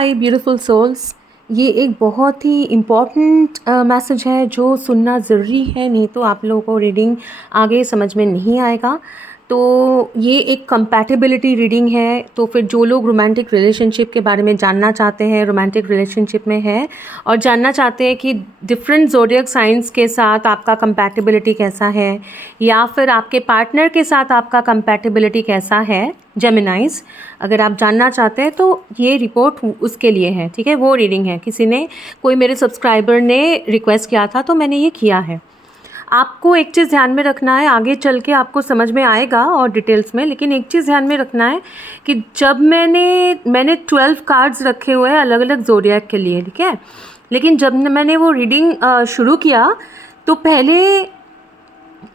हाय beautiful souls. ये एक बहुत ही इम्पॉर्टेंट मैसेज है जो सुनना ज़रूरी है, नहीं तो आप लोगों को रीडिंग आगे समझ में नहीं आएगा। तो ये एक कंपैटिबिलिटी रीडिंग है, तो फिर जो लोग रोमांटिक रिलेशनशिप के बारे में जानना चाहते हैं, रोमांटिक रिलेशनशिप में है और जानना चाहते हैं कि डिफरेंट ज़ोडिएक साइंस के साथ आपका कंपैटिबिलिटी कैसा है, या फिर आपके पार्टनर के साथ आपका कंपैटिबिलिटी कैसा है, जेमिनाइज, अगर आप जानना चाहते हैं तो ये रिपोर्ट उसके लिए है। ठीक है, वो रीडिंग है, किसी ने, कोई मेरे सब्सक्राइबर ने रिक्वेस्ट किया था तो मैंने ये किया है। आपको एक चीज़ ध्यान में रखना है, आगे चल के आपको समझ में आएगा और डिटेल्स में, लेकिन एक चीज़ ध्यान में रखना है कि जब मैंने 12 कार्ड्स रखे हुए हैं अलग अलग ज़ोडिएक के लिए, ठीक है, लेकिन जब मैंने वो रीडिंग शुरू किया तो पहले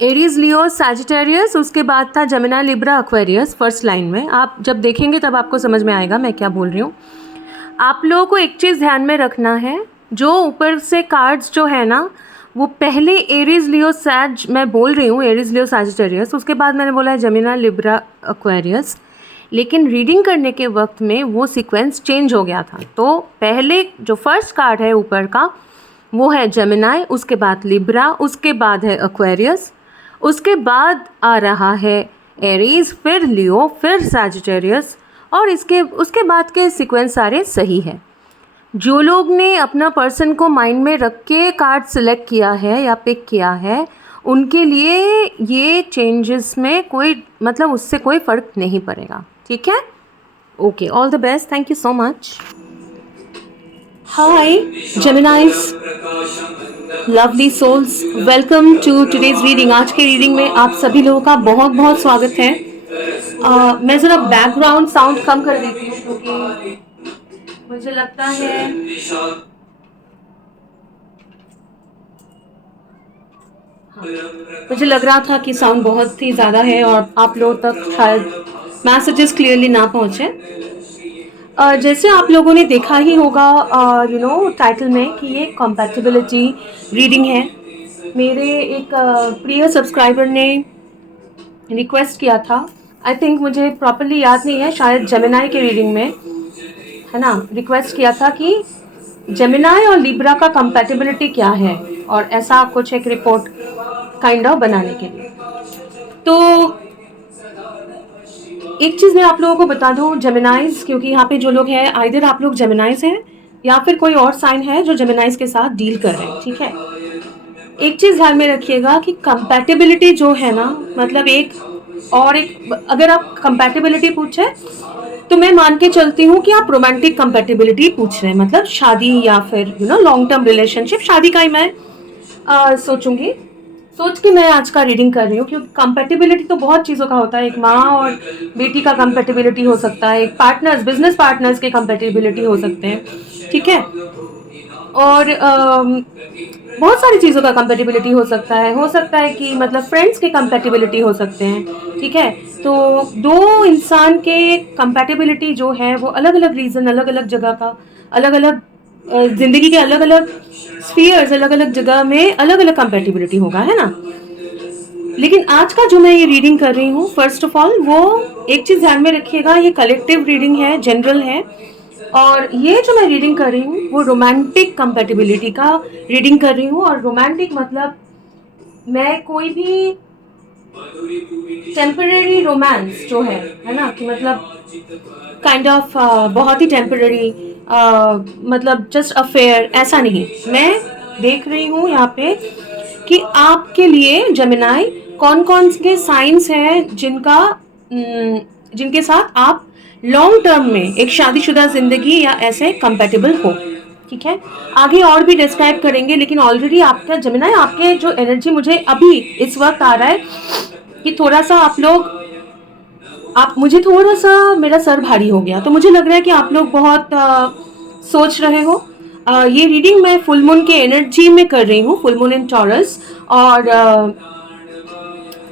एरीज, लियो, सैजिटेरियस, उसके बाद था Gemini, Libra, Aquarius first line में। आप जब देखेंगे तब आपको समझ में आएगा मैं क्या बोल रही हूँ। आप लोगों को एक चीज़ ध्यान में रखना है, जो ऊपर से कार्ड्स जो है ना, वो पहले एरीज, लियो, सैज मैं बोल रही हूँ, एरीज, लियो, सैजिटेरियस, उसके बाद मैंने बोला है जेमिनी, लिब्रा, एक्वेरियस, लेकिन रीडिंग करने के वक्त में वो सीक्वेंस चेंज हो गया था। तो पहले जो फर्स्ट कार्ड है ऊपर का वो है जेमिनी, उसके बाद लिब्रा, उसके बाद है एक्वेरियस, उसके बाद आ रहा है एरीज, फिर लियो, फिर सैजिटेरियस, और उसके बाद के सीक्वेंस सारे सही है। जो लोग ने अपना पर्सन को माइंड में रख के कार्ड सिलेक्ट किया है या पिक किया है, उनके लिए ये चेंजेस में कोई मतलब उससे कोई फ़र्क नहीं पड़ेगा। ठीक है, okay, all the best, thank you so much. Hi Geminis, lovely souls, welcome to today's reading. आज के रीडिंग में आप सभी लोगों का बहुत बहुत स्वागत है। मैं ज़रा बैकग्राउंड साउंड कम कर देती हूँ क्योंकि मुझे लगता है मुझे लग रहा था कि साउंड बहुत ही ज़्यादा है और आप लोगों तक शायद मैसेजेस क्लियरली ना पहुँचे। जैसे आप लोगों ने देखा ही होगा टाइटल में कि ये कंपैटिबिलिटी रीडिंग है। मेरे एक प्रिय सब्सक्राइबर ने रिक्वेस्ट किया था, आई थिंक मुझे प्रॉपरली याद नहीं है, शायद जेमिनी के रीडिंग में है ना, रिक्वेस्ट किया था कि जेमिनी और लिब्रा का कंपैटिबिलिटी क्या है, और ऐसा कुछ एक रिपोर्ट काइंड ऑफ बनाने के लिए। तो एक चीज़ मैं आप लोगों को बता दूं, जेमिनाइज, क्योंकि यहाँ पे जो लोग हैं आइदर आप लोग जेमिनाइज हैं या फिर कोई और साइन है जो जेमिनाइज के साथ डील कर रहे हैं। ठीक है, एक चीज़ ध्यान में रखिएगा कि कंपैटिबिलिटी जो है ना, मतलब अगर आप कंपैटिबिलिटी पूछे तो मैं मान के चलती हूँ कि आप रोमांटिक कंपैटिबिलिटी पूछ रहे हैं, मतलब शादी या फिर लॉन्ग टर्म रिलेशनशिप, शादी का ही मैं सोच के मैं आज का रीडिंग कर रही हूँ, क्योंकि कंपैटिबिलिटी तो बहुत चीज़ों का होता है। एक माँ और बेटी का कंपैटिबिलिटी हो सकता है, एक बिजनेस पार्टनर्स के कंपैटिबिलिटी हो सकते हैं, ठीक है, और बहुत सारी चीज़ों का कंपैटिबिलिटी हो सकता है कि मतलब फ्रेंड्स के कंपैटिबिलिटी हो सकते हैं। ठीक है, तो दो इंसान के कंपैटिबिलिटी जो है वो अलग अलग रीज़न, अलग अलग जगह का, अलग अलग ज़िंदगी के अलग अलग स्फीयर्स, अलग अलग जगह में अलग अलग कंपैटिबिलिटी होगा, है ना। लेकिन आज का जो मैं ये रीडिंग कर रही हूँ, फर्स्ट ऑफ ऑल वो एक चीज़ ध्यान में रखिएगा, ये कलेक्टिव रीडिंग है, जनरल है, और ये जो मैं रीडिंग कर रही हूँ वो रोमांटिक कंपैटिबिलिटी का रीडिंग कर रही हूँ। और रोमांटिक मतलब मैं कोई भी टेम्पररी रोमांस जो है ना, कि मतलब काइंड ऑफ बहुत ही टेम्पररी, मतलब जस्ट अफेयर, ऐसा नहीं। मैं देख रही हूँ यहाँ पे कि आपके लिए जेमिनी कौन कौन के साइंस हैं जिनके साथ आप लॉन्ग टर्म में एक शादीशुदा जिंदगी या ऐसे कंपैटिबल हो। ठीक है, आगे और भी डिस्क्राइब करेंगे, लेकिन ऑलरेडी आपका जेमिनी, आपके जो एनर्जी मुझे अभी इस वक्त आ रहा है कि थोड़ा सा मुझे थोड़ा सा मेरा सर भारी हो गया, तो मुझे लग रहा है कि आप लोग बहुत सोच रहे हो। ये रीडिंग मैं फुल मून के एनर्जी में कर रही हूँ, फुल मून इन टॉरस, और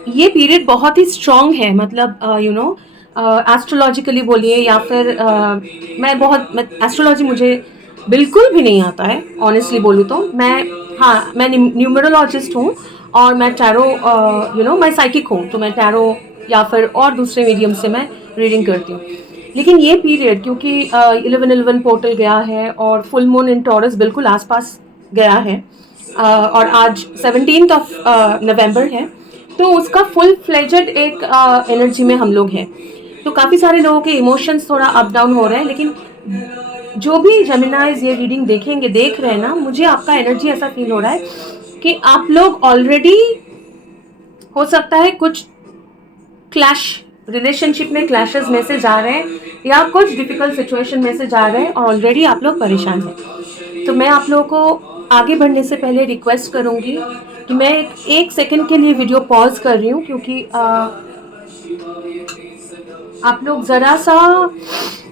ये पीरियड बहुत ही स्ट्रॉन्ग है, मतलब एस्ट्रोलॉजिकली बोलिए या फिर एस्ट्रोलॉजी मुझे बिल्कुल भी नहीं आता है, ऑनेस्टली बोलूँ तो। मैं न्यूमरोलॉजिस्ट हूँ और मैं टैरो, मैं साइकिक हूँ, तो मैं टैरो या फिर और दूसरे मीडियम से मैं रीडिंग करती हूँ। लेकिन ये पीरियड क्योंकि 11/11 पोर्टल गया है और फुल मून इन टॉरस बिल्कुल आसपास गया है, और आज 17th ऑफ नवंबर है, तो उसका फुल फ्लेजेड एक एनर्जी में हम लोग हैं। तो काफ़ी सारे लोगों के इमोशंस थोड़ा अप डाउन हो रहे हैं, लेकिन जो भी जेमिनाइज ये रीडिंग देख रहे हैं ना, मुझे आपका एनर्जी ऐसा फील हो रहा है कि आप लोग ऑलरेडी, हो सकता है कुछ क्लैश, रिलेशनशिप में क्लैशेस में से जा रहे हैं या कुछ डिफिकल्ट सिचुएशन में से जा रहे हैं और ऑलरेडी आप लोग परेशान हैं। तो मैं आप लोगों को आगे बढ़ने से पहले रिक्वेस्ट करूंगी कि मैं एक सेकंड के लिए वीडियो पॉज कर रही हूँ, क्योंकि आप लोग ज़रा सा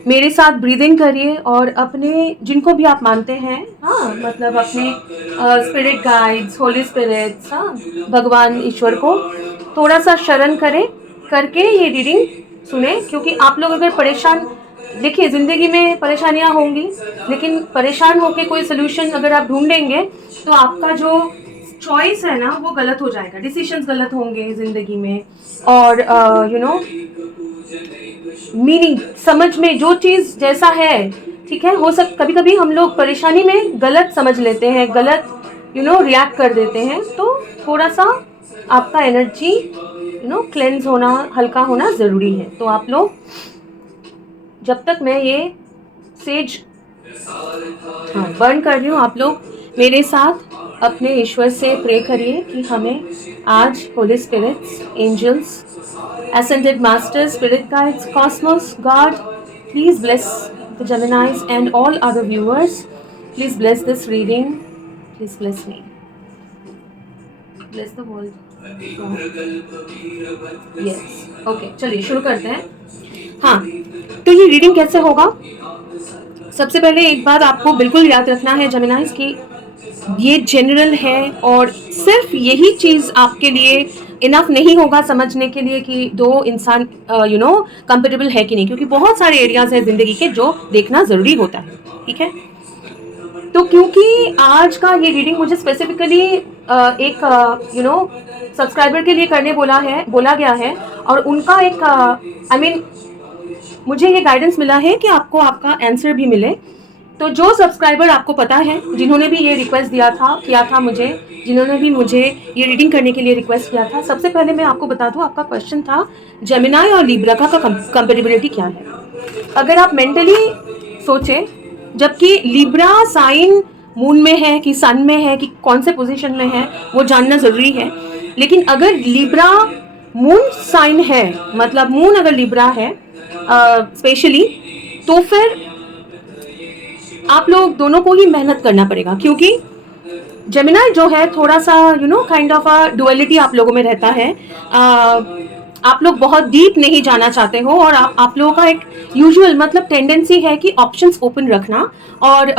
मेरे साथ ब्रीदिंग करिए और अपने, जिनको भी आप मानते हैं, हाँ मतलब अपने स्पिरिट गाइड्स, होली स्पिरिट्स, हाँ भगवान ईश्वर को थोड़ा सा शरण करें, करके ये रीडिंग सुने। क्योंकि आप लोग अगर परेशान, देखिए ज़िंदगी में परेशानियां होंगी, लेकिन परेशान होकर कोई सोल्यूशन अगर आप ढूंढेंगे तो आपका जो चॉइस है ना वो गलत हो जाएगा, डिसीजंस गलत होंगे ज़िंदगी में, और यू नो मीनिंग समझ में जो चीज़ जैसा है, ठीक है, कभी कभी हम लोग परेशानी में गलत समझ लेते हैं, गलत रिएक्ट कर देते हैं। तो थोड़ा सा आपका एनर्जी क्लेंस होना, हल्का होना ज़रूरी है। तो आप लोग, जब तक मैं ये सेज बर्न कर रही हूँ, आप लोग मेरे साथ अपने ईश्वर से प्रे करिए कि हमें आज holy spirits, angels, ascended masters, spirit guides, cosmos, God, please bless the Geminis and all other viewers. Please bless this reading. Please bless me. Bless the world. Yes. Okay, चलिए शुरू करते हैं। हाँ, तो ये रीडिंग कैसे होगा? सबसे पहले एक बात आपको बिल्कुल याद रखना है जेमिनाइज की, ये जनरल है और सिर्फ यही चीज़ आपके लिए इनफ नहीं होगा समझने के लिए कि दो इंसान कंपेटेबल है कि नहीं, क्योंकि बहुत सारे एरियाज हैं ज़िंदगी के जो देखना ज़रूरी होता है, ठीक है। तो क्योंकि आज का ये रीडिंग मुझे स्पेसिफिकली एक सब्सक्राइबर के लिए करने बोला गया है, और उनका एक मुझे ये गाइडेंस मिला है कि आपको आपका आंसर भी मिले। तो जो सब्सक्राइबर आपको पता है, जिन्होंने भी ये रिक्वेस्ट किया था मुझे, जिन्होंने भी मुझे ये रीडिंग करने के लिए रिक्वेस्ट किया था, सबसे पहले मैं आपको बता दूं, आपका क्वेश्चन था जेमिनाई और लिब्रा का कंपेटिबिलिटी क्या है। अगर आप मेंटली सोचें, जबकि लिब्रा साइन मून में है कि सन में है कि कौन से पोजीशन में है वो जानना ज़रूरी है, लेकिन अगर लिब्रा मून साइन है, मतलब मून अगर लिब्रा है स्पेशली, तो फिर आप लोग दोनों को ही मेहनत करना पड़ेगा, क्योंकि जेमिनाई जो है थोड़ा सा काइंड ऑफ अ डुअलिटी आप लोगों में रहता है। आप लोग बहुत डीप नहीं जाना चाहते हो, और आप लोगों का एक यूजुअल मतलब टेंडेंसी है कि ऑप्शंस ओपन रखना, और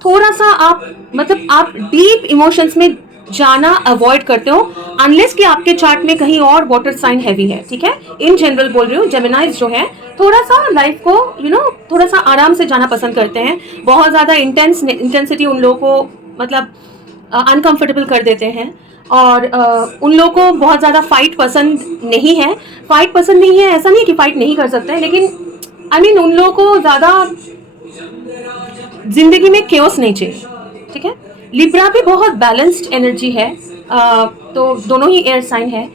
थोड़ा सा आप डीप इमोशंस में जाना अवॉइड करते हो, अनलेस कि आपके चार्ट में कहीं और वाटर साइन हैवी है, ठीक है। इन जनरल बोल रही हूँ, जेमिनाइज जो है थोड़ा सा लाइफ को थोड़ा सा आराम से जाना पसंद करते हैं। बहुत ज़्यादा इंटेंसिटी उन लोगों को मतलब अनकंफर्टेबल कर देते हैं, और उन लोगों को बहुत ज़्यादा फाइट पसंद नहीं है। फाइट पसंद नहीं है ऐसा नहीं कि फाइट नहीं कर सकते हैं, लेकिन उन लोगों को ज़्यादा जिंदगी में केओस नहीं चाहिए, ठीक है। लिब्रा भी बहुत बैलेंस्ड एनर्जी है, तो दोनों ही एयर साइन है,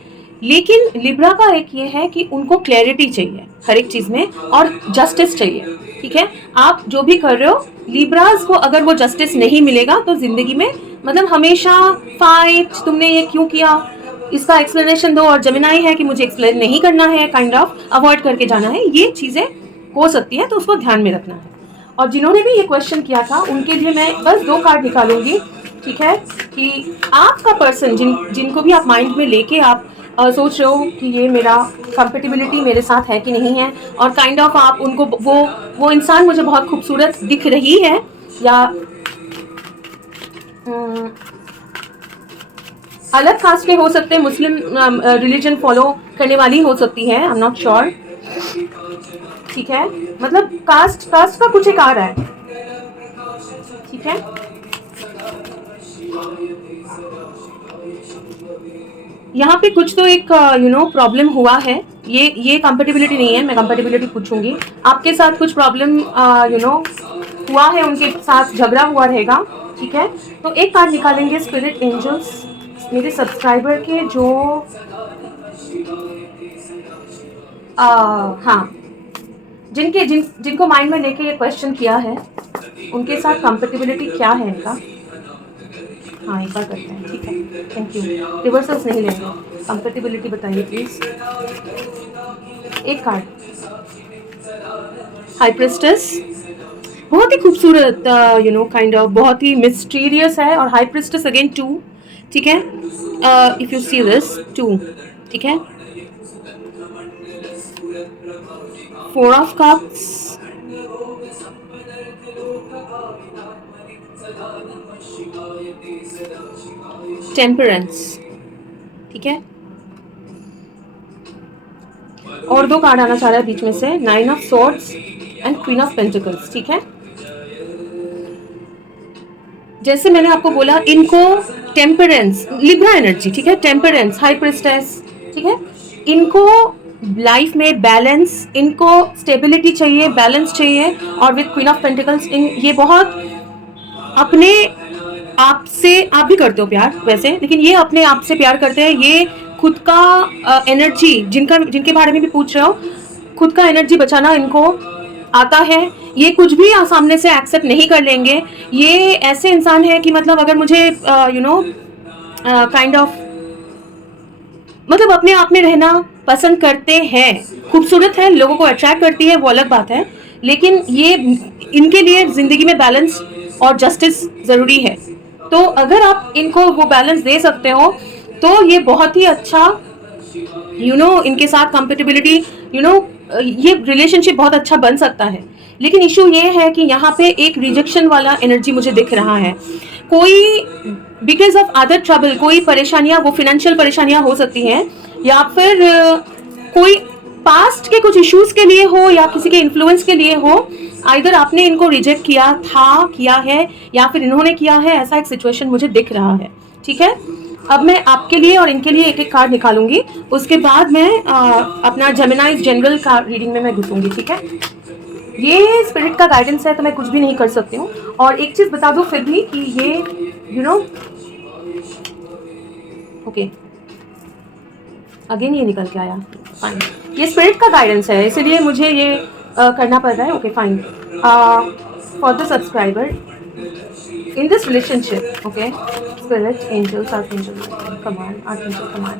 लेकिन लिब्रा का एक ये है कि उनको क्लैरिटी चाहिए हर एक चीज़ में, और जस्टिस चाहिए, ठीक है। आप जो भी कर रहे हो, लिब्रास को अगर वो जस्टिस नहीं मिलेगा तो ज़िंदगी में मतलब हमेशा फाइट, तुमने ये क्यों किया, इसका एक्सप्लेनेशन दो, और जेमिनाई है कि मुझे एक्सप्लेन नहीं करना है, काइंड ऑफ अवॉइड करके जाना है, ये चीज़ें हो सकती है, तो उसको ध्यान में रखना है। और जिन्होंने भी ये क्वेश्चन किया था उनके लिए मैं बस 2 कार्ड निकालूंगी, ठीक है, कि आपका पर्सन जिनको भी आप माइंड में लेके आप सोच रहे हो कि ये मेरा कंपेटिबिलिटी मेरे साथ है कि नहीं है, और काइंड ऑफ आप उनको वो इंसान मुझे बहुत खूबसूरत दिख रही है, या अलग कास्ट के हो सकते हैं, मुस्लिम रिलीजन फॉलो करने वाली हो सकती है, आई एम नॉट श्योर, ठीक है। मतलब कास्ट का कुछ एक आ रहा है, ठीक है। यहाँ पे कुछ तो एक प्रॉब्लम हुआ है, ये कंपेटिबिलिटी नहीं है, मैं कंपेटिबिलिटी पूछूंगी। आपके साथ कुछ प्रॉब्लम हुआ है, उनके साथ झगड़ा हुआ रहेगा, ठीक है। तो एक कार्ड निकालेंगे स्पिरिट एंजल्स मेरे सब्सक्राइबर के जो हाँ, जिनको माइंड में लेके ये क्वेश्चन किया है, उनके साथ कंपेटिबिलिटी क्या है इनका। हाँ, एक बार करते हैं, ठीक है, थैंक यू। रिवर्सल्स नहीं लेंगे, कंपेटिबिलिटी बताइए प्लीज। एक कार्ड, हाई प्रिस्टेस, बहुत ही खूबसूरत काइंड ऑफ, बहुत ही मिस्टीरियस है। और हाई प्रिस्टेस अगेन 2, ठीक है। इफ यू सी दिस 2, ठीक है। 4 ऑफ कप्स, टेम्परेंस, ठीक है। और 2 कार्ड आना चाह रहा है बीच में से, 9 of swords and queen of pentacles, ठीक है। जैसे मैंने आपको बोला, इनको टेम्परेंस, लिब्रा एनर्जी, ठीक है, टेम्परेंस, हाई प्रिस्टेस, ठीक है। इनको लाइफ में बैलेंस, इनको स्टेबिलिटी चाहिए, बैलेंस चाहिए। और विद क्वीन ऑफ पेंटिकल्स, ये बहुत अपने आप से, आप भी करते हो प्यार वैसे, लेकिन ये अपने आप से प्यार करते हैं। ये खुद का एनर्जी, जिनके बारे में भी पूछ रहे हो, खुद का एनर्जी बचाना इनको आता है। ये कुछ भी सामने से एक्सेप्ट नहीं कर लेंगे। ये ऐसे इंसान है कि मतलब अगर मुझे काइंड ऑफ, मतलब अपने आप में रहना पसंद करते हैं। खूबसूरत है, लोगों को अट्रैक्ट करती है, वो अलग बात है, लेकिन ये इनके लिए जिंदगी में बैलेंस और जस्टिस जरूरी है। तो अगर आप इनको वो बैलेंस दे सकते हो तो ये बहुत ही अच्छा इनके साथ कंपेटिबिलिटी, ये रिलेशनशिप बहुत अच्छा बन सकता है। लेकिन इशू ये है कि यहाँ पे एक रिजेक्शन वाला एनर्जी मुझे दिख रहा है। कोई बिकॉज ऑफ अदर ट्रबल, कोई परेशानियां, वो फाइनेंशियल परेशानियां हो सकती हैं, या फिर कोई पास्ट के कुछ इश्यूज के लिए हो, या किसी के इन्फ्लुएंस के लिए हो। आइदर आपने इनको रिजेक्ट किया है, या फिर इन्होंने किया है, ऐसा एक सिचुएशन मुझे दिख रहा है, ठीक है। अब मैं आपके लिए और इनके लिए एक एक कार्ड निकालूंगी, उसके बाद मैं अपना जेमिनाई जनरल का रीडिंग में मैं घुसूंगी, ठीक है। ये स्पिरिट का गाइडेंस है, तो मैं कुछ भी नहीं कर सकती हूँ। और एक चीज बता दो फिर भी कि ये ओके, अगेन ये निकल के आया, फाइन। ये स्पिरिट का गाइडेंस है, इसलिए मुझे ये करना पड़ रहा है, okay fine. For the subscriber in this relationship, okay, spirit, angels, archangel, command, archangel, command,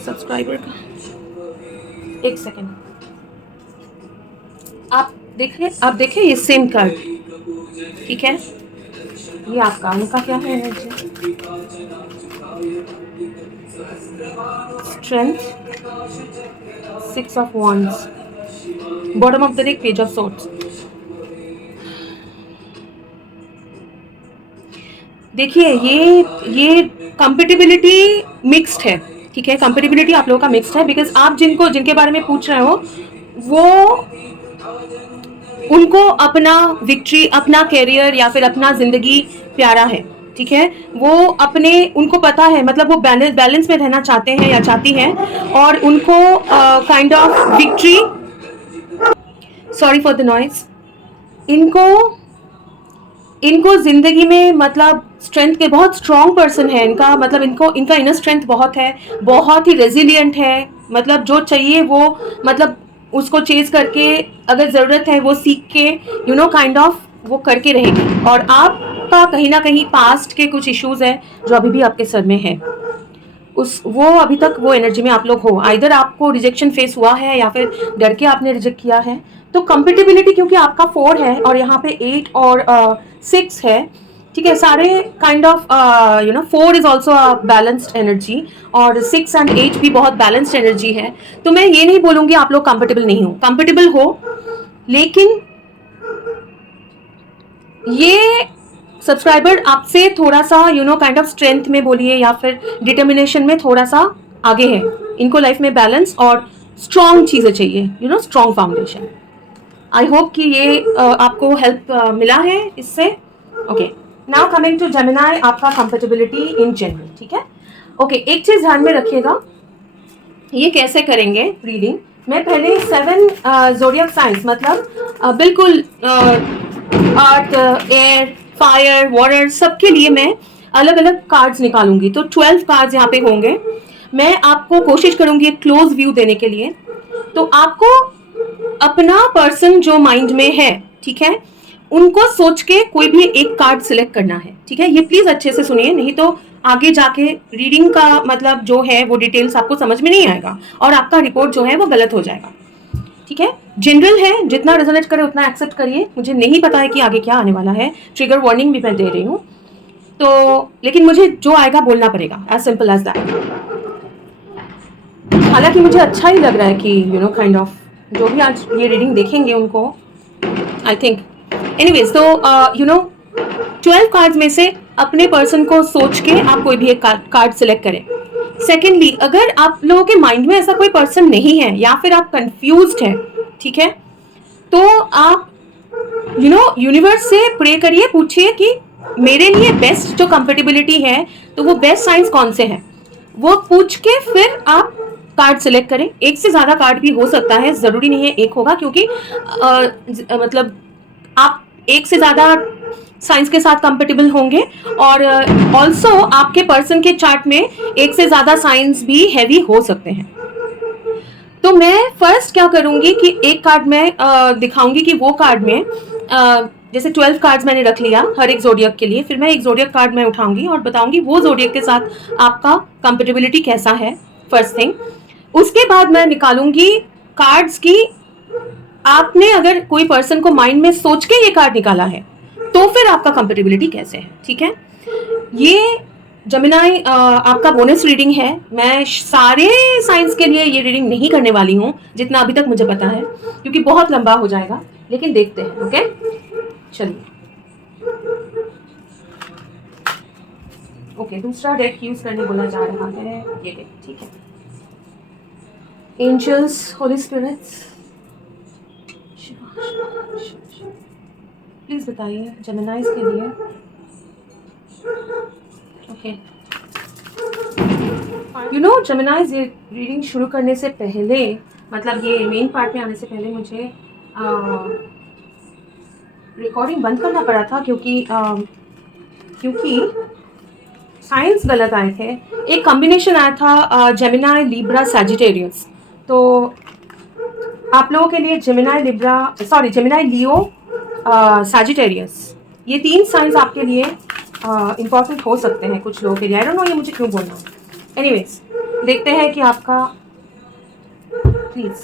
subscriber का एक सेकेंड, आप देखें ये सेम कार्ड, ठीक है। ये आपका, उनका क्या है energy, strength, 6 of wands, bottom of the deck, page of swords। देखिए ये कंपेटिबिलिटी मिक्स्ड है, ठीक है। कंपेटिबिलिटी आप लोगों का मिक्स्ड है, बिकॉज आप जिनके बारे में पूछ रहे हो, वो उनको अपना विक्ट्री, अपना कैरियर या फिर अपना जिंदगी प्यारा है, ठीक है। वो उनको पता है, मतलब वो बैलेंस में रहना चाहते हैं या चाहती हैं, और उनको kind of victory, sorry for the noise, इनको जिंदगी में मतलब स्ट्रेंथ के, बहुत स्ट्रॉन्ग पर्सन है इनका, मतलब इनका इनर स्ट्रेंथ बहुत है, बहुत ही रेजिलियंट है। मतलब जो चाहिए वो, मतलब उसको चेज करके, अगर ज़रूरत है वो सीख के काइंड ऑफ वो करके रहेगी। और आपका कहीं ना कहीं पास्ट के कुछ इश्यूज है जो अभी भी आपके सर में है, वो अभी तक वो एनर्जी में आप लोग हो। आइदर आपको रिजेक्शन फेस हुआ है, या फिर डर के आपने रिजेक्ट किया है। तो कंपेटिबिलिटी, क्योंकि आपका 4 है और यहाँ पे 8 और 6 है, ठीक है। सारे kind of 4 is also a balanced energy, और 6 एंड 8 भी बहुत बैलेंस्ड एनर्जी है। तो मैं ये नहीं बोलूंगी आप लोग कंपेटेबल नहीं हो, कंपेटेबल हो, लेकिन ये सब्सक्राइबर आपसे थोड़ा सा काइंड ऑफ स्ट्रेंथ में बोलिए, या फिर डिटर्मिनेशन में थोड़ा सा आगे है। इनको लाइफ में बैलेंस और स्ट्रॉन्ग चीज़ें चाहिए, स्ट्रॉन्ग फाउंडेशन। आई होप कि ये आपको हेल्प मिला है इससे। Okay, now coming to Gemini, आपका कंपेटेबिलिटी इन जनरल, ठीक है। ओके, एक चीज़ ध्यान में रखिएगा, ये कैसे करेंगे रीडिंग? मैं पहले 7 ज़ोडिएक साइंस मतलब बिल्कुल अर्थ, एयर, फायर, वाटर सबके लिए मैं अलग अलग कार्ड्स निकालूंगी। तो 12 कार्ड्स यहाँ पे होंगे। मैं आपको कोशिश करूंगी एक क्लोज व्यू देने के लिए। तो आपको अपना पर्सन जो माइंड में है, ठीक है, उनको सोच के कोई भी एक कार्ड सिलेक्ट करना है, ठीक है। ये प्लीज अच्छे से सुनिए, नहीं तो आगे जाके रीडिंग का मतलब जो है वो डिटेल्स आपको समझ में नहीं आएगा और आपका रिपोर्ट जो है वो गलत हो जाएगा, ठीक है। जनरल है, जितना रेजोनेट करे उतना एक्सेप्ट करिए। मुझे नहीं पता है कि आगे क्या आने वाला है, ट्रिगर वार्निंग भी मैं दे रही हूँ, तो लेकिन मुझे जो आएगा बोलना पड़ेगा, एज सिंपल एज दैट। हालांकि मुझे अच्छा ही लग रहा है कि काइंड ऑफ जो भी आज ये रीडिंग देखेंगे उनको आई थिंक एनीवेज। तो 12 कार्ड्स में से अपने पर्सन को सोच के आप कोई भी एक कार्ड सिलेक्ट करें। सेकेंडली, अगर आप लोगों के माइंड में ऐसा कोई पर्सन नहीं है या फिर आप कंफ्यूज्ड हैं, ठीक है, तो आप यूनिवर्स से प्रे करिए, पूछिए कि मेरे लिए बेस्ट जो कंपेटिबिलिटी है, तो वो बेस्ट साइंस कौन से हैं, वो पूछ के फिर आप कार्ड सिलेक्ट करें। एक से ज्यादा कार्ड भी हो सकता है, जरूरी नहीं है एक होगा, क्योंकि मतलब आप एक से ज्यादा साइंस के साथ कंपेटिबल होंगे और ऑल्सो आपके पर्सन के चार्ट में एक से ज्यादा साइंस भी हैवी हो सकते हैं। तो मैं फर्स्ट क्या करूंगी कि एक कार्ड में दिखाऊंगी कि वो कार्ड में जैसे 12 कार्ड्स मैंने रख लिया हर एक जोडियक के लिए, फिर मैं एक जोडियक कार्ड में उठाऊंगी और बताऊंगी वो जोडियक के साथ आपका कंपेटिबिलिटी कैसा है, फर्स्ट थिंग। उसके बाद मैं निकालूंगी कार्ड्स की, आपने अगर कोई पर्सन को माइंड में सोच के ये कार्ड निकाला है तो फिर आपका कंपेटिबिलिटी कैसे है, ठीक है। ये जेमिनाई आपका बोनस रीडिंग है। मैं सारे साइंस के लिए ये रीडिंग नहीं करने वाली हूँ जितना अभी तक मुझे पता है, क्योंकि बहुत लंबा हो जाएगा, लेकिन देखते हैं। ओके, चलिए। ओके, दूसरा डेक यूज करने बोला जा रहा है, ये डेक, ठीक है। एंजल्स, होली स्पिरिट्स, प्लीज बताइए जेमिनाइज के लिए। ओके, जेमिनाइज, ये रीडिंग शुरू करने से पहले, मतलब ये मेन पार्ट में आने से पहले मुझे रिकॉर्डिंग बंद करना पड़ा था, क्योंकि साइंस गलत आए थे। एक कॉम्बिनेशन आया था जेमिनाई, लिब्रा, सैजिटेरियस। तो आप लोगों के लिए जेमिनाई, लियो, सैजिटेरियस, ये 3 साइंस आपके लिए इम्पॉर्टेंट हो सकते हैं कुछ लोगों के लिए। आई डोंट नो ये मुझे क्यों बोलना है। एनीवेज, देखते हैं कि आपका, please,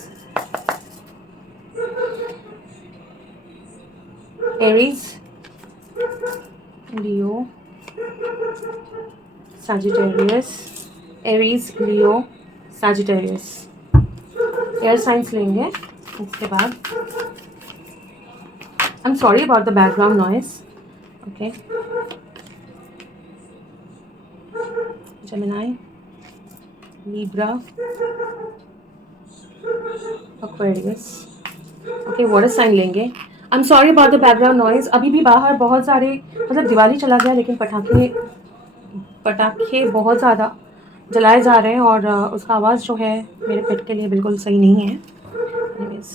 Aries, Leo, Sagittarius, Aries, Leo, Sagittarius, air signs लेंगे। उसके बाद I am sorry about the background noise. Okay, Gemini, Libra, Aquarius. Okay, water sign लेंगे। I am sorry about the background noise. अभी भी बाहर बहुत सारे, मतलब दिवाली चला गया लेकिन पटाखे बहुत ज़्यादा जलाए जा रहे हैं और उसका आवाज़ जो है मेरे पेट के लिए बिल्कुल सही नहीं है। Anyways,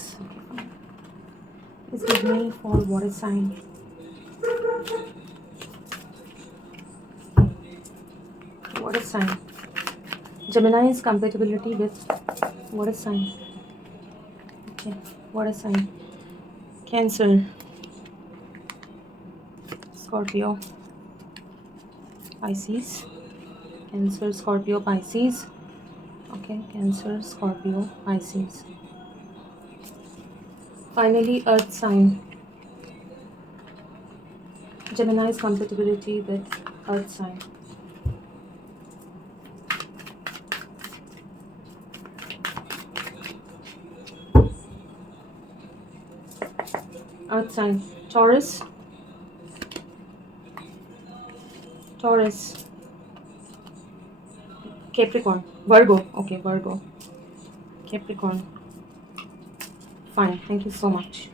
please give me for water sign. Water sign. Gemini's compatibility with water sign. Okay, water sign. Cancer, Scorpio, Pisces. Cancer, Scorpio, Pisces. Okay, Cancer, Scorpio, Pisces. Finally, earth sign. Gemini's compatibility with earth sign. Earth sign. Taurus, Capricorn, Virgo. Okay, Virgo, Capricorn. Fine, thank you so much.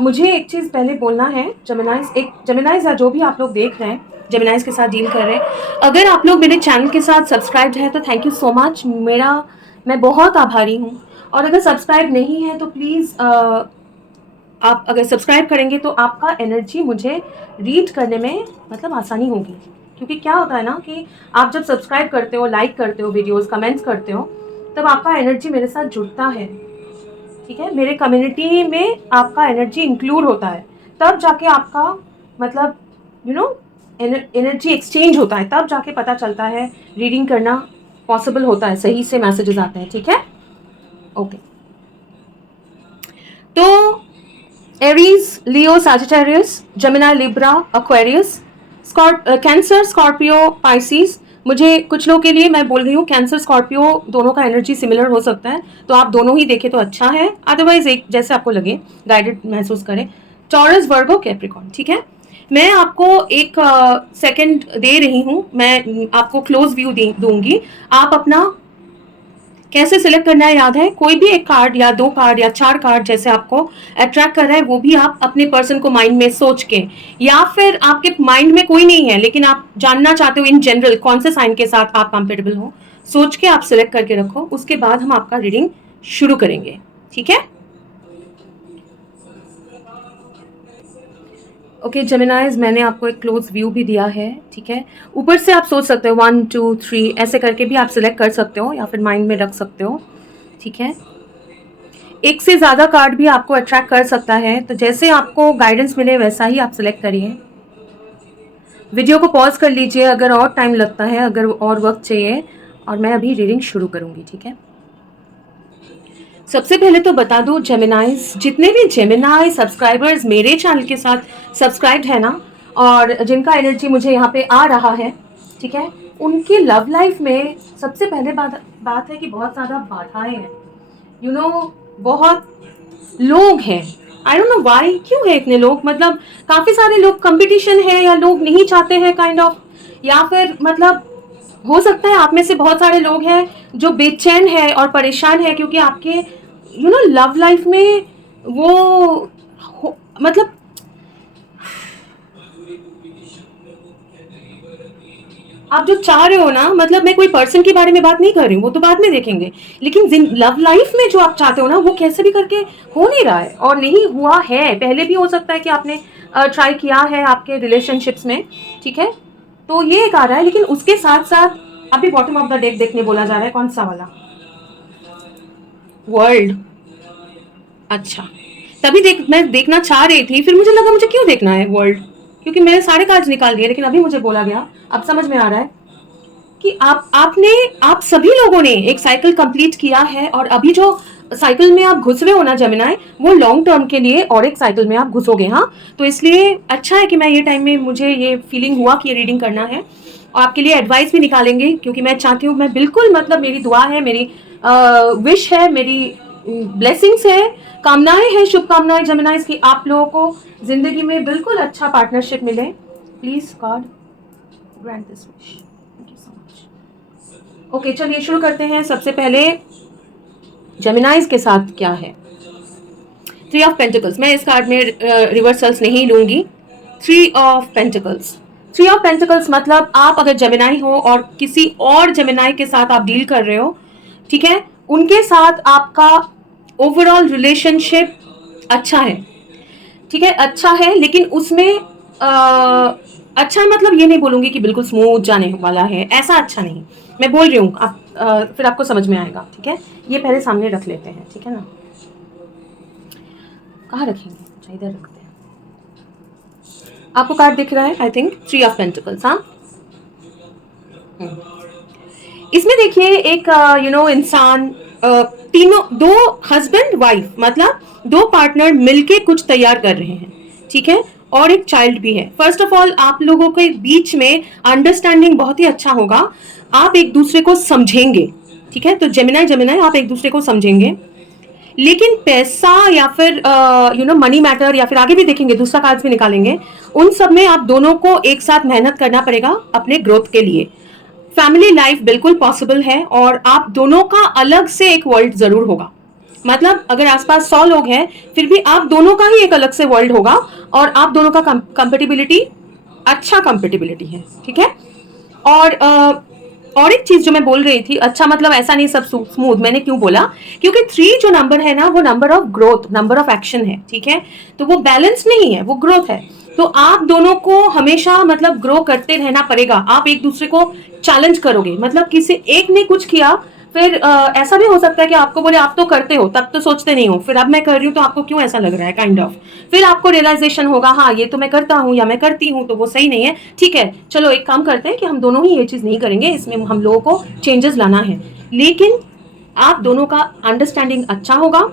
मुझे एक चीज़ पहले बोलना है, जेमिनाइज या जो भी आप लोग देख रहे हैं, जेमिनाइज के साथ डील कर रहे हैं। अगर आप लोग मेरे चैनल के साथ सब्सक्राइब्ड है तो थैंक यू सो मच, मैं बहुत आभारी हूँ। और अगर सब्सक्राइब नहीं है तो प्लीज़ आप अगर सब्सक्राइब करेंगे तो आपका एनर्जी मुझे रीड करने में मतलब आसानी होगी। क्योंकि क्या होता है ना कि आप जब सब्सक्राइब करते हो, लाइक करते हो वीडियोस, कमेंट्स करते हो, तब आपका एनर्जी मेरे साथ जुड़ता है, ठीक है, मेरे कम्युनिटी में आपका एनर्जी इंक्लूड होता है, तब जाके आपका मतलब एनर्जी एक्सचेंज होता है, तब जाके पता चलता है रीडिंग करना पॉसिबल होता है, सही से मैसेजेस आते हैं, ठीक है। ओके, तो Aries, Leo, Sagittarius, Gemini, Libra, Aquarius, Cancer, Scorpio, Pisces. मुझे कुछ लोगों के लिए मैं बोल रही हूँ कैंसर स्कॉर्पियो दोनों का एनर्जी सिमिलर हो सकता है, तो आप दोनों ही देखें तो अच्छा है, अदरवाइज एक जैसे आपको लगे, गाइडेड महसूस करें। टॉरस, वर्गो, कैप्रिकॉर्न, ठीक है। मैं आपको एक सेकंड दे रही हूँ, मैं आपको क्लोज व्यू दूंगी। आप अपना कैसे सिलेक्ट करना है याद है, कोई भी एक कार्ड या 2 कार्ड या 4 कार्ड जैसे आपको अट्रैक्ट कर रहा है, वो भी आप अपने पर्सन को माइंड में सोच के, या फिर आपके माइंड में कोई नहीं है लेकिन आप जानना चाहते हो इन जनरल कौन से साइन के साथ आप कंफर्टेबल हो, सोच के आप सिलेक्ट करके रखो। उसके बाद हम आपका रीडिंग शुरू करेंगे, ठीक है। ओके जेमिनाइज, मैंने आपको एक क्लोज व्यू भी दिया है, ठीक है। ऊपर से आप सोच सकते हो 1 2 3 ऐसे करके भी आप सिलेक्ट कर सकते हो या फिर माइंड में रख सकते हो, ठीक है। एक से ज़्यादा कार्ड भी आपको अट्रैक्ट कर सकता है, तो जैसे आपको गाइडेंस मिले वैसा ही आप सिलेक्ट करिए। वीडियो को पॉज कर लीजिए अगर और टाइम लगता है, अगर और वक्त चाहिए, और मैं अभी रीडिंग शुरू करूंगी, ठीक है। सबसे पहले तो बता दूं जेमिनाइज, जितने भी जेमिनाई सब्सक्राइबर्स मेरे चैनल के साथ सब्सक्राइब्ड है ना, और जिनका एनर्जी मुझे यहाँ पे आ रहा है, ठीक है, उनकी लव लाइफ में सबसे पहले बात है कि बहुत ज़्यादा बाधाएं हैं, बहुत लोग हैं। आई डोंट नो वाई, क्यों है इतने लोग, मतलब काफ़ी सारे लोग, कंपटीशन है या लोग नहीं चाहते हैं काइंड ऑफ, या फिर मतलब हो सकता है आप में से बहुत सारे लोग हैं जो बेचैन है और परेशान है क्योंकि आपके लव लाइफ में वो मतलब आप जो चाह रहे हो ना, मतलब मैं कोई पर्सन के बारे में बात नहीं कर रही हूँ, वो तो बाद में देखेंगे, लेकिन लव लाइफ में जो आप चाहते हो ना, वो कैसे भी करके हो नहीं रहा है और नहीं हुआ है। पहले भी हो सकता है कि आपने ट्राई किया है आपके रिलेशनशिप्स में, ठीक है, तो ये एक आ रहा है, लेकिन उसके साथ साथ अभी बॉटम ऑफ द डेक देखने बोला जा रहा है, कौन सा वाला, वर्ल्ड। अच्छा, तभी मैं देखना चाह रही थी, फिर मुझे लगा मुझे क्यों देखना है वर्ल्ड, क्योंकि मैंने सारे कार्ड्स निकाल दिए, लेकिन अभी मुझे बोला गया, अब समझ में आ रहा है कि आप सभी लोगों ने एक साइकिल कंप्लीट किया है, और अभी जो साइकिल में आप घुस रहे हो ना जेमिनाई, वो लॉन्ग टर्म के लिए और एक साइकिल में आप घुसोगे। हाँ, तो इसलिए अच्छा है कि मैं ये टाइम में मुझे ये फीलिंग हुआ कि ये रीडिंग करना है, और आपके लिए एडवाइस भी निकालेंगे, क्योंकि मैं चाहती हूँ, मैं बिल्कुल मतलब मेरी दुआ है, मेरी विश है, मेरी ब्लेसिंग्स है, कामनाएं हैं, शुभकामनाएं जेमिनाइज की आप लोगों को जिंदगी में बिल्कुल अच्छा पार्टनरशिप मिले। Please God grant this wish. Thank you so much. Okay, चलिए शुरू करते हैं। सबसे पहले जेमिनाइज के साथ क्या है, 3 ऑफ पेंटिकल्स, मैं इस कार्ड में रिवर्सल्स नहीं लूंगी। 3 ऑफ पेंटिकल्स, 3 ऑफ पेंटिकल्स मतलब आप अगर जेमिनाई हो और किसी और जेमिनाई के साथ आप डील कर रहे हो, ठीक है, उनके साथ आपका ओवरऑल रिलेशनशिप अच्छा है, ठीक है, अच्छा है, लेकिन उसमें अच्छा मतलब ये नहीं बोलूंगी कि बिल्कुल स्मूथ जाने वाला है, ऐसा अच्छा नहीं मैं बोल रही हूँ, आप फिर आपको समझ में आएगा, ठीक है। ये पहले सामने रख लेते हैं, ठीक है ना, कहाँ रखेंगे, अच्छा इधर रखते हैं। आपको कार्ड दिख रहा है आई थिंक 3 ऑफ पेंटिकल्स। हाँ, इसमें देखिए एक इंसान, तीनों, 2 हस्बैंड वाइफ, मतलब 2 पार्टनर मिलके कुछ तैयार कर रहे हैं, ठीक है, और एक चाइल्ड भी है। फर्स्ट ऑफ ऑल आप लोगों के बीच में अंडरस्टैंडिंग बहुत ही अच्छा होगा, आप एक दूसरे को समझेंगे, ठीक है, तो जेमिनाई आप एक दूसरे को समझेंगे, लेकिन पैसा या फिर मनी मैटर, या फिर आगे भी देखेंगे, दूसरा कार्ड भी निकालेंगे, उन सब में आप दोनों को एक साथ मेहनत करना पड़ेगा अपने ग्रोथ के लिए। फैमिली लाइफ बिल्कुल पॉसिबल है, और आप दोनों का अलग से एक वर्ल्ड जरूर होगा, मतलब अगर आसपास 100 लोग हैं फिर भी आप दोनों का ही एक अलग से वर्ल्ड होगा, और आप दोनों का कंपेटिबिलिटी अच्छा कंपेटिबिलिटी है, ठीक है। और एक चीज जो मैं बोल रही थी, अच्छा मतलब ऐसा नहीं सब स्मूथ, मैंने क्यों बोला, क्योंकि 3 जो नंबर है ना वो number of growth, number of action है, ठीक है। तो वो बैलेंस नहीं है, वो ग्रोथ है। तो आप दोनों को हमेशा मतलब ग्रो करते रहना पड़ेगा, आप एक दूसरे को चैलेंज करोगे, मतलब किसी एक ने कुछ किया, फिर ऐसा भी हो सकता है कि आपको बोले आप तो करते हो, तब तो सोचते नहीं हो, फिर अब मैं कर रही हूँ तो आपको क्यों ऐसा लग रहा है, काइंड ऑफ। फिर आपको रियलाइजेशन होगा, हाँ ये तो मैं करता हूँ या मैं करती हूँ, तो वो सही नहीं है, ठीक है। चलो एक काम करते हैं कि हम दोनों ही ये चीज नहीं करेंगे, इसमें हम लोगों को चेंजेस लाना है, लेकिन आप दोनों का अंडरस्टैंडिंग अच्छा होगा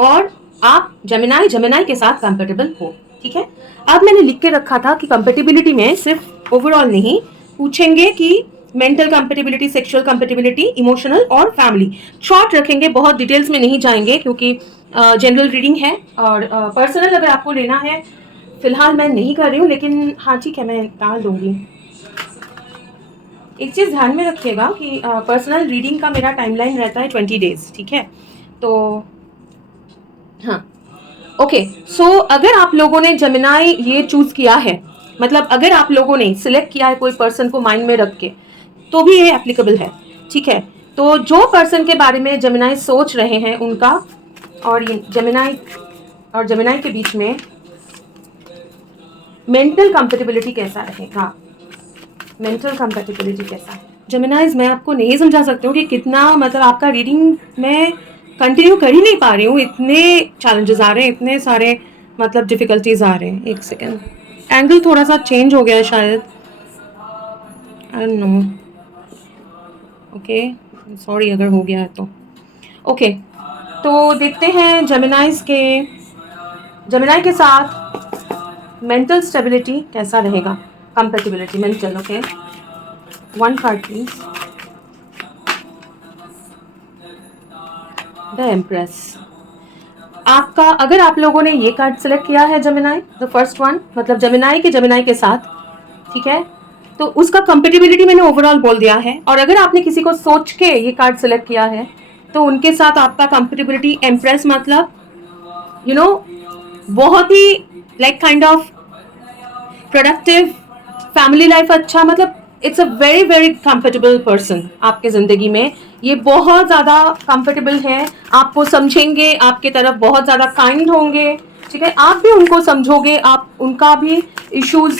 और आप जेमिनाई जेमिनाई के साथ कंपेटेबल हो, ठीक है। अब मैंने लिख के रखा था कि कंपेटेबिलिटी में सिर्फ ओवरऑल नहीं पूछेंगे कि mental compatibility, sexual compatibility, emotional और फैमिली। शॉर्ट रखेंगे, बहुत डिटेल्स में नहीं जाएंगे क्योंकि जनरल रीडिंग है, और पर्सनल अगर आपको लेना है फिलहाल मैं नहीं कर रही हूँ, लेकिन हाँ ठीक है मैं डाल दूंगी। एक चीज़ ध्यान में रखिएगा कि पर्सनल रीडिंग का मेरा टाइमलाइन रहता है 20 डेज, ठीक है। तो हाँ ओके, सो अगर आप लोगों ने जेमिनाई ये चूज किया है, मतलब अगर आप लोगों ने सिलेक्ट किया है कोई पर्सन को माइंड में रख के, तो भी ये एप्लीकेबल है, ठीक है। तो जो पर्सन के बारे में जेमिनाई सोच रहे हैं उनका और ये जेमिनाई के बीच में मेंटल कंपेटिबिलिटी कैसा रहेगा, मेंटल कंपेटिबिलिटी कैसा है। जेमिनाइज मैं आपको नहीं समझा सकती हूँ कि कितना मतलब आपका रीडिंग मैं कंटिन्यू कर ही नहीं पा रही हूँ, इतने चैलेंजेस आ रहे हैं, इतने सारे मतलब डिफिकल्टीज आ रहे हैं। एक सेकेंड, एंगल थोड़ा सा चेंज हो गया है शायद, I don't know, okay sorry अगर हो गया है तो। ओके तो देखते हैं जेमिनाई के साथ मेंटल स्टेबिलिटी कैसा रहेगा, compatibility mental. Okay, 1 card please, the empress. आपका अगर आप लोगों ने ये कार्ड सेलेक्ट किया है जेमिनाई, द फर्स्ट वन, मतलब जेमिनाई के साथ, ठीक है, तो उसका कंपेटिबिलिटी मैंने ओवरऑल बोल दिया है। और अगर आपने किसी को सोच के ये कार्ड सेलेक्ट किया है तो उनके साथ आपका कंपेटिबिलिटी एम्प्रेस, मतलब यू नो बहुत ही like kind of productive, family life अच्छा, मतलब it's a very very comfortable person आपके जिंदगी में। ये बहुत ज्यादा कंफर्टेबल है, आपको समझेंगे, आपके तरफ बहुत ज्यादा काइंड होंगे, ठीक है। आप भी उनको समझोगे, आप उनका भी इश्यूज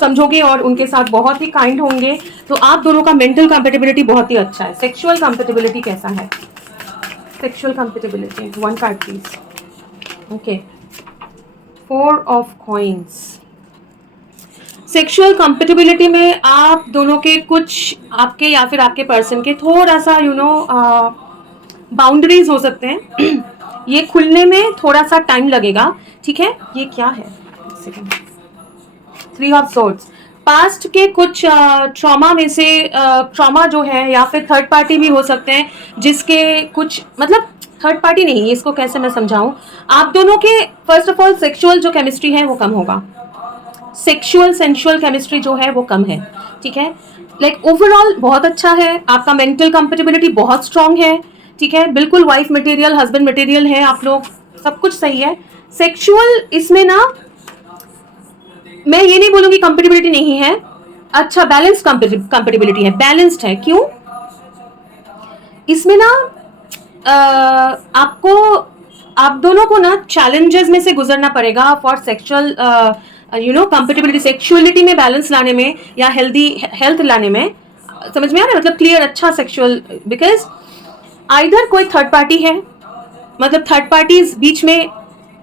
समझोगे और उनके साथ बहुत ही काइंड होंगे। तो आप दोनों का मेंटल कंपेटिबिलिटी बहुत ही अच्छा है। सेक्सुअल कंपेटिबिलिटी कैसा है, sexual compatibility, 1 card please. Okay, 4 of coins. Sexual compatibility में आप दोनों के कुछ, आपके या फिर आपके पर्सन के थोड़ा सा बाउंड्रीज हो सकते हैं ये खुलने में थोड़ा सा टाइम लगेगा, ठीक है। ये क्या है, 3 ऑफ सोर्ड्स। पास्ट के कुछ ट्रॉमा में से ट्रॉमा जो है, या फिर थर्ड पार्टी भी हो सकते हैं जिसके कुछ, मतलब थर्ड पार्टी नहीं, इसको कैसे मैं समझाऊं। आप दोनों के फर्स्ट ऑफ ऑल सेक्सुअल जो केमिस्ट्री है वो कम होगा, सेक्सुअल सेंसुअल केमिस्ट्री जो है वो कम है, ठीक है। लाइक ओवरऑल बहुत अच्छा है, आपका मेंटल कंपेटिबिलिटी बहुत स्ट्रांग है, ठीक है, बिल्कुल वाइफ मटेरियल हस्बैंड मटेरियल है आप लोग, सब कुछ सही है। सेक्सुअल इसमें ना मैं ये नहीं बोलूंगी कंपेटिबिलिटी नहीं है, अच्छा बैलेंस कंपेटिबिलिटी है, बैलेंस्ड है। क्यों, इसमें ना आपको, आप दोनों को ना चैलेंजेस में से गुजरना पड़ेगा फॉर सेक्सुअल कंपेटिबिलिटी, सेक्सुअलिटी में बैलेंस लाने में या हेल्दी हेल्थ लाने में। समझ में आ रहा है, मतलब क्लियर अच्छा सेक्सुअल, बिकॉज आइदर कोई थर्ड पार्टी है, मतलब थर्ड पार्टीज बीच में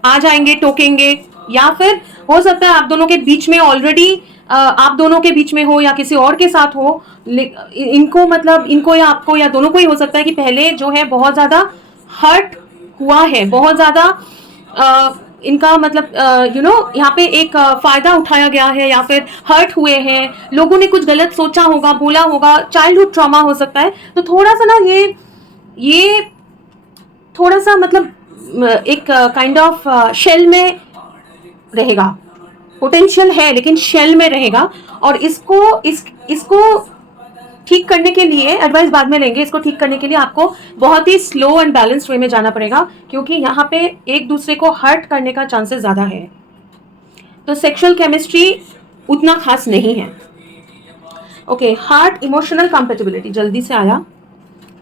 आ जाएंगे, टोकेंगे, या फिर हो सकता है आप दोनों के बीच में ऑलरेडी आप दोनों के बीच में हो या किसी और के साथ हो, इनको मतलब इनको या आपको या दोनों को ही हो सकता है कि पहले जो है बहुत ज्यादा हर्ट हुआ है, बहुत ज्यादा इनका मतलब यहाँ पे एक फायदा उठाया गया है या फिर हर्ट हुए हैं, लोगों ने कुछ गलत सोचा होगा, बोला होगा, चाइल्डहुड ट्रॉमा हो सकता है। तो थोड़ा सा ना ये थोड़ा सा मतलब एक काइंड ऑफ शेल में रहेगा, पोटेंशियल है लेकिन शेल में रहेगा। और इसको ठीक करने के लिए, एडवाइस बाद में लेंगे, इसको ठीक करने के लिए आपको बहुत ही स्लो एंड बैलेंस्ड वे में जाना पड़ेगा, क्योंकि यहाँ पे एक दूसरे को हर्ट करने का चांसेस ज्यादा है। तो सेक्सुअल केमिस्ट्री उतना खास नहीं है। ओके, हार्ट इमोशनल कंपेटिबिलिटी जल्दी से आया।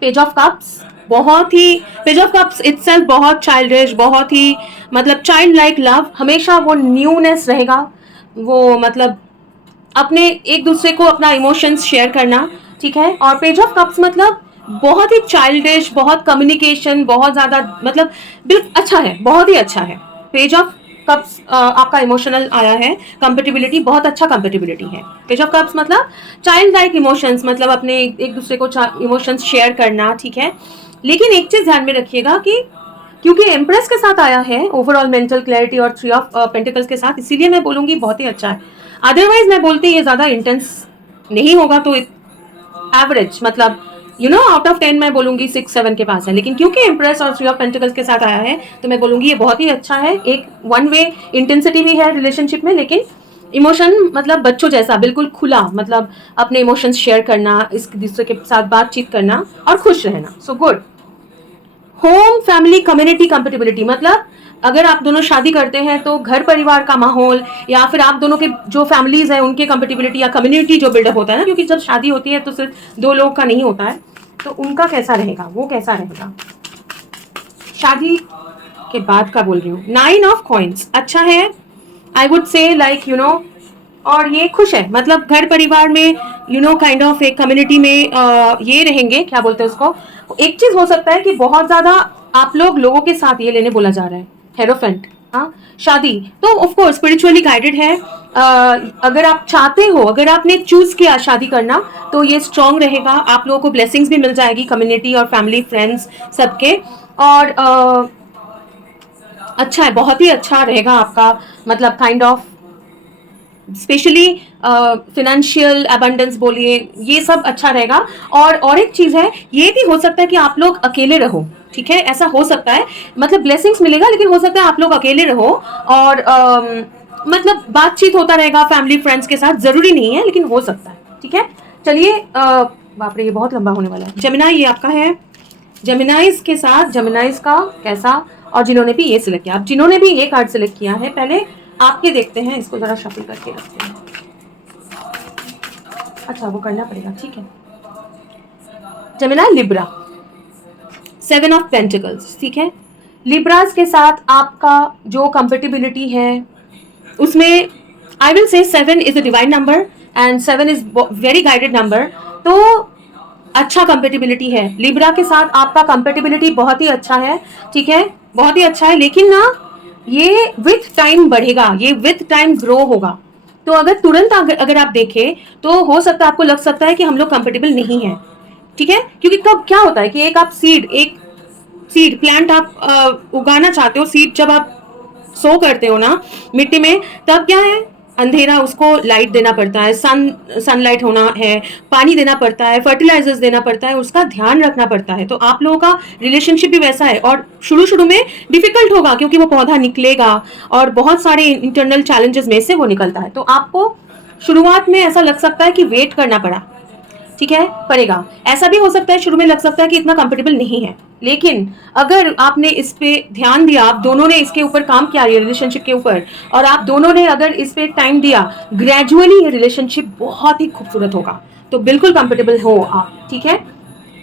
पेज ऑफ कप्स बहुत ही, पेज ऑफ कप्स इटसेल्फ बहुत चाइल्डिश, बहुत ही मतलब चाइल्ड लाइक लव, हमेशा वो न्यूनेस रहेगा, वो मतलब अपने एक दूसरे को अपना इमोशंस शेयर करना, ठीक है। और पेज ऑफ कप्स मतलब बहुत ही चाइल्डिश, बहुत कम्युनिकेशन, बहुत ज्यादा मतलब बिल्कुल अच्छा है, बहुत ही अच्छा है। पेज ऑफ कप्स आपका इमोशनल आया है, कंपेटिबिलिटी बहुत अच्छा कंपेटिबिलिटी है। पेज ऑफ कप्स मतलब चाइल्ड लाइक इमोशंस, मतलब अपने एक दूसरे को इमोशंस शेयर करना, ठीक है। लेकिन एक चीज ध्यान में रखिएगा कि क्योंकि एम्प्रेस के साथ आया है ओवरऑल मेंटल क्लैरिटी और थ्री ऑफ पेंटिकल्स के साथ, इसीलिए मैं बोलूंगी बहुत ही अच्छा है। अदरवाइज मैं बोलती ये ज्यादा इंटेंस नहीं होगा, तो एवरेज मतलब आउट ऑफ 10 मैं बोलूंगी 6-7 के पास है। लेकिन क्योंकि इम्प्रेस और थ्री ऑफ पेंटिकल्स के साथ आया है, तो मैं बोलूंगी ये बहुत ही अच्छा है। एक वन वे इंटेंसिटी भी है रिलेशनशिप में, लेकिन इमोशन मतलब बच्चों जैसा बिल्कुल खुला, मतलब अपने इमोशंस शेयर करना, इस दूसरे के साथ बातचीत करना और खुश रहना। So good. Home family community compatibility मतलब अगर आप दोनों शादी करते हैं तो घर परिवार का माहौल, या फिर आप दोनों के जो फैमिलीज हैं उनके कंपेटिबिलिटी या कम्युनिटी जो बिल्डअप होता है ना, क्योंकि जब शादी होती है तो सिर्फ दो लोग का नहीं होता है, तो उनका कैसा रहेगा, वो कैसा रहेगा शादी के बाद का बोल रही हूँ। 9 ऑफ कॉइन्स अच्छा है, आई वुड से लाइक और ये खुश है, मतलब घर परिवार में काइंड ऑफ एक कम्युनिटी में ये रहेंगे, क्या बोलते हैं उसको। एक चीज हो सकता है कि बहुत ज्यादा आप लोगों के साथ ये लेने बोला जा रहा है, हेरोफेंट। हाँ, शादी तो ऑफ कोर्स स्पिरिचुअली गाइडेड है। अगर आप चाहते हो, अगर आपने चूज किया शादी करना, तो ये स्ट्रांग रहेगा, आप लोगों को ब्लेसिंग्स भी मिल जाएगी कम्युनिटी और फैमिली फ्रेंड्स सबके। और अच्छा है, बहुत ही अच्छा रहेगा आपका, मतलब kind of specially financial abundance बोलिए, ये सब अच्छा रहेगा। और एक चीज है, ये भी हो सकता है कि आप लोग अकेले रहो, ठीक है, ऐसा हो सकता है, मतलब ब्लेसिंग्स मिलेगा, लेकिन हो सकता है आप लोग अकेले रहो और मतलब बातचीत होता रहेगा फैमिली फ्रेंड्स के साथ, जरूरी नहीं है लेकिन हो सकता है, ठीक है। चलिए बाप रे ये बहुत लंबा होने वाला है। जेमिनाई ये आपका है, जेमिनाइज के साथ जेमिनाइज का कैसा, और जिन्होंने भी ये सिलेक्ट किया, अब जिन्होंने भी ये कार्ड सिलेक्ट किया है, पहले आपके देखते हैं, इसको जरा शफल करके रखते हैं। अच्छा वो करना पड़ेगा, ठीक है। जेमिनाई लिब्रा, 7 ऑफ पेंटिकल्स, ठीक है। लिब्रास के साथ आपका जो कंपेटिबिलिटी है उसमें I will say 7 is a divine number and 7 is very guided number. तो अच्छा कंपेटिबिलिटी है लिब्रा के साथ, आपका कंपेटिबिलिटी बहुत ही अच्छा है, ठीक है, बहुत ही अच्छा है। लेकिन ना ये विथ टाइम बढ़ेगा, ये विथ टाइम ग्रो होगा। तो अगर तुरंत अगर आप देखें तो हो सकता है आपको लग सकता है कि हम लोग कंपेटेबल नहीं है, ठीक है। क्योंकि कब क्या होता है कि एक सीड प्लांट आप उगाना चाहते हो, सीड जब आप सो करते हो ना मिट्टी में, तब क्या है, अंधेरा, उसको लाइट देना पड़ता है, सनलाइट होना है, पानी देना पड़ता है, फर्टिलाइजर्स देना पड़ता है, उसका ध्यान रखना पड़ता है। तो आप लोगों का रिलेशनशिप भी वैसा है, और शुरू शुरू में डिफिकल्ट होगा क्योंकि वो पौधा निकलेगा और बहुत सारे इंटरनल चैलेंजेस में से वो निकलता है। तो आपको शुरुआत में ऐसा लग सकता है कि वेट करना पड़ा, ठीक है, पड़ेगा। ऐसा भी हो सकता है शुरू में लग सकता है कि इतना कंफर्टेबल नहीं है, लेकिन अगर आपने इस पे ध्यान दिया, आप दोनों ने इसके ऊपर काम किया, ये रिलेशनशिप के ऊपर, और आप दोनों ने अगर इस पे टाइम दिया, ग्रेजुअली ये रिलेशनशिप बहुत ही खूबसूरत होगा। तो बिल्कुल कंफर्टेबल हो आप, ठीक है,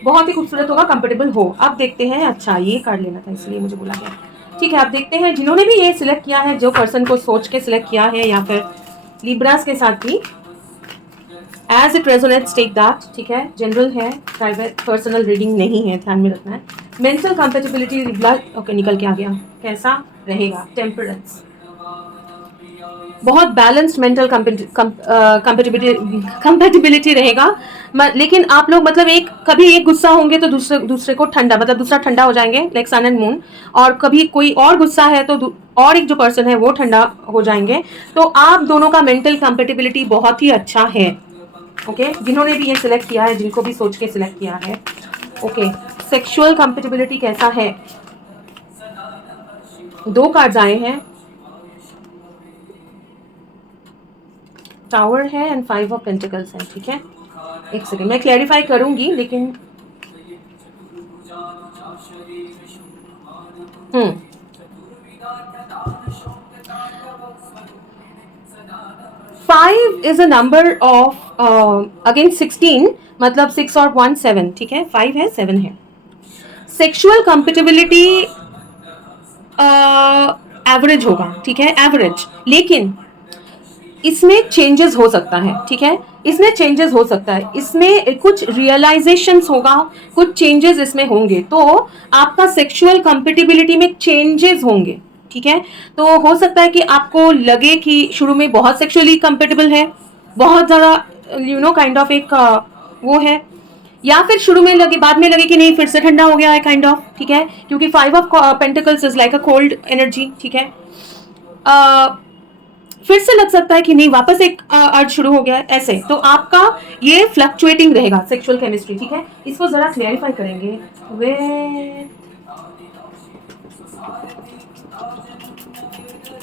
बहुत ही खूबसूरत होगा, कंफर्टेबल हो। अब देखते हैं, अच्छा ये कार्ड लेना था इसलिए मुझे बोला गया, ठीक है। आप देखते हैं जिन्होंने भी ये सिलेक्ट किया है, जो पर्सन को सोच के सिलेक्ट किया है, या फिर लिब्रास के साथ भी, as it resonates take that, ठीक है। जनरल है, प्राइवेट पर्सनल रीडिंग नहीं है, ध्यान में रखना है। मेंटल कंपेटिबिलिटी, ओके निकल के आ गया, कैसा रहेगा, टेम्परेंस, बहुत बैलेंस्ड मेंटल कंपेटिबिलिटी रहेगा। लेकिन आप लोग मतलब कभी एक गुस्सा होंगे तो दूसरे को ठंडा, मतलब दूसरा ठंडा हो जाएंगे, लाइक सन एंड मून। और कभी कोई और गुस्सा है तो और एक जो पर्सन है वो ठंडा हो जाएंगे। तो आप दोनों का मेंटल कंपेटिबिलिटी बहुत ही अच्छा है, ओके। जिन्होंने भी ये सिलेक्ट किया है, जिनको भी सोच के सिलेक्ट किया है, ओके। सेक्सुअल कंपेटिबिलिटी कैसा है, 2 कार्ड्स आए हैं, टावर है एंड 5 ऑफ पेंटिकल्स है, ठीक है। एक सेकेंड मैं क्लैरिफाई करूंगी, लेकिन 5 is a number of again 16, मतलब 6 और 1 7, ठीक है, 5 है 7 है। सेक्सुअल कंपेटिबिलिटी एवरेज होगा, ठीक है, एवरेज, लेकिन इसमें चेंजेस हो सकता है, ठीक है, इसमें चेंजेस हो सकता है, इसमें कुछ रियलाइजेशंस होगा, कुछ चेंजेस इसमें होंगे, तो आपका सेक्सुअल कंपेटिबिलिटी में चेंजेस होंगे, ठीक है। तो हो सकता है कि आपको लगे कि शुरू में बहुत सेक्सुअली कंपेटिबल है, बहुत ज़्यादा काइंड ऑफ एक वो है, या फिर शुरू में लगे, बाद में लगे कि नहीं फिर से ठंडा हो गया है काइंड ऑफ, ठीक है, क्योंकि 5 of pentacles is like a cold energy, ठीक है। फिर से लग सकता है कि नहीं वापस एक अर्ज शुरू हो गया है, ऐसे। तो आपका ये फ्लक्चुएटिंग रहेगा सेक्सुअल केमिस्ट्री, ठीक है। इसको जरा क्लैरिफाई करेंगे वे,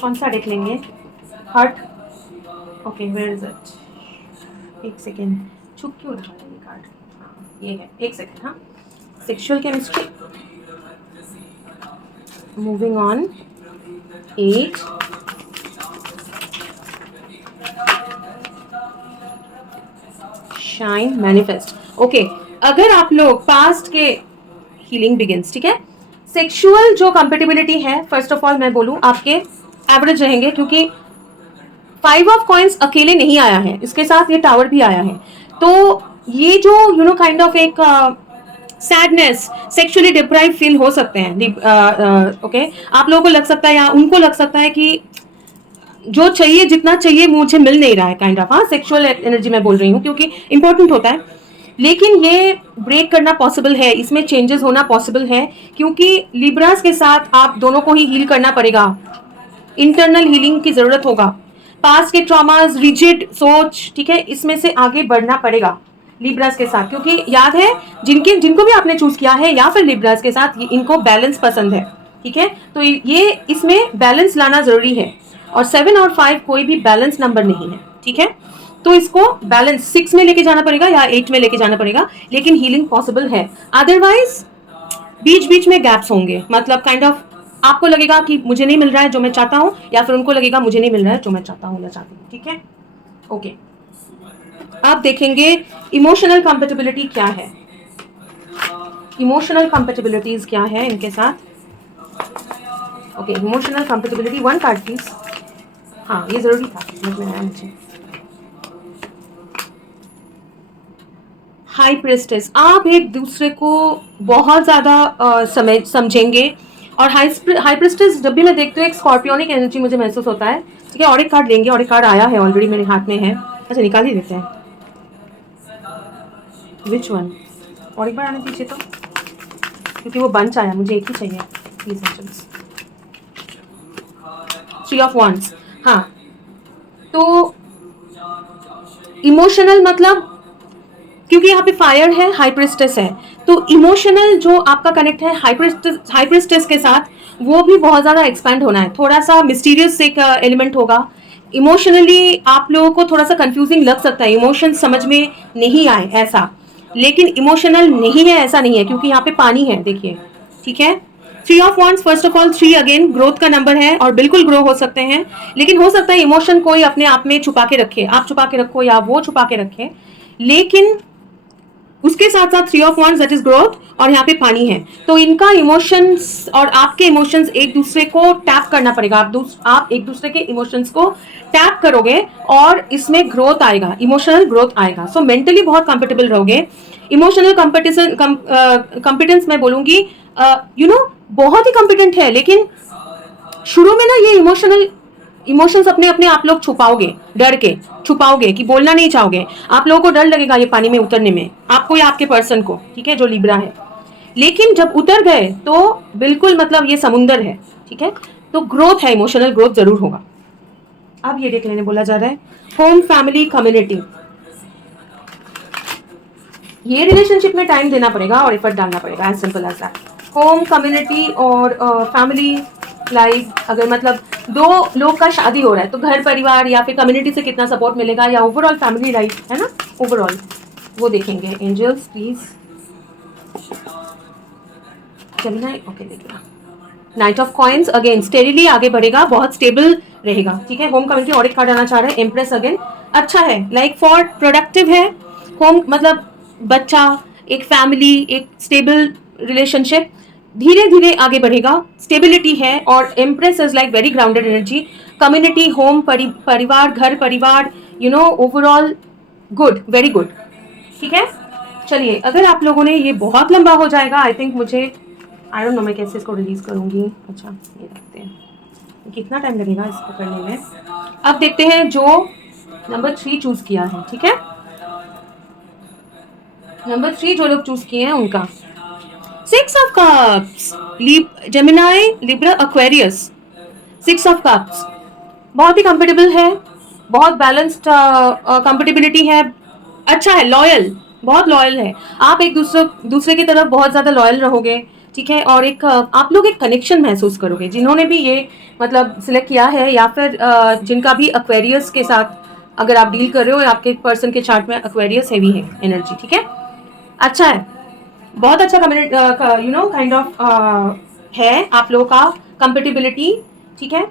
कौन सा देख लेंगे, heart, okay, where is it, एक सेकेंड, छुप क्यों रहा है ये कार्ड, हाँ ये है, एक सेकेंड, हाँ, sexual chemistry, moving on, 8, shine, manifest, okay. अगर आप लोग पास्ट के हीलिंग बिगिंस, ठीक है, सेक्सुअल जो कंपेटिबिलिटी है, फर्स्ट ऑफ ऑल मैं बोलूं आपके एवरेज रहेंगे, क्योंकि 5 ऑफ कॉइन्स अकेले नहीं आया है, इसके साथ ये टावर भी आया है, तो ये जो काइंड ऑफ एक सैडनेस, सेक्सुअली डिप्राइव फील हो सकते हैं, ओके, आप लोगों को लग सकता है या उनको लग सकता है कि जो चाहिए, जितना चाहिए मुझे मिल नहीं रहा है काइंड ऑफ, हाँ, सेक्सुअल एनर्जी मैं बोल रही हूँ क्योंकि इंपॉर्टेंट होता है, लेकिन ये ब्रेक करना पॉसिबल है, इसमें चेंजेस होना पॉसिबल है, क्योंकि लिब्रास के साथ आप दोनों को ही हील करना पड़ेगा, इंटरनल हीलिंग की जरूरत होगा, पास्ट के ट्रॉमास, रिजिड सोच, ठीक है, इसमें से आगे बढ़ना पड़ेगा लिब्रास के साथ, क्योंकि याद है जिनको भी आपने चूज किया है या फिर लिब्रास के साथ, इनको बैलेंस पसंद है, ठीक है, तो ये इसमें बैलेंस लाना जरूरी है, और 7 और 5 कोई भी बैलेंस नंबर नहीं है, ठीक है, तो इसको बैलेंस 6 में लेके जाना पड़ेगा या 8 में लेके जाना पड़ेगा, लेकिन हीलिंग पॉसिबल है, अदरवाइज बीच बीच में गैप्स होंगे, मतलब काइंड ऑफ आपको लगेगा कि मुझे नहीं मिल रहा है जो मैं चाहता हूँ, या फिर उनको लगेगा मुझे नहीं मिल रहा है जो मैं चाहता हूँ या चाहती हूँ, ठीक है, ओके। आप देखेंगे इमोशनल कंपेटिबिलिटी क्या है, इमोशनल कंपेटिबिलिटीज क्या है इनके साथ, okay, emotional compatibility, 1 card please, हाँ ये जरूरी था, समझ में आया मुझे। हाई प्रेस्टेस, आप एक दूसरे को बहुत ज़्यादा समझेंगे, और हाई प्रेस्टेस जब भी मैं देखती हूँ एक स्कॉर्पियोनिक एनर्जी मुझे महसूस होता है, ठीक है। और एक कार्ड लेंगे, और एक कार्ड आया है ऑलरेडी मेरे हाथ में है, अच्छा निकाल ही लेते हैं, विच वन, और एक बार आने दीजिए तो, क्योंकि वो बंच आया, मुझे एक ही चाहिए प्लीज, 3 ऑफ wands, हाँ, तो इमोशनल मतलब क्योंकि यहाँ पे फायर है, हाई प्रिस्टेस है, तो इमोशनल जो आपका कनेक्ट है हाई प्रिस्टेस के साथ, वो भी बहुत ज़्यादा एक्सपैंड होना है, थोड़ा सा मिस्टीरियस एक एलिमेंट होगा, इमोशनली आप लोगों को थोड़ा सा कंफ्यूजिंग लग सकता है, इमोशन समझ में नहीं आए ऐसा, लेकिन इमोशनल नहीं है ऐसा नहीं है, क्योंकि यहाँ पे पानी है, देखिए, ठीक है। 3 of wands, first of all 3 again growth का नंबर है, और बिल्कुल ग्रो हो सकते हैं, लेकिन हो सकता है इमोशन कोई अपने आप में छुपा के रखे, आप छुपा के रखो या वो छुपा के रखे, लेकिन उसके साथ साथ 3 of wands that is growth, और यहाँ पे पानी है, तो इनका इमोशंस और आपके इमोशंस एक दूसरे को टैप करना पड़ेगा, आप एक दूसरे के इमोशंस को टैप करोगे, और इसमें ग्रोथ आएगा, इमोशनल ग्रोथ आएगा, सो मेंटली बहुत कंफर्टेबल रहोगे, इमोशनल कॉम्पिटेंस मैं बोलूंगी, बहुत ही कॉम्पिटेंट है, लेकिन शुरू में ना ये इमोशंस अपने अपने आप लोग छुपाओगे, डर के छुपाओगे कि बोलना नहीं चाहोगे, आप लोगों को डर लगेगा ये पानी में उतरने में, आपको या आपके पर्सन को, ठीक है, जो लिब्रा है, लेकिन जब उतर गए तो बिल्कुल मतलब ये समुंदर है, ठीक है, तो ग्रोथ है, इमोशनल ग्रोथ जरूर होगा। अब ये देख लेने बोला जा रहा है होम, फैमिली, कम्युनिटी, ये रिलेशनशिप में टाइम देना पड़ेगा और एफर्ट डालना पड़ेगा, as simple as that. Home, community और फैमिली लाइफ, अगर मतलब 2 लोग का शादी हो रहा है तो घर परिवार या फिर कम्युनिटी से कितना सपोर्ट मिलेगा, या ओवरऑल फैमिली लाइफ है ना, ओवरऑल वो देखेंगे। एंजल्स प्लीज, चलिए, ओके देखिए, night of coins again steadily आगे बढ़ेगा, बहुत स्टेबल रहेगा, ठीक है। होम कम्युनिटी और एक कार्ड आना चाह रहा है, एम्प्रेस अगेन, अच्छा है, लाइक फॉर प्रोडक्टिव है। होम मतलब बच्चा, एक फैमिली, एक स्टेबल रिलेशनशिप, धीरे धीरे आगे बढ़ेगा, स्टेबिलिटी है। और empress is like very grounded energy, community, home, परिवार, घर परिवार, you know, overall good, very good, ठीक है। चलिए, अगर आप लोगों ने, ये बहुत लंबा हो जाएगा आई थिंक, मुझे आई डोंट नो मैं कैसे इसको रिलीज करूंगी। अच्छा, ये रखते हैं, कितना टाइम लगेगा इसको करने में। अब देखते हैं जो नंबर 3 चूज किया है, ठीक है। नंबर 3 जो लोग चूज किए हैं उनका 6 of cups, Gemini, Libra, Aquarius, 6 of cups, बहुत ही कंफर्टेबल है, बहुत बैलेंस्ड कंपेटिबिलिटी है, अच्छा है, लॉयल, बहुत लॉयल है। आप एक दूसरे की तरफ बहुत ज़्यादा लॉयल रहोगे, ठीक है। और एक आप लोग एक कनेक्शन महसूस करोगे, जिन्होंने भी ये मतलब सिलेक्ट किया है, या फिर जिनका भी एक्वेरियस के साथ अगर आप डील कर रहे हो, आपके पर्सन के चार्ट में एक्वेरियस हैवी है एनर्जी, ठीक है। अच्छा है, बहुत अच्छा community, you know, kind of है आप लोगों का कंपेटिबिलिटी, ठीक है।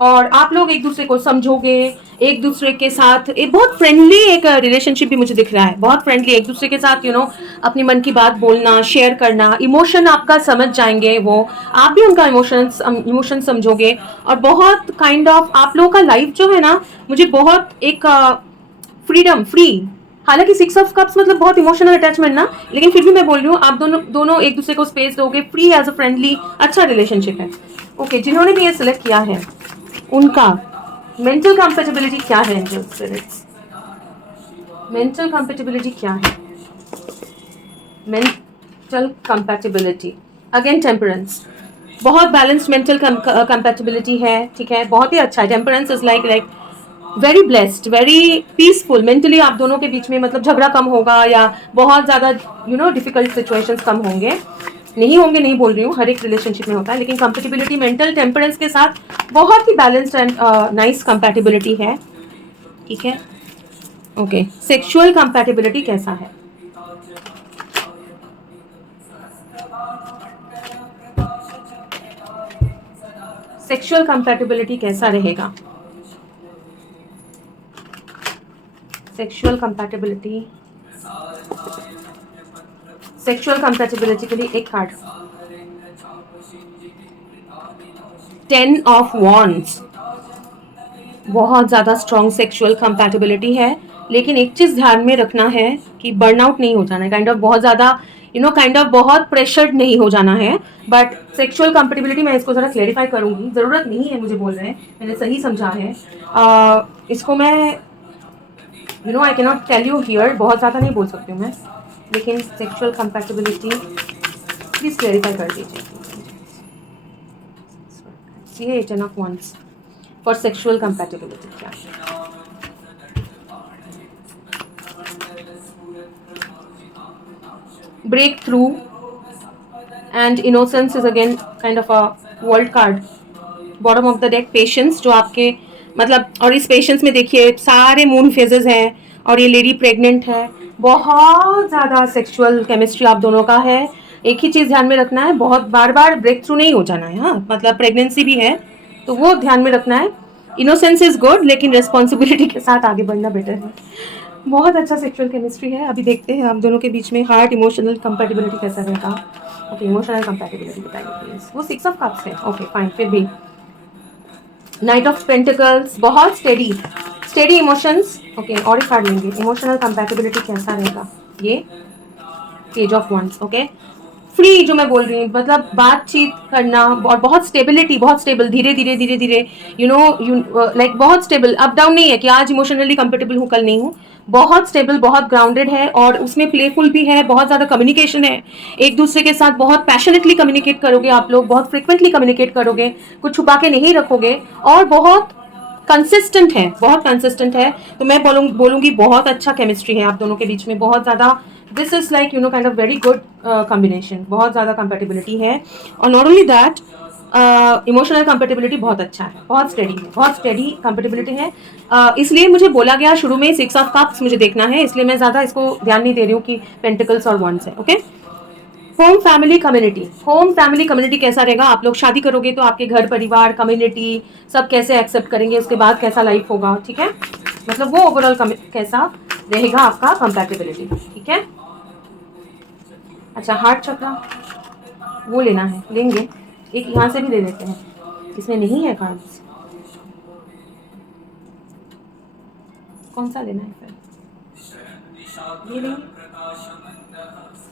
और आप लोग एक दूसरे को समझोगे, एक दूसरे के साथ एक बहुत फ्रेंडली एक रिलेशनशिप भी मुझे दिख रहा है, बहुत फ्रेंडली, एक दूसरे के साथ, यू नो, अपनी मन की बात बोलना, शेयर करना, इमोशन आपका समझ जाएंगे वो, आप भी उनका इमोशन समझोगे। और बहुत काइंड ऑफ आप लोगों का लाइफ जो है ना, मुझे बहुत एक फ्रीडम, फ्री, हालांकि 6 ऑफ कप्स मतलब बहुत इमोशनल अटैचमेंट ना, लेकिन फिर भी मैं बोल रही हूँ, आप दोनों एक दूसरे को स्पेस दोगे, फ्री एज अ फ्रेंडली, अच्छा रिलेशनशिप है। ओके, जिन्होंने भी ये सिलेक्ट किया है उनका मेंटल कंपेटिबिलिटी क्या है, एंजल स्पिरिट्स, मेंटल कंपेटिबिलिटी क्या है। मेंटल कंपेटिबिलिटी अगेन टेम्परेंस, बहुत बैलेंस्ड मेंटल कंपेटिबिलिटी है, ठीक है, बहुत ही अच्छा है। Temperance is like very blessed, very peaceful, mentally आप दोनों के बीच में मतलब झगड़ा कम होगा, या बहुत ज़्यादा यू नो डिफिकल्ट सिचुएशंस कम होंगे, नहीं होंगे नहीं बोल रही हूँ, हर एक रिलेशनशिप में होता है, लेकिन कंपेटिबिलिटी मेंटल टेम्परेंस के साथ बहुत ही बैलेंस्ड एंड नाइस कंपेटिबिलिटी है, ठीक है। ओके, सेक्सुअल कंपेटिबिलिटी कैसा है, सेक्सुअल कंपेटिबिलिटी कैसा रहेगा, सेक्सुअल कंपेटिबिलिटी, सेक्सुअल कंपेटिबिलिटी के लिए एक कार्ड, 10 ऑफ वॉन्ड्स, बहुत ज़्यादा स्ट्रॉन्ग सेक्सुअल कंपैटिबिलिटी है, लेकिन एक चीज़ ध्यान में रखना है कि बर्नआउट नहीं हो जाना है, काइंड ऑफ बहुत ज़्यादा यू नो काइंड ऑफ बहुत प्रेशर्ड नहीं हो जाना है। बट सेक्सुअल कंपैटिबिलिटी मैं इसको ज़रा क्लेरिफाई करूंगी, ज़रूरत नहीं है मुझे बोल रहे हैं, मैंने सही समझा है। इसको मैं you know I can not tell you here, बहुत ज़्यादा नहीं बोल सकती हूँ मैं, लेकिन सेक्सुअल कंपैटिबिलिटी प्लीज़ क्लेरिफाई कर दीजिए। ये 10 of wands for sexual compatibility क्या है, breakthrough and innocence is again kind of a world card, bottom of the deck patience, जो आपके मतलब, और इस पेशेंस में देखिए सारे मून फेजेस हैं, और ये लेडी प्रेग्नेंट है, बहुत ज़्यादा सेक्सुअल केमिस्ट्री आप दोनों का है। एक ही चीज़ ध्यान में रखना है, बहुत बार बार ब्रेक थ्रू नहीं हो जाना है, हाँ, मतलब प्रेगनेंसी भी है तो वो ध्यान में रखना है। इनोसेंस इज गुड, लेकिन रेस्पॉन्सिबिलिटी के साथ आगे बढ़ना बेटर है। बहुत अच्छा सेक्सुअल केमिस्ट्री है। अभी देखते हैं आप दोनों के बीच में हार्ट इमोशनल कंपैटिबिलिटी कैसा रहेगा। ओके, इमोशनल कंपैटिबिलिटी बताइए प्लीज। वो 6 ऑफ कप्स है, ओके फाइन। फिर भी नाइट ऑफ पेंटिकल्स, बहुत स्टेडी स्टेडी इमोशंस। ओके, और एक कार्ड लेंगे, इमोशनल कंपैटिबिलिटी कैसा रहेगा। ये page of wands, okay, free जो मैं बोल रही हूँ, मतलब बातचीत करना, और बहुत स्टेबिलिटी, बहुत स्टेबल, धीरे धीरे धीरे धीरे यू नो यू लाइक बहुत स्टेबल, अप डाउन नहीं है कि आज इमोशनली कंपेटेबल हूँ कल नहीं हूँ, बहुत स्टेबल, बहुत ग्राउंडेड है, और उसमें प्लेफुल भी है, बहुत ज़्यादा कम्युनिकेशन है, एक दूसरे के साथ बहुत पैशनेटली कम्युनिकेट करोगे आप लोग, बहुत फ्रिक्वेंटली कम्युनिकेट करोगे, कुछ छुपा के नहीं रखोगे, और बहुत कंसिस्टेंट है, बहुत कंसिस्टेंट है। तो मैं बोलूँगी बहुत अच्छा केमिस्ट्री है आप दोनों के बीच में, बहुत ज़्यादा, this is like you know kind of very good combination, बहुत ज़्यादा कंपेटिबिलिटी है। और not only that, emotional compatibility बहुत अच्छा है, बहुत स्टेडी है, बहुत स्टेडी कंपेटिबिलिटी है। इसलिए मुझे बोला गया शुरू में 6 ऑफ कप्स मुझे देखना है, इसलिए मैं ज़्यादा इसको ध्यान नहीं दे रही हूँ कि पेंटिकल्स और वंस है। Okay, home family community, home family community कैसा रहेगा? आप लोग शादी करोगे तो आपके घर परिवार कम्युनिटी सब कैसे एक्सेप्ट करेंगे, उसके बाद कैसा लाइफ होगा, ठीक है? मतलब वो ओवरऑल कैसा रहेगा आपका कंपैटिबिलिटी, ठीक है? अच्छा, हार्ट चक्र वो लेना है, लेंगे, एक यहाँ से भी ले लेते हैं, इसमें नहीं है कार्ड्स, कौन सा लेना है फिर? ये लेंगे,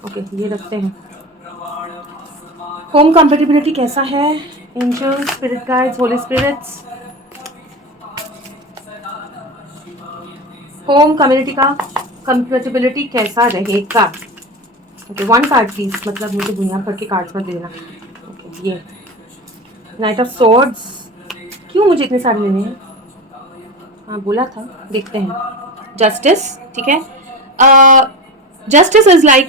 ओके, ये रखते हैं। होम कंपेटिबिलिटी कैसा है? Angel, spirit guides, holy spirits, home community का कंपेटिबिलिटी कैसा रहेगा? ओके, वन कार्ड प्लीज, मतलब मुझे दुनिया भर के कार्ड्स मत देना। ओके, ये नाइट ऑफ सोर्ड्स, क्यों मुझे इतने सारे लेने हैं? हाँ बोला था, देखते हैं। जस्टिस, ठीक है, जस्टिस इज लाइक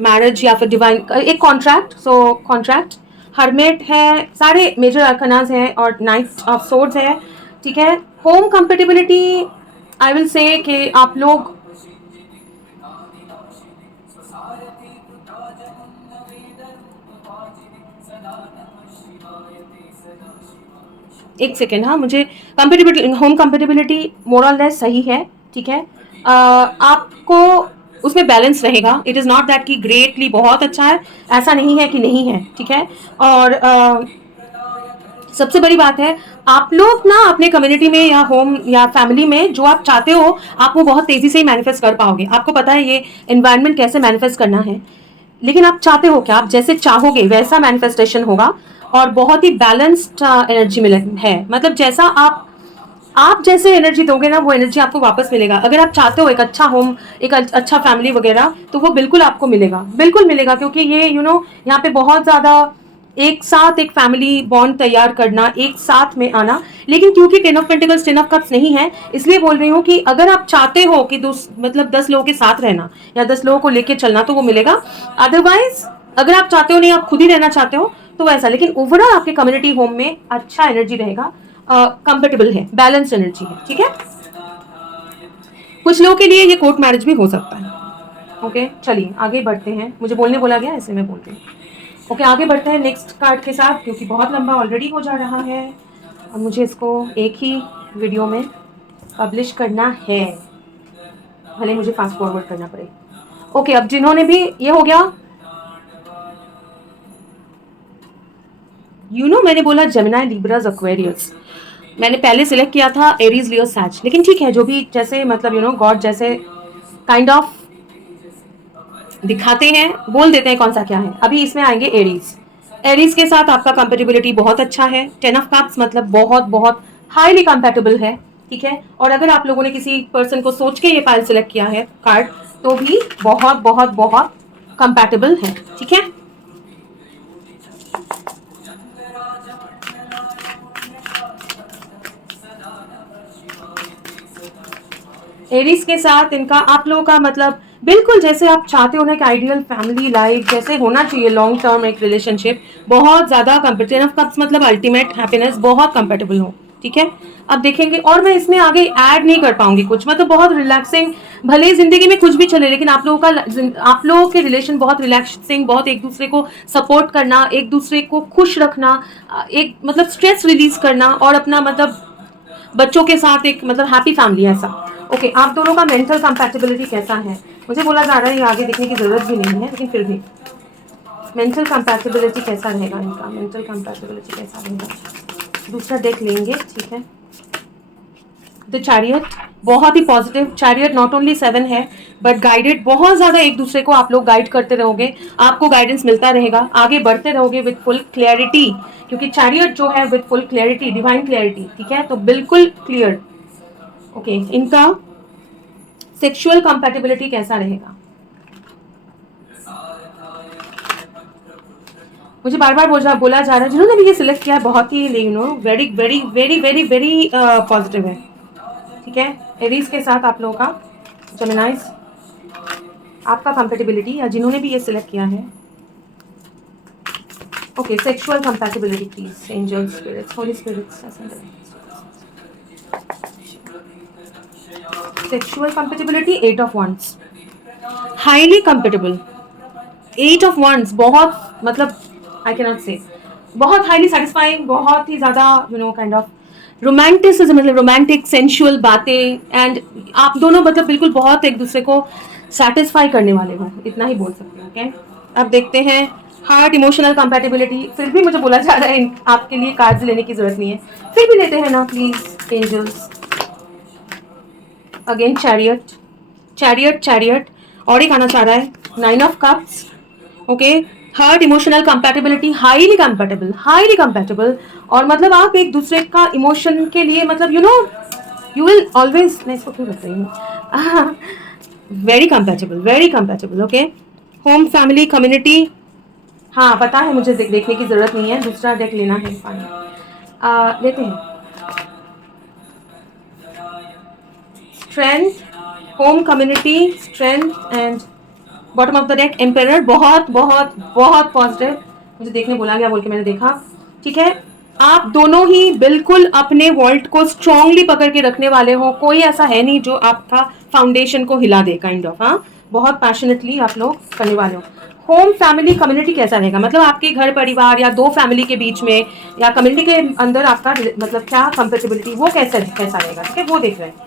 मैरिज या फिर डिवाइन एक कॉन्ट्रैक्ट, सो कॉन्ट्रैक्ट। हर्मेट है, सारे मेजर आर्कनाज हैं और नाइट ऑफ सोर्ड्स है, ठीक है। Home compatibility I will say कि आप लोग एक सेकेंड, हाँ मुझे कंपेटिबिलिटी, होम कंपेटिबिलिटी मोर और लेस सही है, ठीक है। आपको उसमें बैलेंस रहेगा, इट इज़ नॉट दैट कि ग्रेटली बहुत अच्छा है, ऐसा नहीं है कि नहीं है, ठीक है। और सबसे बड़ी बात है, आप लोग ना अपने कम्युनिटी में या होम या फैमिली में जो आप चाहते हो आप वो बहुत तेजी से ही मैनिफेस्ट कर पाओगे। आपको पता है ये एनवायरनमेंट कैसे मैनिफेस्ट करना है, लेकिन आप चाहते हो क्या? आप जैसे चाहोगे वैसा मैनिफेस्टेशन होगा और बहुत ही बैलेंस्ड एनर्जी मिले है, मतलब जैसा आप जैसे एनर्जी दोगे ना वो एनर्जी आपको वापस मिलेगा। अगर आप चाहते हो एक अच्छा होम, एक अच्छा फैमिली वगैरह, तो वो बिल्कुल आपको मिलेगा, बिल्कुल मिलेगा, क्योंकि ये यहाँ पे बहुत ज्यादा एक साथ एक फैमिली बॉन्ड तैयार करना, एक साथ में आना। लेकिन क्योंकि 10 ऑफ पेंटिकल्स 10 ऑफ कप्स नहीं है, इसलिए बोल रही हूँ कि अगर आप चाहते हो कि मतलब 10 लोगों के साथ रहना या 10 लोगों को लेके चलना तो वो मिलेगा। अदरवाइज अगर आप चाहते हो नहीं, आप खुद ही रहना चाहते हो तो वैसा। लेकिन ओवरऑल आपके कम्युनिटी होम में अच्छा एनर्जी रहेगा, कंफर्टेबल है, बैलेंस एनर्जी है, ठीक है। कुछ लोगों के लिए ये कोर्ट मैरिज भी हो सकता है। ओके, चलिए आगे बढ़ते हैं, मुझे बोलने बोला गया इसलिए मैं बोल रही हूँ। ओके, आगे बढ़ते हैं नेक्स्ट कार्ड के साथ, क्योंकि बहुत लंबा ऑलरेडी हो जा रहा है और मुझे इसको एक ही वीडियो में पब्लिश करना है, भले मुझे फास्ट फॉरवर्ड करना पड़े। ओके, अब जिन्होंने भी ये हो गया, मैंने बोला जेमिनी, लिब्रास, एक्वेरियस, मैंने पहले सिलेक्ट किया था एरीज, लियो, सैज, लेकिन ठीक है जो भी जैसे मतलब गॉड जैसे काइंड ऑफ दिखाते हैं, बोल देते हैं कौन सा क्या है। अभी इसमें आएंगे एरीज। एरीज के साथ आपका कंपेटिबिलिटी बहुत अच्छा है, 10 ऑफ कप्स मतलब बहुत बहुत हाईली कंपेटेबल है, ठीक है। और अगर आप लोगों ने किसी पर्सन को सोच के ये फाइल सिलेक्ट किया है कार्ड, तो भी बहुत बहुत बहुत कंपेटेबल है, ठीक है। एरीज के साथ इनका आप लोगों का मतलब बिल्कुल जैसे आप चाहते हो ना कि आइडियल फैमिली लाइफ जैसे होना चाहिए, लॉन्ग टर्म एक रिलेशनशिप, बहुत ज्यादा कंपेटेबल ऑफ कप्स मतलब अल्टीमेट हैप्पीनेस, बहुत कंपेटेबल हो, ठीक है। अब देखेंगे, और मैं इसमें आगे ऐड नहीं कर पाऊंगी कुछ, मतलब बहुत रिलैक्सिंग, भले ही जिंदगी में कुछ भी चले लेकिन आप लोगों के रिलेशन बहुत रिलैक्सिंग, बहुत एक दूसरे को सपोर्ट करना, एक दूसरे को खुश रखना, एक मतलब स्ट्रेस रिलीज करना, और अपना मतलब बच्चों के साथ एक मतलब हैप्पी फैमिली ऐसा। ओके, आप दोनों का मेंटल कंपैटिबिलिटी कैसा है? मुझे बोला जा रहा है ये आगे देखने की जरूरत भी नहीं है, लेकिन फिर भी मेंटल कंपैटिबिलिटी कैसा रहेगा इनका? मेंटल कंपैटिबिलिटी कैसा रहेगा? दूसरा देख लेंगे, ठीक है। द चैरियट, बहुत ही पॉजिटिव चैरियट, नॉट ओनली 7 है बट गाइडेड, बहुत ज्यादा एक दूसरे को आप लोग गाइड करते रहोगे, आपको गाइडेंस मिलता रहेगा, आगे बढ़ते रहोगे विद फुल क्लैरिटी, क्योंकि चैरियट जो है with full clarity, divine clarity, ठीक है, तो बिल्कुल क्लियर। ओके, इनका सेक्सुअल कंपैटिबिलिटी कैसा रहेगा? मुझे बार बार बोला जा रहा है, जिन्होंने भी ये सिलेक्ट किया है बहुत ही very very very very very positive है, ठीक है। एरीज के साथ आप लोगों का, जेमिनाइज, आपका कंपैटिबिलिटी, या जिन्होंने भी ये सिलेक्ट किया है। Okay, sexual compatibility please, angels, spirits, holy spirits, sexual compatibility 8 of wands, highly compatible, eight of wands, बहुत मतलब आई कैन नॉट से, बहुत हाईली सेटिस्फाइंग, बहुत ही ज़्यादा काइंड ऑफ रोमांटिसिज्म, मतलब रोमांटिक सेंशुअल बातें, एंड आप दोनों मतलब बिल्कुल बहुत एक दूसरे को सेटिस्फाई करने वाले हो, इतना ही बोल सकते हो। ओके, अब देखते हैं हार्ट इमोशनल कंपैटिबिलिटी। फिर भी मुझे बोला जा रहा है आपके लिए कार्ड्स लेने की जरूरत नहीं है, फिर भी लेते हैं ना please angels. Again chariot, chariot, chariot, और एक आना चाह रहा है nine of cups. Okay, heart emotional compatibility, highly compatible, highly compatible, और मतलब आप एक दूसरे का इमोशन के लिए मतलब यू विल ऑलवेज, मैं इसको क्यों रख रही हूँ, very compatible, very compatible. Okay, home family community, हाँ पता है मुझे, देखने की जरूरत नहीं है, दूसरा डेक लेना है, लेते हैं। Strength, home community, strength, and bottom of the deck emperor. बहुत बहुत बहुत पॉजिटिव, मुझे देखने बोला गया बोल के मैंने देखा। ठीक है, आप दोनों ही बिल्कुल अपने वॉल्ट को स्ट्रांगली पकड़ के रखने वाले हो, कोई ऐसा है नहीं जो आपका फाउंडेशन को हिला दे, काइंड ऑफ। हाँ, बहुत पैशनेटली आप लोग करने वाले हो। होम फैमिली कम्युनिटी कैसा रहेगा, मतलब आपके घर परिवार या दो फैमिली के बीच में या कम्युनिटी के अंदर आपका मतलब क्या कंपेटेबिलिटी, वो कैसा रहेगा, ठीक है, वो देख रहे हैं।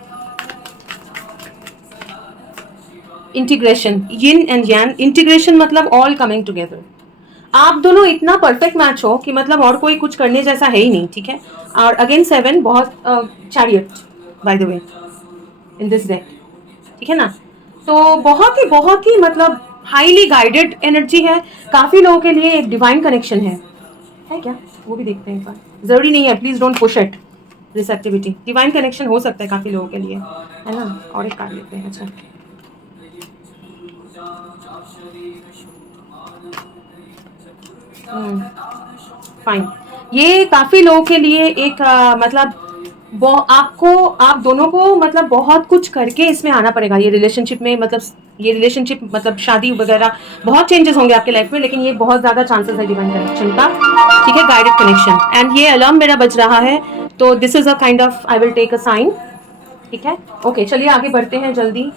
Integration, yin and yang, integration मतलब ऑल कमिंग टुगेदर। आप दोनों इतना परफेक्ट मैच हो कि मतलब और कोई कुछ करने जैसा है ही नहीं, ठीक है। और अगेन 7, बहुत chariot by the way in this deck, ठीक है ना। तो बहुत ही मतलब हाईली गाइडेड एनर्जी है, काफी लोगों के लिए एक डिवाइन कनेक्शन है क्या, वो भी देखते हैं एक बार। जरूरी नहीं है, please don't push it, receptivity, divine connection हो सकता है काफी लोगों के लिए, है ना। और एक कार्ड लेते हैं। अच्छा, फाइन, ये काफी लोगों के लिए एक मतलब आप दोनों को मतलब बहुत कुछ करके इसमें आना पड़ेगा, ये रिलेशनशिप में, मतलब ये रिलेशनशिप मतलब शादी वगैरह, बहुत चेंजेस होंगे आपके लाइफ में, लेकिन ये बहुत ज्यादा चांसेस है डिवाइन कनेक्शन का, ठीक है, गाइडेड कनेक्शन। एंड ये अलार्म मेरा बज रहा है, तो this is a kind of I will take a sign, ठीक है। ओके, चलिए आगे बढ़ते हैं जल्दी।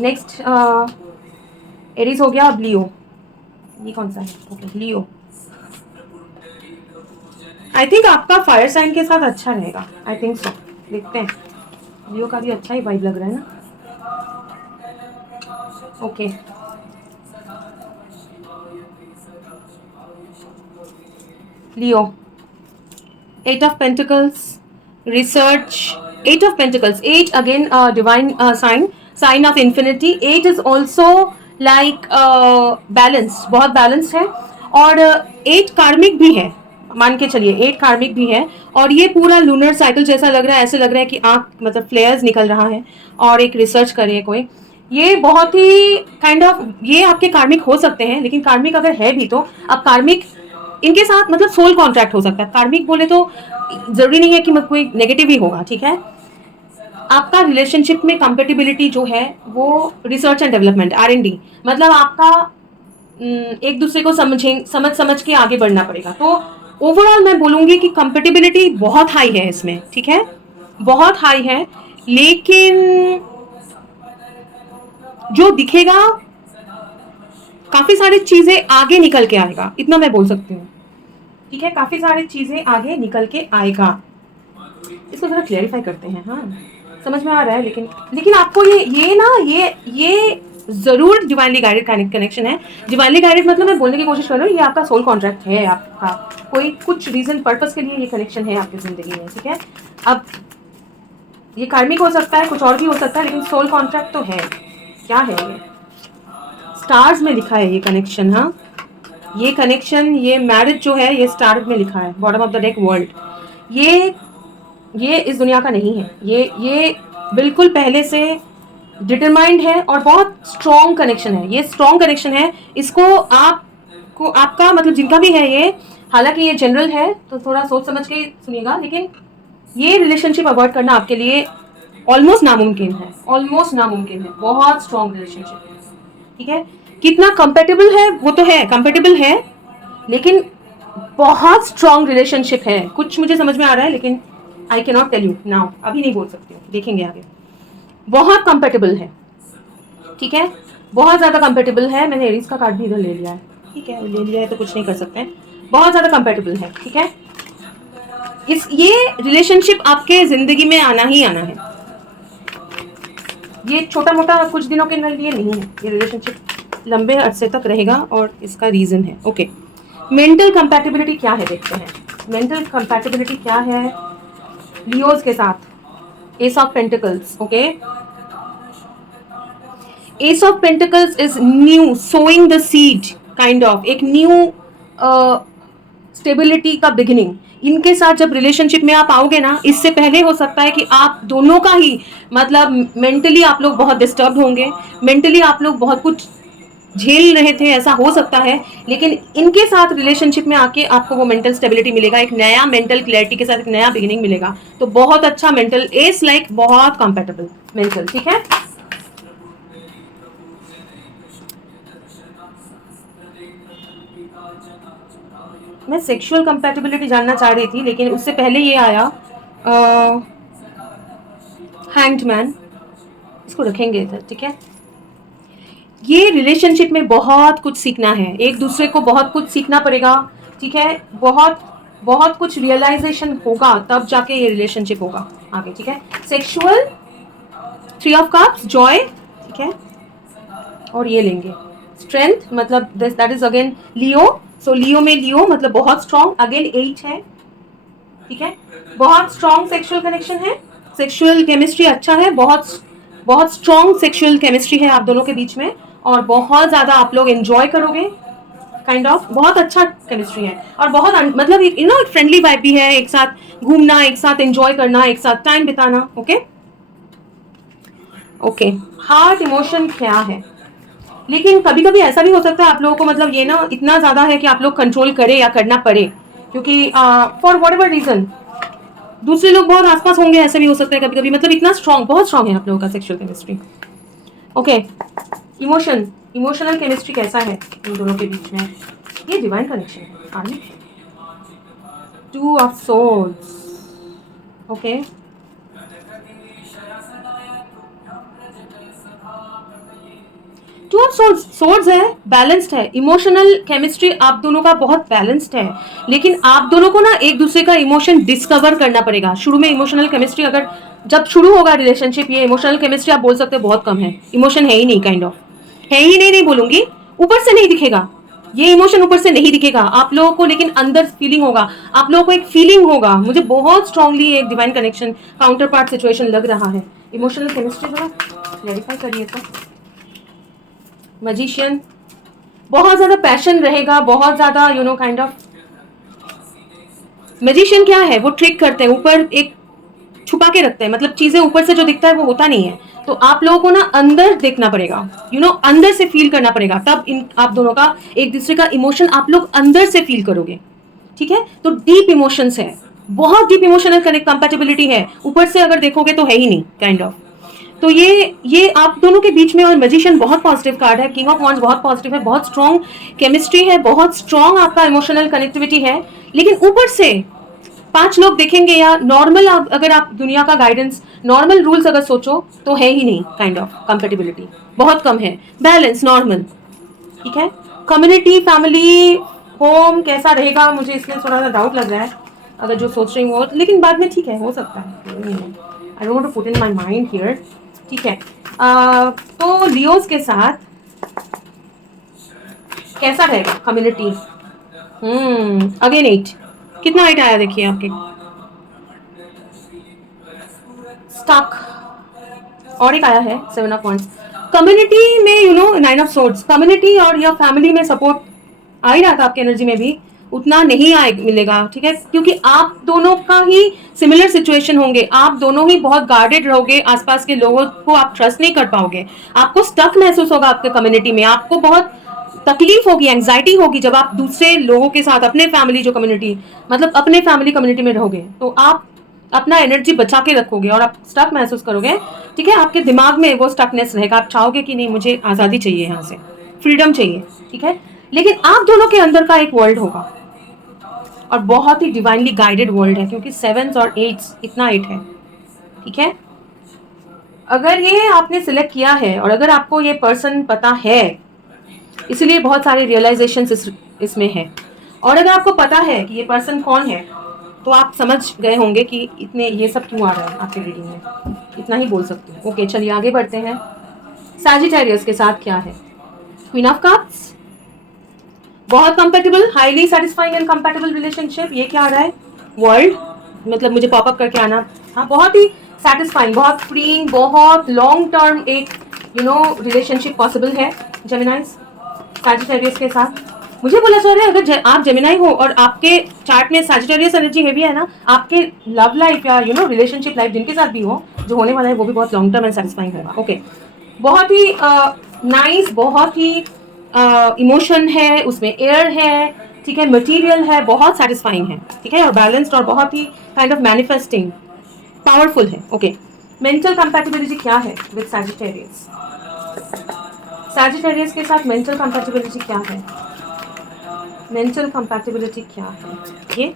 नेक्स्ट एरीज हो गया, अब लियो, ये कौन सा है, ओके लियो। आई थिंक आपका फायर साइन के साथ अच्छा रहेगा, आई थिंक सो, देखते हैं। लियो का भी अच्छा ही वाइब लग रहा है ना। Okay, Leo, 8 of pentacles, research, 8 of pentacles, 8 again divine sign, sign of infinity. 8 is also like balance, बहुत बैलेंस्ड है, और 8 कार्मिक भी है, मान के चलिए 8 कार्मिक भी है, और ये पूरा लूनर साइकिल जैसा लग रहा है, ऐसे लग रहा है कि आँख मतलब फ्लेयर्स निकल रहा है, और एक रिसर्च करे कोई, ये बहुत ही काइंड ऑफ, ये आपके कार्मिक हो सकते हैं, लेकिन कार्मिक अगर है भी तो अब कार्मिक इनके साथ मतलब सोल कॉन्ट्रैक्ट हो सकता है, कार्मिक बोले तो जरूरी नहीं है कि कोई नेगेटिव ही होगा, ठीक है। आपका रिलेशनशिप में कंपेटिबिलिटी जो है वो रिसर्च एंड डेवलपमेंट, R&D, मतलब आपका एक दूसरे को समझ के आगे बढ़ना पड़ेगा। तो ओवरऑल मैं बोलूंगी कि कंपेटिबिलिटी बहुत हाई है इसमें, ठीक है, बहुत हाई है, लेकिन जो दिखेगा काफी सारी चीजें आगे निकल के आएगा, इतना मैं बोल सकती हूँ, ठीक है, काफी सारी चीजें आगे निकल के आएगा। इसको जरा क्लेरिफाई करते हैं। हाँ, समझ में आ रहा है, लेकिन आपको ये ना ये जरूर डिवाइनली गाइडेड कनेक्शन है। डिवाइनली गाइडेड मतलब मैं बोलने की कोशिश कर रही हूँ, ये आपका सोल कॉन्ट्रैक्ट है, आपका कोई कुछ रीजन पर्पस के लिए ये कनेक्शन है आपकी जिंदगी में, ठीक है। अब ये कार्मिक हो सकता है, कुछ और भी हो सकता है, लेकिन सोल कॉन्ट्रैक्ट तो है। क्या है ये, स्टार्स में लिखा है ये कनेक्शन। हाँ, ये कनेक्शन, ये मैरिज जो है ये स्टार में लिखा है, bottom of the deck world. ये इस दुनिया का नहीं है, ये बिल्कुल पहले से डिटरमाइंड है, और बहुत स्ट्रॉन्ग कनेक्शन है, ये स्ट्रॉन्ग कनेक्शन है। इसको आपको आपका मतलब जिनका भी है ये, हालांकि ये जनरल है तो थोड़ा सोच समझ के सुनिएगा, लेकिन ये रिलेशनशिप अवॉइड करना आपके लिए ऑलमोस्ट नामुमकिन है, ऑलमोस्ट नामुमकिन है, बहुत स्ट्रॉन्ग रिलेशनशिप, ठीक है। कितना कंपेटेबल है, वो तो है, कंपेटेबल है, लेकिन बहुत स्ट्रॉन्ग रिलेशनशिप है। कुछ मुझे समझ में आ रहा है, लेकिन I can not tell you now, अभी नहीं बोल सकती हूँ, देखेंगे आगे। बहुत कंपेटेबल है, ठीक है। बहुत ज़्यादा कंपेटेबल है। मैंने एरीज का कार्ड भी इधर ले लिया है, ठीक है, ले लिया है तो कुछ नहीं कर सकते हैं। बहुत ज़्यादा कंपेटेबल है, ठीक है। ये रिलेशनशिप आपके जिंदगी में आना ही आना है। ये छोटा मोटा कुछ दिनों के लिए नहीं है, ये रिलेशनशिप लंबे अरसे तक रहेगा और इसका रीजन है। ओके, मेंटल कंपैटिबिलिटी क्या है देखते हैं। मेंटल कंपैटिबिलिटी क्या है लियोज के साथ? Ace of pentacles, okay. Ace of pentacles is new, sowing the seed, kind of एक न्यू स्टेबिलिटी का बिगिनिंग। इनके साथ जब रिलेशनशिप में आप आओगे ना, इससे पहले हो सकता है कि आप दोनों का ही मतलब मेंटली आप लोग बहुत डिस्टर्ब होंगे, मेंटली आप लोग बहुत कुछ झेल रहे थे, ऐसा हो सकता है। लेकिन इनके साथ रिलेशनशिप में आके आपको वो मेंटल स्टेबिलिटी मिलेगा, एक नया मेंटल क्लैरिटी के साथ एक नया बिगिनिंग मिलेगा। तो बहुत अच्छा मेंटल, एस लाइक बहुत कंपेटेबल मेंटल, ठीक है। मैं सेक्सुअल कंपैटिबिलिटी जानना चाह रही थी, लेकिन उससे पहले ये आया हैंग्ड मैन, इसको रखेंगे इधर, ठीक है। ये रिलेशनशिप में बहुत कुछ सीखना है, एक दूसरे को बहुत कुछ सीखना पड़ेगा, ठीक है। बहुत बहुत कुछ रियलाइजेशन होगा, तब जाके ये रिलेशनशिप होगा आगे, ठीक है। सेक्सुअल, 3 ऑफ कप्स, जॉय, ठीक है। और ये लेंगे स्ट्रेंथ, मतलब दैट इज अगेन लियो। सो लियो में लियो मतलब बहुत स्ट्रॉन्ग, अगेन 8 है, ठीक है। बहुत स्ट्रॉन्ग सेक्सुअल कनेक्शन है, सेक्सुअल केमिस्ट्री अच्छा है, बहुत बहुत स्ट्रॉन्ग सेक्सुअल केमिस्ट्री है आप दोनों के बीच में, और बहुत ज्यादा आप लोग एंजॉय करोगे, काइंड ऑफ बहुत अच्छा केमिस्ट्री है। और बहुत मतलब यू नो फ्रेंडली वाइब भी है, एक साथ घूमना, एक साथ एंजॉय करना, एक साथ टाइम बिताना, ओके। ओके, हार्ट इमोशन क्या है? लेकिन कभी कभी ऐसा भी हो सकता है आप लोगों को मतलब ये ना इतना ज्यादा है कि आप लोग कंट्रोल करें या करना पड़े, क्योंकि फॉर वट एवर रीजन दूसरे लोग बहुत आसपास होंगे, ऐसे भी हो सकता है कभी कभी, मतलब इतना स्ट्रॉन्ग, बहुत स्ट्रॉन्ग है आप लोगों का sexual chemistry. Okay, emotion, emotional chemistry कैसा है इन दोनों के बीच में? ये डिवाइन कनेक्शन है, आनी 2 of swords, okay. 2 of swords है, बैलेंस्ड है, इमोशनल केमिस्ट्री आप दोनों का बहुत बैलेंस्ड है। लेकिन आप दोनों को ना एक दूसरे का इमोशन डिस्कवर करना पड़ेगा। शुरू में इमोशनल केमिस्ट्री अगर जब शुरू होगा रिलेशनशिप, ये इमोशनल केमिस्ट्री आप बोल सकते हो बहुत कम है, इमोशन है ही नहीं, काइंड ऑफ है ही नहीं, नहीं बोलूंगी, ऊपर से नहीं दिखेगा, ये इमोशन ऊपर से नहीं दिखेगा आप लोगों को, लेकिन अंदर फीलिंग होगा, आप लोगों को एक फीलिंग होगा। मुझे बहुत स्ट्रांगली एक divine connection counter part situation लग रहा है। इमोशनल केमिस्ट्री जरा क्लैरिफाई करिए तो। मैजिशियन, बहुत ज्यादा पैशन रहेगा, बहुत ज्यादा you know kind of. Magician क्या है, वो ट्रिक करते हैं, ऊपर एक छुपा के रखते हैं, मतलब चीजें ऊपर से जो दिखता है वो होता नहीं है। तो आप लोगों को ना अंदर देखना पड़ेगा, यू नो अंदर से फील करना पड़ेगा, तब इन आप दोनों का एक दूसरे का इमोशन आप लोग अंदर से फील करोगे, ठीक है। तो डीप इमोशंस है, बहुत डीप इमोशनल कनेक्ट कंपैटिबिलिटी है, ऊपर से अगर देखोगे तो है ही नहीं, काइंड ऑफ। तो ये आप दोनों के बीच में, और मैजिशियन बहुत पॉजिटिव कार्ड है, किंग ऑफ वॉन्ड्स बहुत पॉजिटिव है, बहुत स्ट्रॉन्ग केमिस्ट्री है, बहुत स्ट्रॉन्ग आपका इमोशनल कनेक्टिविटी है। लेकिन ऊपर से 5 लोग देखेंगे, या नॉर्मल अगर आप दुनिया का गाइडेंस, नॉर्मल रूल्स अगर सोचो तो है ही नहीं, काइंड ऑफ कंपेटिबिलिटी बहुत कम है, बैलेंस नॉर्मल, ठीक है। कम्युनिटी, फैमिली, होम कैसा रहेगा, मुझे इसमें थोड़ा सा डाउट लग रहा है, अगर जो सोच रही हूँ, लेकिन बाद में ठीक है, हो सकता है, I don't want to put in my mind here, ठीक है। तो लियोस के साथ कैसा रहेगा कम्युनिटी? अगेन 8, कितना 8 आया देखिए आपके, स्टक, और एक आया है 7 ऑफ वॉन्ड्स। कम्युनिटी में you know 9 of swords, community और या फैमिली में सपोर्ट आ ही रहा था आपके एनर्जी में भी, उतना नहीं आए मिलेगा, ठीक है, क्योंकि आप दोनों का ही सिमिलर सिचुएशन होंगे, आप दोनों ही बहुत गार्डेड रहोगे, आसपास के लोगों को आप ट्रस्ट नहीं कर पाओगे, आपको स्टक महसूस होगा आपके कम्युनिटी में, आपको बहुत तकलीफ होगी, एंग्जाइटी होगी जब आप दूसरे लोगों के साथ अपने फैमिली जो कम्युनिटी, मतलब अपने फैमिली कम्युनिटी में रहोगे, तो आप अपना एनर्जी बचा के रखोगे और आप स्टक महसूस करोगे, ठीक है। आपके दिमाग में वो स्टकनेस रहेगा, आप चाहोगे कि नहीं मुझे आज़ादी चाहिए, यहाँ से फ्रीडम चाहिए, ठीक है। लेकिन आप दोनों के अंदर का एक वर्ल्ड होगा, और बहुत ही डिवाइनली गाइडेड वर्ल्ड है, क्योंकि 7s और 8s, इतना 8 है, ठीक है। अगर ये आपने सिलेक्ट किया है और अगर आपको ये पर्सन पता है, इसलिए बहुत सारे रियलाइजेशन इसमें है, और अगर आपको पता है कि ये पर्सन कौन है, तो आप समझ गए होंगे कि इतने ये सब क्यों आ रहा है आपके रीडिंग में। इतना ही बोल सकती हूँ। ओके, चलिए आगे बढ़ते हैं। सैजिटेरियस के साथ क्या है? क्वीन ऑफ कप्स, बहुत compatible, highly satisfying and compatible relationship. ये क्या आ रहा है? वर्ल्ड, मतलब मुझे पॉपअप करके आना था। बहुत ही सेटिस्फाइंग, बहुत फ्रीइंग, बहुत लॉन्ग टर्म एक रिलेशनशिप पॉसिबल है जेमिनाइज सैजिटेरियस के साथ। मुझे बोला जा रहा है अगर आप जेमिनाई हो और आपके चार्ट में सैजिटेरियस एनर्जी हेवी है ना, आपके लव लाइफ या रिलेशनशिप लाइफ जिनके साथ भी हो, जो होने वाला है वो भी बहुत लॉन्ग टर्म एंड सेटिस्फाइंग होगा। ओके, बहुत ही नाइस, बहुत ही इमोशन है उसमें, एयर है, ठीक है, मटेरियल है, बहुत सेटिस्फाइंग है, ठीक है, और बैलेंस्ड और बहुत ही काइंड ऑफ मैनिफेस्टिंग, पावरफुल है। ओके, मेंटल कंपैटिबिलिटी क्या है विद सैजिटेरियस? सैजिटेरियस के साथ मेंटल कंपैटिबिलिटी क्या है? मेंटल कंपैटिबिलिटी क्या है? ये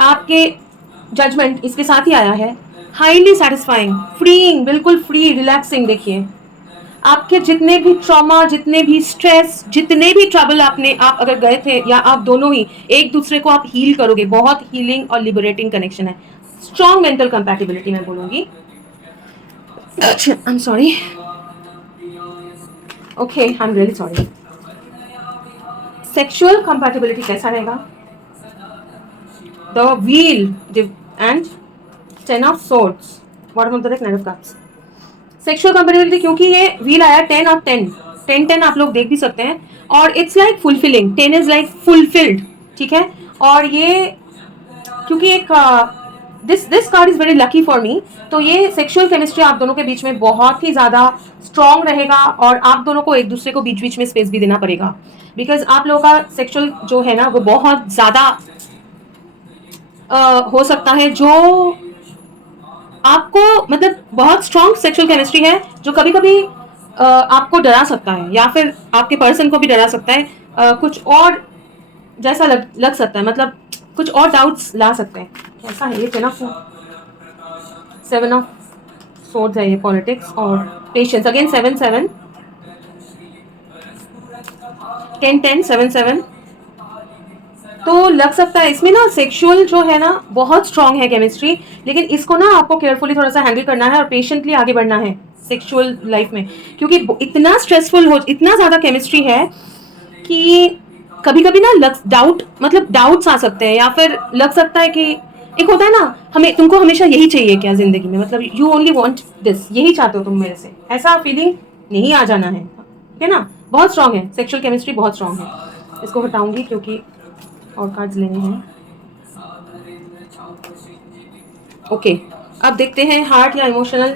आपके जजमेंट इसके साथ ही आया है। हाईली सेटिस्फाइंग, फ्रीइंग, बिल्कुल फ्री, रिलैक्सिंग। देखिए, आपके जितने भी ट्रॉमा, जितने भी स्ट्रेस, जितने भी ट्रबल आप अगर गए थे, या आप दोनों ही एक दूसरे को आप हील करोगे। बहुत हीलिंग और लिबरेटिंग कनेक्शन है। स्ट्रॉन्ग मेंटल कंपैटिबिलिटी मैं बोलूंगी। आई am sorry, okay, I am really sorry. Sexual compatibility कैसा रहेगा? The wheel and 10 of swords, bottom of the deck, 9 of cups. Sexual compatibility, क्योंकि ये व्हील आया 10 ऑफ 10, 10 आप लोग देख भी सकते हैं, और it's like fulfilling, 10 is like fulfilled, ठीक है। और ये क्योंकि एक this card is very lucky for me, तो ये सेक्सुअल केमिस्ट्री आप दोनों के बीच में बहुत ही ज्यादा स्ट्रांग रहेगा, और आप दोनों को एक दूसरे को बीच बीच में स्पेस भी देना पड़ेगा, बिकॉज आप लोगों का सेक्सुअल जो है ना वो बहुत ज्यादा हो सकता है, जो आपको मतलब बहुत स्ट्रांग सेक्सुअल केमिस्ट्री है, जो कभी कभी आपको डरा सकता है, या फिर आपके पर्सन को भी डरा सकता है, कुछ और जैसा लग सकता है, मतलब कुछ और डाउट्स ला सकते हैं। कैसा है ये? 7 ऑफ सोर्ड्स है ये, पॉलिटिक्स और पेशेंस। अगेन 7 7, 10 10, 7 7, तो लग सकता है इसमें ना सेक्सुअल जो है ना बहुत स्ट्रांग है केमिस्ट्री, लेकिन इसको ना आपको केयरफुली थोड़ा सा हैंडल करना है और पेशेंटली आगे बढ़ना है सेक्सुअल लाइफ में, क्योंकि इतना स्ट्रेसफुल हो, इतना ज्यादा केमिस्ट्री है कि कभी कभी ना मतलब डाउट्स आ सकते हैं, या फिर लग सकता है कि एक होता है ना, हमें तुमको हमेशा यही चाहिए क्या जिंदगी में, मतलब यू ओनली वांट दिस, यही चाहते हो तुम मेरे से, ऐसा फीलिंग नहीं आ जाना है, ठीक है ना। बहुत स्ट्रांग है सेक्सुअल केमिस्ट्री, बहुत स्ट्रांग है। इसको हटाऊंगी क्योंकि और कार्ड्स लेने हैं। ओके, अब देखते हैं हार्ट या इमोशनल।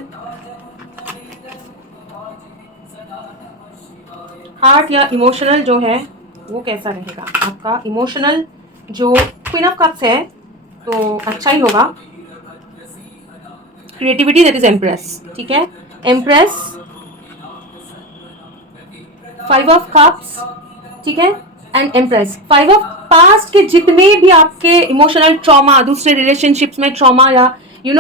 हार्ट या इमोशनल जो है वो कैसा रहेगा आपका इमोशनल? जो क्वीन ऑफ कप्स है तो अच्छा ही होगा। क्रिएटिविटी, दैट इज एम्प्रेस, ठीक है, एम्प्रेस, 5 ऑफ कप्स, ठीक है, एंड एम्प्रेस, 5 ऑफ पास्ट के जितने भी आपके इमोशनल ट्रॉमा, दूसरे रिलेशनशिप्स में ट्रॉमा, या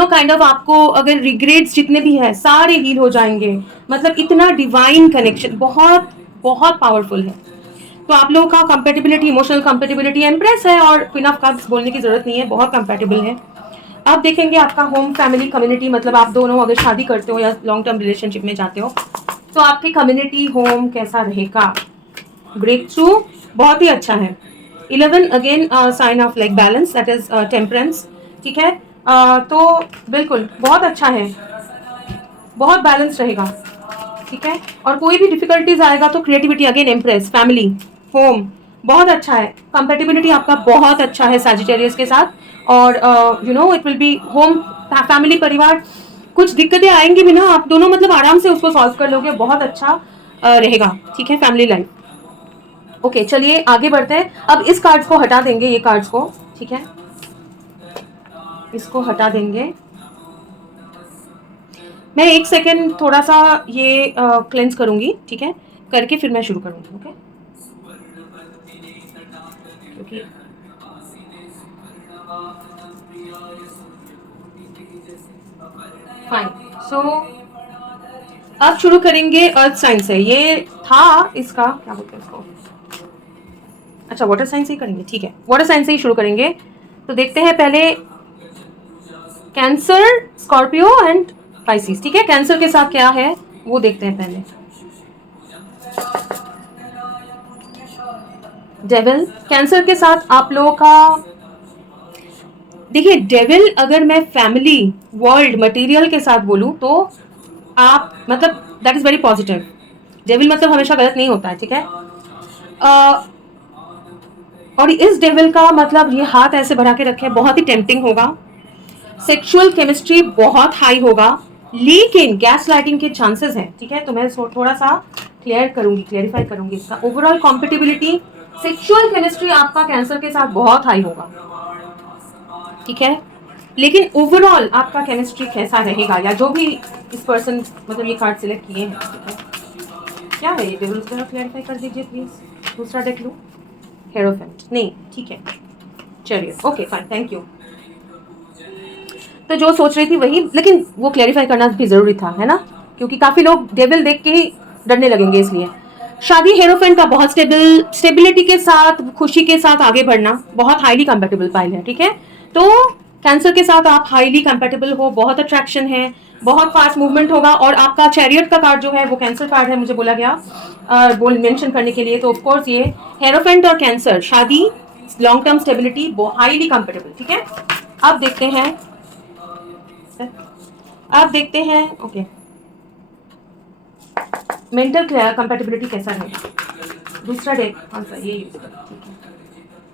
काइंड ऑफ आपको अगर रिग्रेट्स जितने भी है सारे हील हो जाएंगे। मतलब इतना डिवाइन कनेक्शन, बहुत बहुत पावरफुल है। तो आप लोगों का कंपेटिबिलिटी, इमोशनल कंपेटिबिलिटी एम्प्रेस है, और क्वीन ऑफ कप्स बोलने की जरूरत नहीं है, बहुत कंपेटिबल है। अब देखेंगे आपका होम, फैमिली, कम्युनिटी, मतलब आप दोनों अगर शादी करते हो या लॉन्ग टर्म रिलेशनशिप में जाते हो, तो आपकी कम्युनिटी, होम कैसा रहेगा? ब्रेक थ्रू बहुत ही अच्छा है। 11 again sine of like balance, that is temperance, ठीक है। तो बिल्कुल बहुत अच्छा है, बहुत बैलेंस रहेगा, ठीक है। और कोई भी डिफिकल्टीज आएगा तो creativity, again empress, family, home बहुत अच्छा है। कंपेटिबिलिटी आपका बहुत अच्छा है सैजिटेरियस के साथ, और it will be home, family, परिवार। कुछ दिक्कतें आएंगी भी ना, आप दोनों मतलब आराम से उसको सॉल्व कर लोगे, बहुत अच्छा रहेगा, ठीक है, फैमिली लाइफ। ओके, चलिए आगे बढ़ते हैं। अब इस कार्ड्स को हटा देंगे, ये कार्ड्स को, ठीक है, इसको हटा देंगे। मैं एक सेकेंड थोड़ा सा ये क्लेंस करूंगी, ठीक है, करके फिर मैं शुरू करूंगी। ओके, क्योंकि फाइन। सो अब शुरू करेंगे अर्थ साइंस से। ये था इसका क्या बोलते हैं इसको, अच्छा वाटर साइंस ही करेंगे, ठीक है वाटर साइंस से ही शुरू करेंगे। तो देखते हैं पहले कैंसर, स्कॉर्पियो एंड पाइसिस, ठीक है। कैंसर के साथ क्या है वो देखते हैं पहले। डेविल, कैंसर के साथ आप लोगों का, देखिए डेविल अगर मैं फैमिली वर्ल्ड मटेरियल के साथ बोलूं तो आप मतलब that is very positive. Devil मतलब हमेशा गलत नहीं होता है, ठीक है। और इस डेविल का मतलब ये हाथ ऐसे बढ़ा के रखे, बहुत ही टेम्पटिंग होगा, सेक्सुअल केमिस्ट्री बहुत हाई होगा, लेकिन गैस लाइटिंग के चांसेस हैं, ठीक है। तो मैं थोड़ा सा क्लेरिफाई करूंगी इसका। ओवरऑल कॉम्पिटिबिलिटी, सेक्सुअल केमिस्ट्री आपका कैंसर के साथ बहुत हाई होगा, ठीक है। लेकिन ओवरऑल आपका केमिस्ट्री कैसा रहेगा, या जो भी इस पर्सन मतलब ये कार्ड सिलेक्ट किए हैं, ठीक है। क्या है ये डेविल, जरा क्लैरिफाई कर दीजिए प्लीज। दूसरा देख लूँ, हेरोफेंट नहीं, ठीक है चलिए ओके फाइन थैंक यू। तो जो सोच रही थी वही, लेकिन वो क्लैरिफाई करना भी जरूरी था, है ना, क्योंकि काफी लोग डेविल देख के ही डरने लगेंगे। इसलिए शादी हेरोफेंट का बहुत स्टेबिलिटी के साथ, खुशी के साथ आगे बढ़ना, बहुत हाईली कंपेटेबल पाइल है, ठीक है। तो कैंसर के साथ आप हाईली कंपेटेबल हो, बहुत अट्रैक्शन है, बहुत फास्ट मूवमेंट होगा। और आपका चैरियट का कार्ड जो है वो कैंसर कार्ड है, मुझे बोला गया बोल मेंशन करने के लिए। तो ऑफकोर्स ये हेरोफेंट और कैंसर, शादी, long term stability, highly compatible, ठीक है। अब देखते हैं, ओके मेंटल कंपैटिबिलिटी कैसा है। दूसरा डेक कौन सा, ये यूज करें, ठीक है।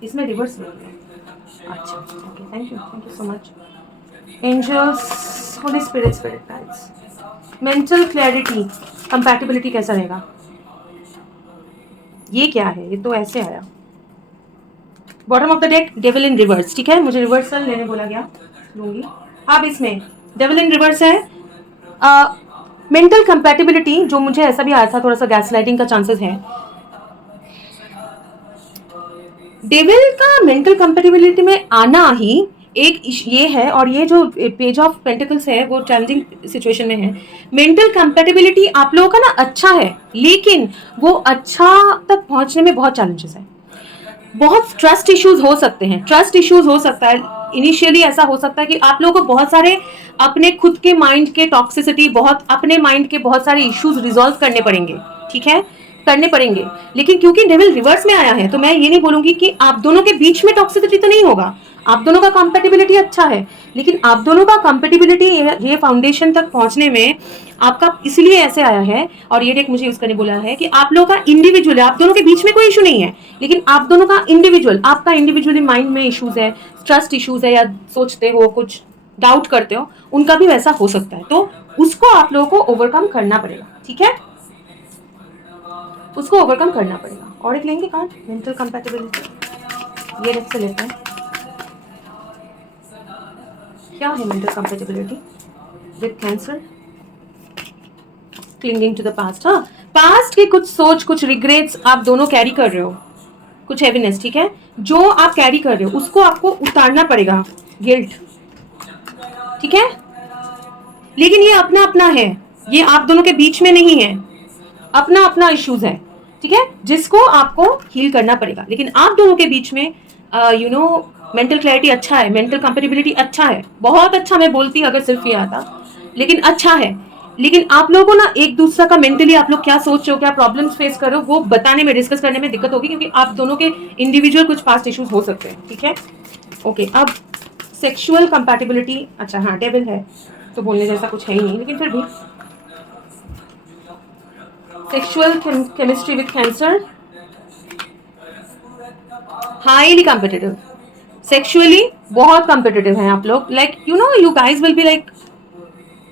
इसमें रिवर्स में है, अच्छा okay thank you so much. Angels, holy spirit, spirit guides, mental clarity, compatibility कैसा रहेगा। ये क्या है, ये तो ऐसे आया, bottom of the deck devil in reverse, ठीक है। मुझे रिवर्सल लेने बोला गया, लूंगी। अब इसमें डेविल इन रिवर्स है। मेंटल कंपैटिबिलिटी जो मुझे ऐसा भी आया था, थोड़ा सा गैसलाइटिंग का चांसेस है। डेविल का मेंटल कंपैटिबिलिटी में आना ही एक ये है, और ये जो पेज ऑफ पेंटिकल्स है वो चैलेंजिंग सिचुएशन में है। मेंटल कंपैटिबिलिटी आप लोगों का ना अच्छा है, लेकिन वो अच्छा तक पहुंचने में बहुत चैलेंजेस है। बहुत ट्रस्ट इश्यूज हो सकते हैं, ट्रस्ट इश्यूज हो सकता है। इनिशियली ऐसा हो सकता है कि आप लोगों को बहुत सारे अपने खुद के माइंड के टॉक्सिसिटी, बहुत अपने माइंड के बहुत सारे इश्यूज रिजॉल्व करने पड़ेंगे, ठीक है, करने पड़ेंगे। लेकिन क्योंकि डेविल रिवर्स में आया है, तो मैं ये नहीं बोलूंगी कि आप दोनों के बीच में टॉक्सिसिटी तो नहीं होगा, आप दोनों का कंपेटिबिलिटी अच्छा है। लेकिन आप दोनों का कंपेटिबिलिटी ये फाउंडेशन तक पहुंचने में आपका इसलिए ऐसे आया है, और ये डेक मुझे यूज करने बोला है कि आप लोगों का इंडिविजुअल है, आप दोनों के बीच में कोई इशू नहीं है, लेकिन आप दोनों का इंडिविजुअल, आपका इंडिविजुअली माइंड में इश्यूज है, ट्रस्ट इश्यूज है, या सोचते हो कुछ डाउट करते हो, उनका भी वैसा हो सकता है। तो उसको आप लोगों को ओवरकम करना पड़ेगा, ठीक है, उसको ओवरकम करना पड़ेगा। और एक लेंगे कार्ड, मेंटल कंपैटिबिलिटी, ये डेक से लेते हैं। क्या है mental compatibility with Cancer, clinging to the past. हाँ, पास्ट की कुछ सोच, कुछ रिग्रेट्स आप दोनों कैरी कर रहे हो, कुछ हैवीनेस, ठीक है, जो आप कैरी कर रहे हो उसको आपको उतारना पड़ेगा, गिल्ट, ठीक है। लेकिन ये अपना अपना है, ये आप दोनों के बीच में नहीं है, अपना अपना इश्यूज है, ठीक है, जिसको आपको हील करना पड़ेगा। लेकिन आप दोनों के बीच में मेंटल क्लैरिटी अच्छा है, मेंटल कंपेटिबिलिटी अच्छा है, बहुत अच्छा। मैं बोलती अगर सिर्फ ये आता, लेकिन अच्छा है। लेकिन आप लोगों को ना एक दूसरा का मेंटली आप लोग क्या सोच रहे हो, क्या प्रॉब्लम्स फेस कर रहे हो, वो बताने में, डिस्कस करने में दिक्कत होगी, क्योंकि आप दोनों के इंडिविजुअल कुछ पास्ट इश्यूज हो सकते हैं, ठीक है। ओके, अब सेक्सुअल कंपैटिबिलिटी, अच्छा हाँ डेविल है तो बोलने जैसा कुछ है ही नहीं, लेकिन फिर भी sexual chemistry with cancer, highly competitive, sexually बहुत कॉम्पिटिटिव हैं आप लोग, like you guys will be like,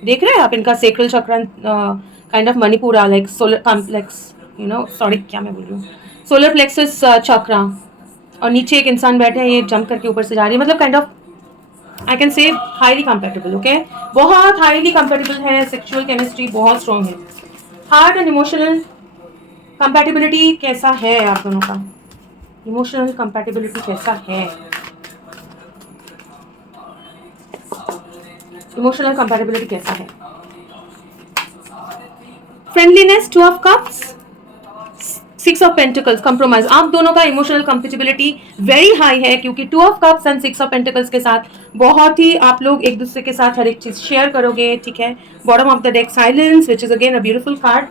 देख रहे हैं आप इनका सेक्रल चक्र, kind of Manipura, like solar complex, sorry क्या मैं बोल रही हूँ, सोलर प्लेक्सस चक्रा, और नीचे एक इंसान बैठे हैं, ये जंप करके ऊपर से जा रही है, मतलब kind of I can say highly compatible, okay, बहुत हाईली कंपेटेबल है, सेक्सुअल केमिस्ट्री बहुत स्ट्रॉन्ग है। हार्ट एंड इमोशनल कंपेटिबिलिटी कैसा है आप दोनों का, इमोशनल कंपेटिबिलिटी कैसा है। इमोशनल कंपैटिबिलिटी कैसा है? Friendliness, 2 of cups, 6 of pentacles, compromise. आप दोनों का इमोशनल कंपेटिबिलिटी वेरी हाई है, क्योंकि 2 of cups and 6 of pentacles के साथ बहुत ही आप लोग एक दूसरे के साथ हर एक चीज शेयर करोगे, ठीक है। Bottom of the deck silence, which is again a beautiful card,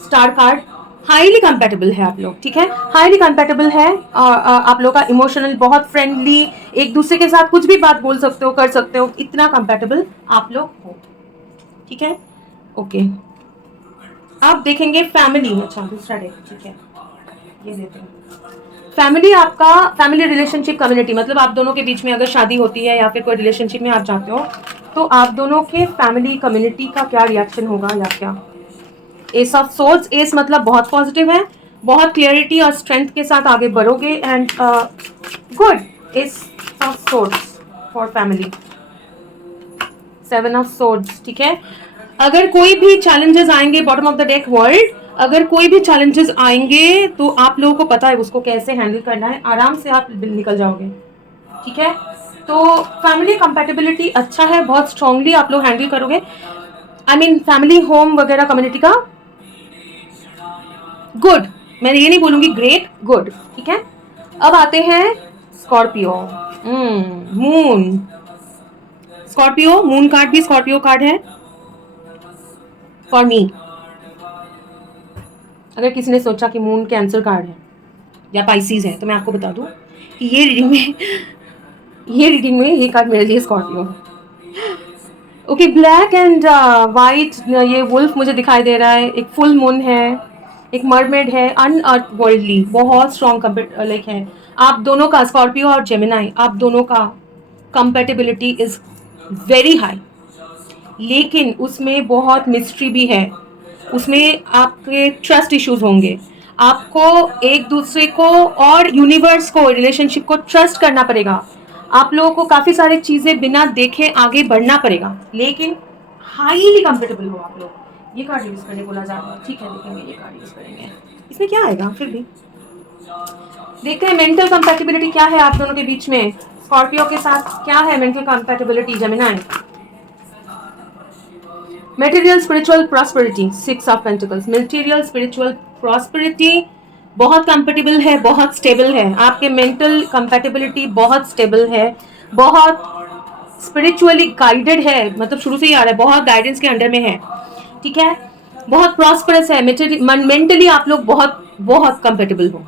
star card. Highly compatible है आप लोग, ठीक है, हाईली कंपेटेबल है। आप लोग का इमोशनल बहुत फ्रेंडली, एक दूसरे के साथ कुछ भी बात बोल सकते हो, कर सकते हो, इतना कंपेटेबल आप लोग हो, ठीक है। ओके, आप देखेंगे फैमिली। अच्छा, दूसरा डेक, ठीक है, ये देते हैं। फैमिली, आपका फैमिली रिलेशनशिप कम्युनिटी, मतलब आप दोनों के बीच में अगर शादी होती है या फिर कोई रिलेशनशिप में आप जाते हो, तो आप दोनों के फैमिली कम्युनिटी का क्या रिएक्शन होगा या क्या। एस ऑफ सोर्ड्स, एस मतलब बहुत पॉजिटिव है, बहुत क्लियरिटी और स्ट्रेंथ के साथ आगे बढ़ोगे and good. S of swords for family, 7 of swords, ठीक है। अगर कोई भी चैलेंजेस आएंगे, bottom of the deck world, अगर कोई भी चैलेंजेस आएंगे तो आप लोगों को पता है उसको कैसे हैंडल करना है, आराम से आप निकल जाओगे, ठीक है। तो फैमिली कंपैटिबिलिटी अच्छा है, बहुत स्ट्रांगली आप लोग हैंडल करोगे। आई मीन फैमिली होम वगैरह कम्युनिटी का गुड, मैं ये नहीं बोलूंगी ग्रेट, गुड, ठीक है। अब आते हैं Scorpio, moon, Scorpio moon card भी स्कॉर्पियो कार्ड है फॉर मी। अगर किसी ने सोचा कि मून कैंसर कार्ड है या पाइसिस है, तो मैं आपको बता दूं कि ये रीडिंग में ये कार्ड मेरे लिए स्कॉर्पियो है। ओके, ब्लैक एंड वाइट, ये वुल्फ मुझे दिखाई दे रहा है, एक फुल मून है, एक मरमेड है, अनअर्थ वर्ल्डली, बहुत स्ट्रॉन्ग लाइक है। आप दोनों का, स्कॉर्पियो और जेमिनाई, आप दोनों का कंपेटिबिलिटी इज वेरी हाई, लेकिन उसमें बहुत मिस्ट्री भी है, उसमें आपके ट्रस्ट इश्यूज होंगे। आपको एक दूसरे को और यूनिवर्स को, रिलेशनशिप को ट्रस्ट करना पड़ेगा। आप लोगों को काफी सारी चीजें बिना देखे आगे बढ़ना पड़ेगा, लेकिन हाईली कंफर्टेबल हो आप लोग। ये कार्ड यूज करने बोला जा रहा है, ठीक है, देखेंगे ये कार्ड यूज करेंगे, इसमें क्या आएगा फिर भी देखते हैं। मेंटल कंपैटिबिलिटी क्या है आप दोनों के बीच में, स्कॉर्पियो के साथ क्या है mental compatibility Gemini. Material spiritual prosperity, 6 of pentacles, material spiritual prosperity बहुत कंपेटेबल है, बहुत स्टेबल है। आपके मेंटल कंपेटेबिलिटी बहुत स्टेबल है, बहुत स्पिरिचुअली गाइडेड है, मतलब शुरू से ही आ रहा है, बहुत गाइडेंस के अंडर में है, ठीक है। बहुत प्रॉस्परस है, मेंटली आप लोग बहुत बहुत कंपेटेबल हो,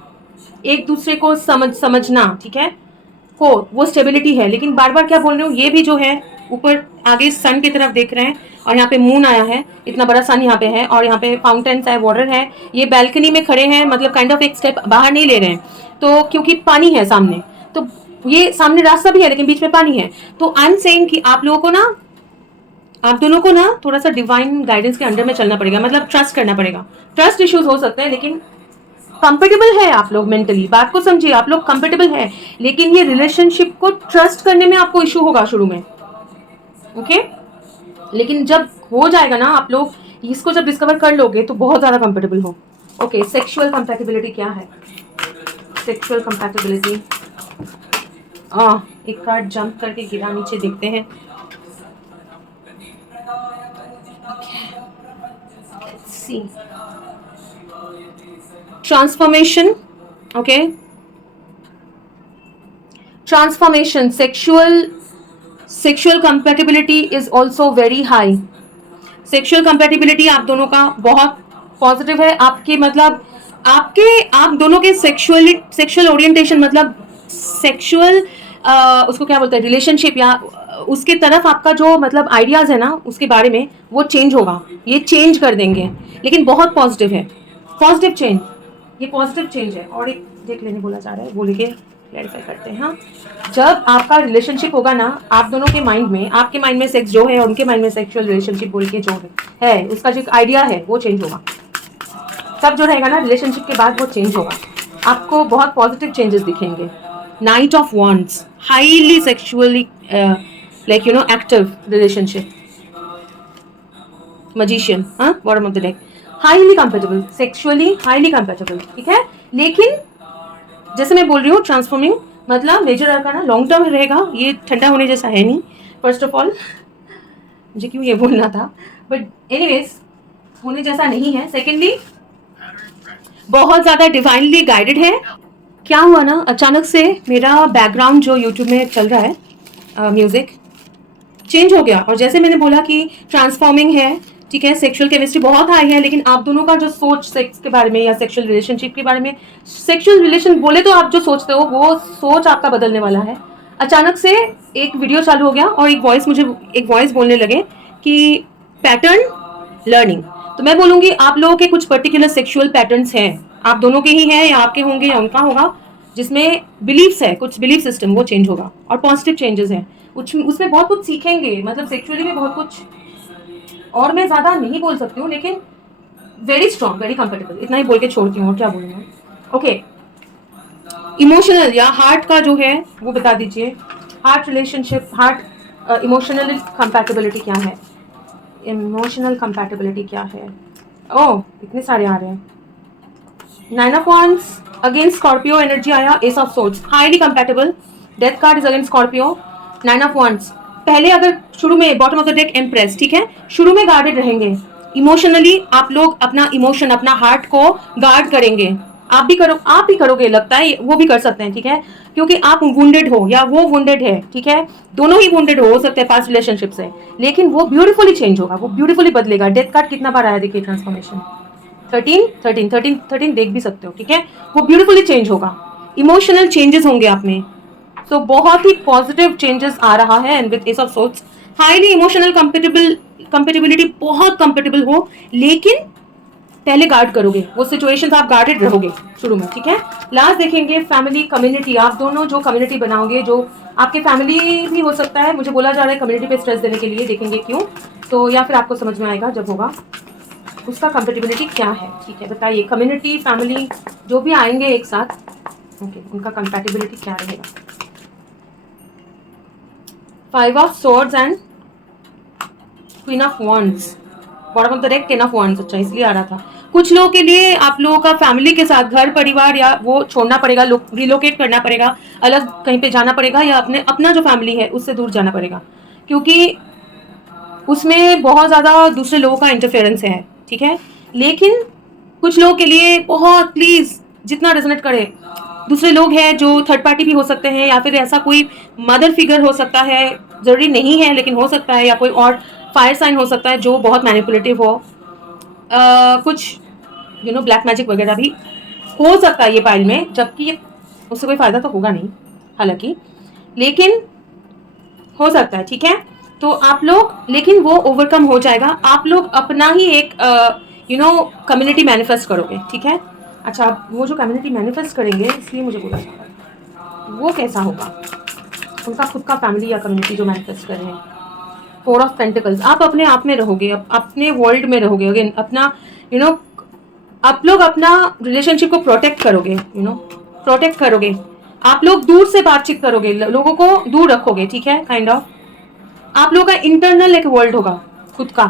एक दूसरे को समझना, ठीक है, हो, वो स्टेबिलिटी है। लेकिन बार बार क्या बोल रहे हो, ये भी जो है ऊपर आगे सन की तरफ देख रहे हैं, और यहाँ पे मून आया है, इतना बड़ा सन यहाँ पे है, और यहाँ पे फाउंटेन्स है, वाटर है, ये बैल्कनी में खड़े हैं, मतलब काइंड ऑफ एक स्टेप बाहर नहीं ले रहे हैं, तो क्योंकि पानी है सामने, तो ये सामने रास्ता भी है लेकिन बीच में पानी है। तो आई एम सेइंग कि आप लोगों को ना, आप दोनों को ना थोड़ा सा डिवाइन गाइडेंस के अंडर में चलना पड़ेगा, मतलब ट्रस्ट करना पड़ेगा। ट्रस्ट इश्यूज हो सकते हैं, लेकिन कंफर्टेबल है आप लोग मेंटली, बात को समझिए, आप लोग कंफर्टेबल है, लेकिन ये रिलेशनशिप को ट्रस्ट करने में आपको इशू होगा शुरू में, ओके। लेकिन जब हो जाएगा ना, आप लोग इसको जब डिस्कवर कर लोगे तो बहुत ज्यादा कंफर्टेबल हो। ओके, सेक्सुअल कंपैटिबिलिटी क्या है, सेक्सुअल कंपैटिबिलिटी, एक कार्ड जंप करके गिरा नीचे, देखते हैं। See transformation, okay, transformation, sexual compatibility is also very high. Sexual compatibility आप दोनों का बहुत पॉजिटिव है, आपके मतलब आप दोनों के सेक्सुअल ओरिएंटेशन, मतलब सेक्सुअल उसको क्या बोलते हैं, रिलेशनशिप या उसके तरफ आपका जो मतलब आइडियाज है ना उसके बारे में, वो चेंज होगा, ये चेंज कर देंगे, लेकिन बहुत पॉजिटिव है, पॉजिटिव चेंज, ये पॉजिटिव चेंज है। और एक देख लेने बोला जा रहा है, बोल के क्लैरिफाई करते हैं। हाँ, जब आपका रिलेशनशिप होगा ना, आप दोनों के माइंड में, आपके माइंड में सेक्स जो है और उनके माइंड में सेक्सुअल रिलेशनशिप बोल के जो है उसका जो आइडिया है वो चेंज होगा। सब जो रहेगा ना रिलेशनशिप के बाद वो चेंज होगा, आपको बहुत पॉजिटिव चेंजेस दिखेंगे। Knight of Wands, highly sexually like you know active relationship, magician, हाँ, bottom of the deck, highly compatible, sexually highly compatible, ठीक है। लेकिन जैसे मैं बोल रही हूँ ट्रांसफॉर्मिंग, मतलब मेजर अरकाना लॉन्ग टर्म रहेगा, ये ठंडा होने जैसा है नहीं, फर्स्ट ऑफ ऑल मुझे क्यों ये बोलना था, बट एनीवेज होने जैसा नहीं है। सेकेंडली बहुत ज़्यादा डिवाइनली गाइडेड है। क्या हुआ ना, अचानक से मेरा बैकग्राउंड जो यूट्यूब में चल रहा है म्यूज़िक चेंज हो गया, और जैसे मैंने बोला कि ट्रांसफॉर्मिंग है, ठीक है, सेक्सुअल केमिस्ट्री बहुत हाई है, लेकिन आप दोनों का जो सोच सेक्स के बारे में या सेक्सुअल रिलेशनशिप के बारे में, सेक्सुअल रिलेशन बोले तो आप जो सोचते हो वो सोच आपका बदलने वाला है। अचानक से एक वीडियो चालू हो गया और एक वॉइस बोलने लगे कि पैटर्न लर्निंग। तो मैं बोलूंगी आप लोगों के कुछ पर्टिकुलर सेक्सुअल पैटर्न्स हैं, आप दोनों के ही हैं या आपके होंगे या उनका होगा, जिसमें बिलीफ्स है, कुछ बिलीफ सिस्टम वो चेंज होगा और पॉजिटिव चेंजेस हैं। उसमें बहुत कुछ सीखेंगे, मतलब सेक्सुअली में बहुत कुछ, और मैं ज़्यादा नहीं बोल सकती हूँ, लेकिन वेरी स्ट्रॉन्ग, वेरी कंफर्टेबल, इतना ही बोल के छोड़ती हूँ, और क्या बोलूँगा। ओके, इमोशनल या हार्ट का जो है वो बता दीजिए। Heart relationship, heart emotional compatibility क्या है, इमोशनल कंपैटिबिलिटी क्या है। ओह इतने सारे आ रहे हैं। 9 of wands against Scorpio energy आया, ace of swords highly compatible, death card is against Scorpio. 9 of wands पहले अगर शुरू में bottom of the deck Empress, ठीक है, शुरू में गार्डेड रहेंगे इमोशनली, आप लोग अपना इमोशन, अपना हार्ट को गार्ड करेंगे। आप भी करोगे, लगता है वो भी कर सकते हैं, ठीक है, क्योंकि आप वुंडेड हो या वो वुंडेड है, ठीक है, दोनों ही वुंडेड हो सकते हैं पास्ट रिलेशनशिप से, लेकिन वो ब्यूटीफुली चेंज होगा, वो ब्यूटीफुली बदलेगा। डेथ कार्ड कितना बार आया देखिए, ट्रांसफॉर्मेशन 13 देख भी सकते हो, ठीक है, वो ब्यूटीफुली चेंज होगा, इमोशनल चेंजेस होंगे आप में, तो बहुत ही पॉजिटिव चेंजेस आ रहा है। And with S of swords highly emotional compatibility, बहुत कंपेटेबल हो, लेकिन पहले गार्ड करोगे, वो सिचुएशंस आप गार्डेड रहोगे शुरू में, ठीक है। लास्ट देखेंगे फैमिली कम्युनिटी, आप दोनों जो कम्युनिटी बनाओगे, जो आपके फैमिली भी हो सकता है, मुझे बोला जा रहा है कम्युनिटी पे स्ट्रेस देने के लिए, देखेंगे क्यों, तो या फिर आपको समझ में आएगा जब होगा, उसका कंपेटेबिलिटी क्या है, ठीक है, बताइए। कम्युनिटी फैमिली जो भी आएंगे एक साथ, ओके, उनका कंपेटेबिलिटी क्या रहेगा। 5 of swords and queen of wands, bottom of the deck 10 of wands, अच्छा इसलिए आ रहा था। कुछ लोगों के लिए आप लोगों का फैमिली के साथ घर परिवार या वो छोड़ना पड़ेगा, रिलोकेट करना पड़ेगा, अलग कहीं पे जाना पड़ेगा, या अपना जो फैमिली है उससे दूर जाना पड़ेगा, क्योंकि उसमें बहुत ज़्यादा दूसरे लोगों का इंटरफेरेंस है, ठीक है। लेकिन कुछ लोगों के लिए बहुत, प्लीज़ जितना रेजोनेट करे, दूसरे लोग हैं जो थर्ड पार्टी भी हो सकते हैं, या फिर ऐसा कोई मदर फिगर हो सकता है, ज़रूरी नहीं है लेकिन हो सकता है, या कोई और फायर साइन हो सकता है जो बहुत मैनिपुलेटिव हो, कुछ ब्लैक मैजिक वगैरह भी हो सकता है ये पाइल में, जबकि उससे कोई फ़ायदा तो होगा नहीं हालांकि, लेकिन हो सकता है, ठीक है। तो आप लोग, लेकिन वो ओवरकम हो जाएगा, आप लोग अपना ही एक कम्युनिटी मैनिफेस्ट करोगे, ठीक है। अच्छा, वो जो कम्युनिटी मैनिफेस्ट करेंगे, इसलिए मुझे बोला जाता है वो कैसा होगा, उनका खुद का फैमिली या कम्युनिटी जो मैनिफेस्ट कर रहे हैं। 4 ऑफ पेंटिकल्स, आप अपने आप में रहोगे, अपने वर्ल्ड में रहोगे, अगेन अपना आप लोग अपना रिलेशनशिप को प्रोटेक्ट करोगे, प्रोटेक्ट करोगे, आप लोग दूर से बातचीत करोगे, लोगों को दूर रखोगे, ठीक है, काइंड ऑफ आप लोगों का इंटरनल एक वर्ल्ड होगा खुद का,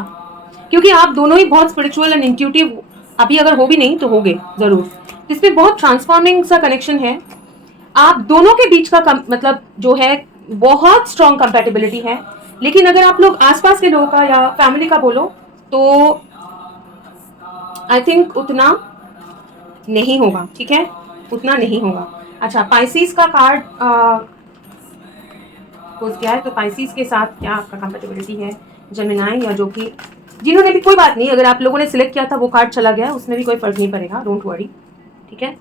क्योंकि आप दोनों ही बहुत स्पिरिचुअल एंड इंट्यूटिव, अभी अगर हो भी नहीं तो होगे जरूर, इसमें बहुत ट्रांसफॉर्मिंग सा कनेक्शन है आप दोनों के बीच का, मतलब जो है बहुत स्ट्रॉन्ग कंपैटिबिलिटी है। लेकिन अगर आप लोग आसपास के लोगों का या फैमिली का बोलो तो आई थिंक उतना नहीं होगा, ठीक है, उतना नहीं होगा। अच्छा, पाइसिस का कार्ड पोज किया है, तो पाइसिस के साथ क्या आपका कंपैटिबिलिटी है, जेमिनाई या जो कि जिन्होंने भी, कोई बात नहीं, अगर आप लोगों ने सिलेक्ट किया था वो कार्ड चला गया, उसमें भी कोई फर्क नहीं पड़ेगा, डोंट वरी, ठीक है।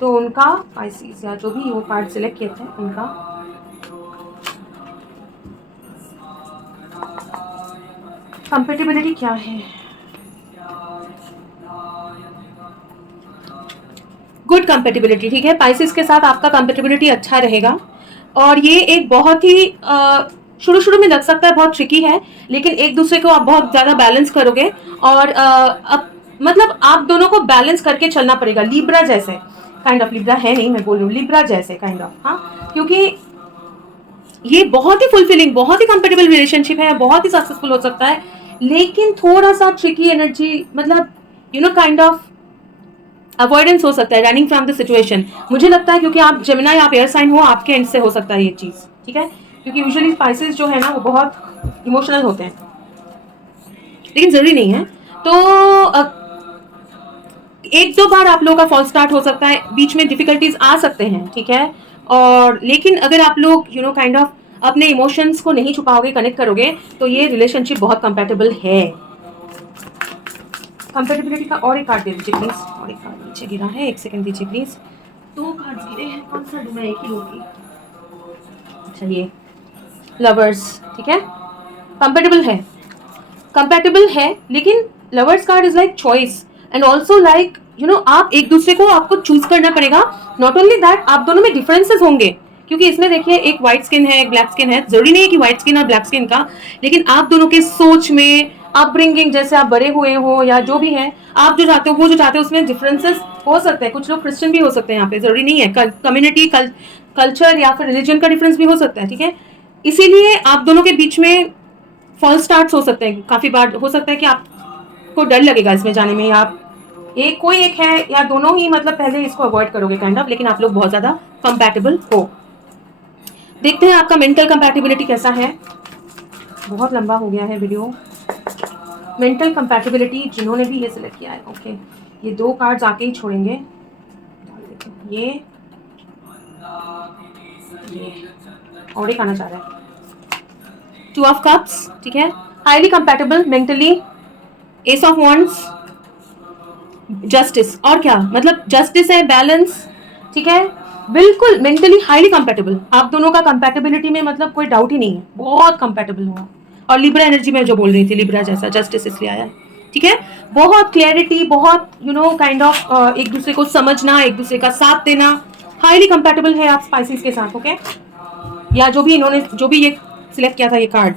तो उनका पाइसिस या जो भी वो कार्ड सिलेक्ट किए थे उनका कंपैटिबिलिटी क्या है, गुड कंपैटिबिलिटी, ठीक है। पाइसिस के साथ आपका कंपैटिबिलिटी अच्छा रहेगा, और ये एक बहुत ही शुरू शुरू में लग सकता है बहुत ट्रिकी है, लेकिन एक दूसरे को आप बहुत ज़्यादा बैलेंस करोगे, और मतलब आप दोनों को बैलेंस करके चलना पड़ेगा, लिब्रा जैसे, काइंड ऑफ, लिब्रा है नहीं मैं बोल रही हूँ, लिब्रा जैसे काइंड ऑफ, हाँ, क्योंकि ये बहुत ही फुलफिलिंग, बहुत ही कंपेटेबल रिलेशनशिप है, बहुत ही सक्सेसफुल हो सकता है, लेकिन थोड़ा सा ट्रिकी एनर्जी, मतलब काइंड ऑफ अवॉइडेंस हो सकता है, रनिंग फ्रॉम द सिचुएशन, मुझे लगता है, क्योंकि आप जेमिनाई, आप एयर साइन हो, आपके एंड से हो सकता है ये चीज़, ठीक है। क्योंकि यूजुअली स्पाइसेस जो है ना वो बहुत इमोशनल होते हैं, लेकिन ज़रूरी नहीं है। तो एक दो बार आप लोगों का फॉल्स स्टार्ट हो सकता है, बीच में डिफिकल्टीज आ सकते हैं, ठीक है। और लेकिन अगर आप लोग काइंड ऑफ अपने इमोशंस को नहीं छुपाओगे, कनेक्ट करोगे, तो ये रिलेशनशिप बहुत कंपैटिबल है। कंपैटिबिलिटी का और एक कार्ड दे दीजिए प्लीज। और एक कार्ड नीचे गिरा है, एक सेकंड दीजिए प्लीज। दो कार्ड गिरे हैं, कौन सा दूं मैं, एक ही लूंगी। अच्छा ये लवर्स, ठीक है, कंपैटिबल है, कंपैटिबल है, लेकिन lovers card is like choice and also like आप एक दूसरे को आपको चूज करना पड़ेगा। नॉट ओनली दैट, आप दोनों में डिफरेंसेस होंगे, क्योंकि इसमें देखिए एक व्हाइट स्किन है, एक ब्लैक स्किन है। जरूरी नहीं है कि व्हाइट स्किन और ब्लैक स्किन का, लेकिन आप दोनों के सोच में, अपब्रिंगिंग, जैसे आप बड़े हुए हो या जो भी है, आप जो चाहते हो वो जो चाहते हो, उसमें डिफरेंसेस हो सकते हैं। कुछ लोग क्रिश्चियन भी हो सकते हैं यहाँ पे, जरूरी नहीं है। कम्युनिटी, कल्चर या फिर रिलीजन का डिफरेंस भी हो सकता है, ठीक है। इसीलिए आप दोनों के बीच में फॉल्स स्टार्ट्स हो सकते हैं। काफी बार हो सकता है कि आपको डर लगेगा इसमें जाने में, या आप एक कोई एक है या दोनों ही पहले इसको अवॉइड करोगे काइंड ऑफ, लेकिन आप लोग बहुत ज्यादा कंपैटिबल हो। देखते हैं आपका मेंटल कंपैटिबिलिटी कैसा है। बहुत लंबा हो गया है वीडियो। मेंटल कंपैटिबिलिटी जिन्होंने भी ये सिलेक्ट किया है, ओके, ये दो कार्ड्स आके ही छोड़ेंगे। ये और एक आना चाह रहा है, टू ऑफ कप्स, ठीक है, highly compatible mentally. S of wands, justice, और क्या मतलब जस्टिस है, बैलेंस, ठीक है, बिल्कुल मेंटली हाईली कंपैटिबल। आप दोनों का कंपैटिबिलिटी में कोई डाउट ही नहीं है, बहुत कंपैटिबल हुआ। और लिब्रा एनर्जी में जो बोल रही थी, लिब्रा जैसा जस्टिस इसलिए आया, ठीक है। बहुत क्लैरिटी, बहुत काइंड ऑफ एक दूसरे को समझना, एक दूसरे का साथ देना, हाईली कंपैटिबल है आप स्पाइसेस के साथ, ओके। या जो भी इन्होंने जो भी ये सिलेक्ट किया था ये कार्ड,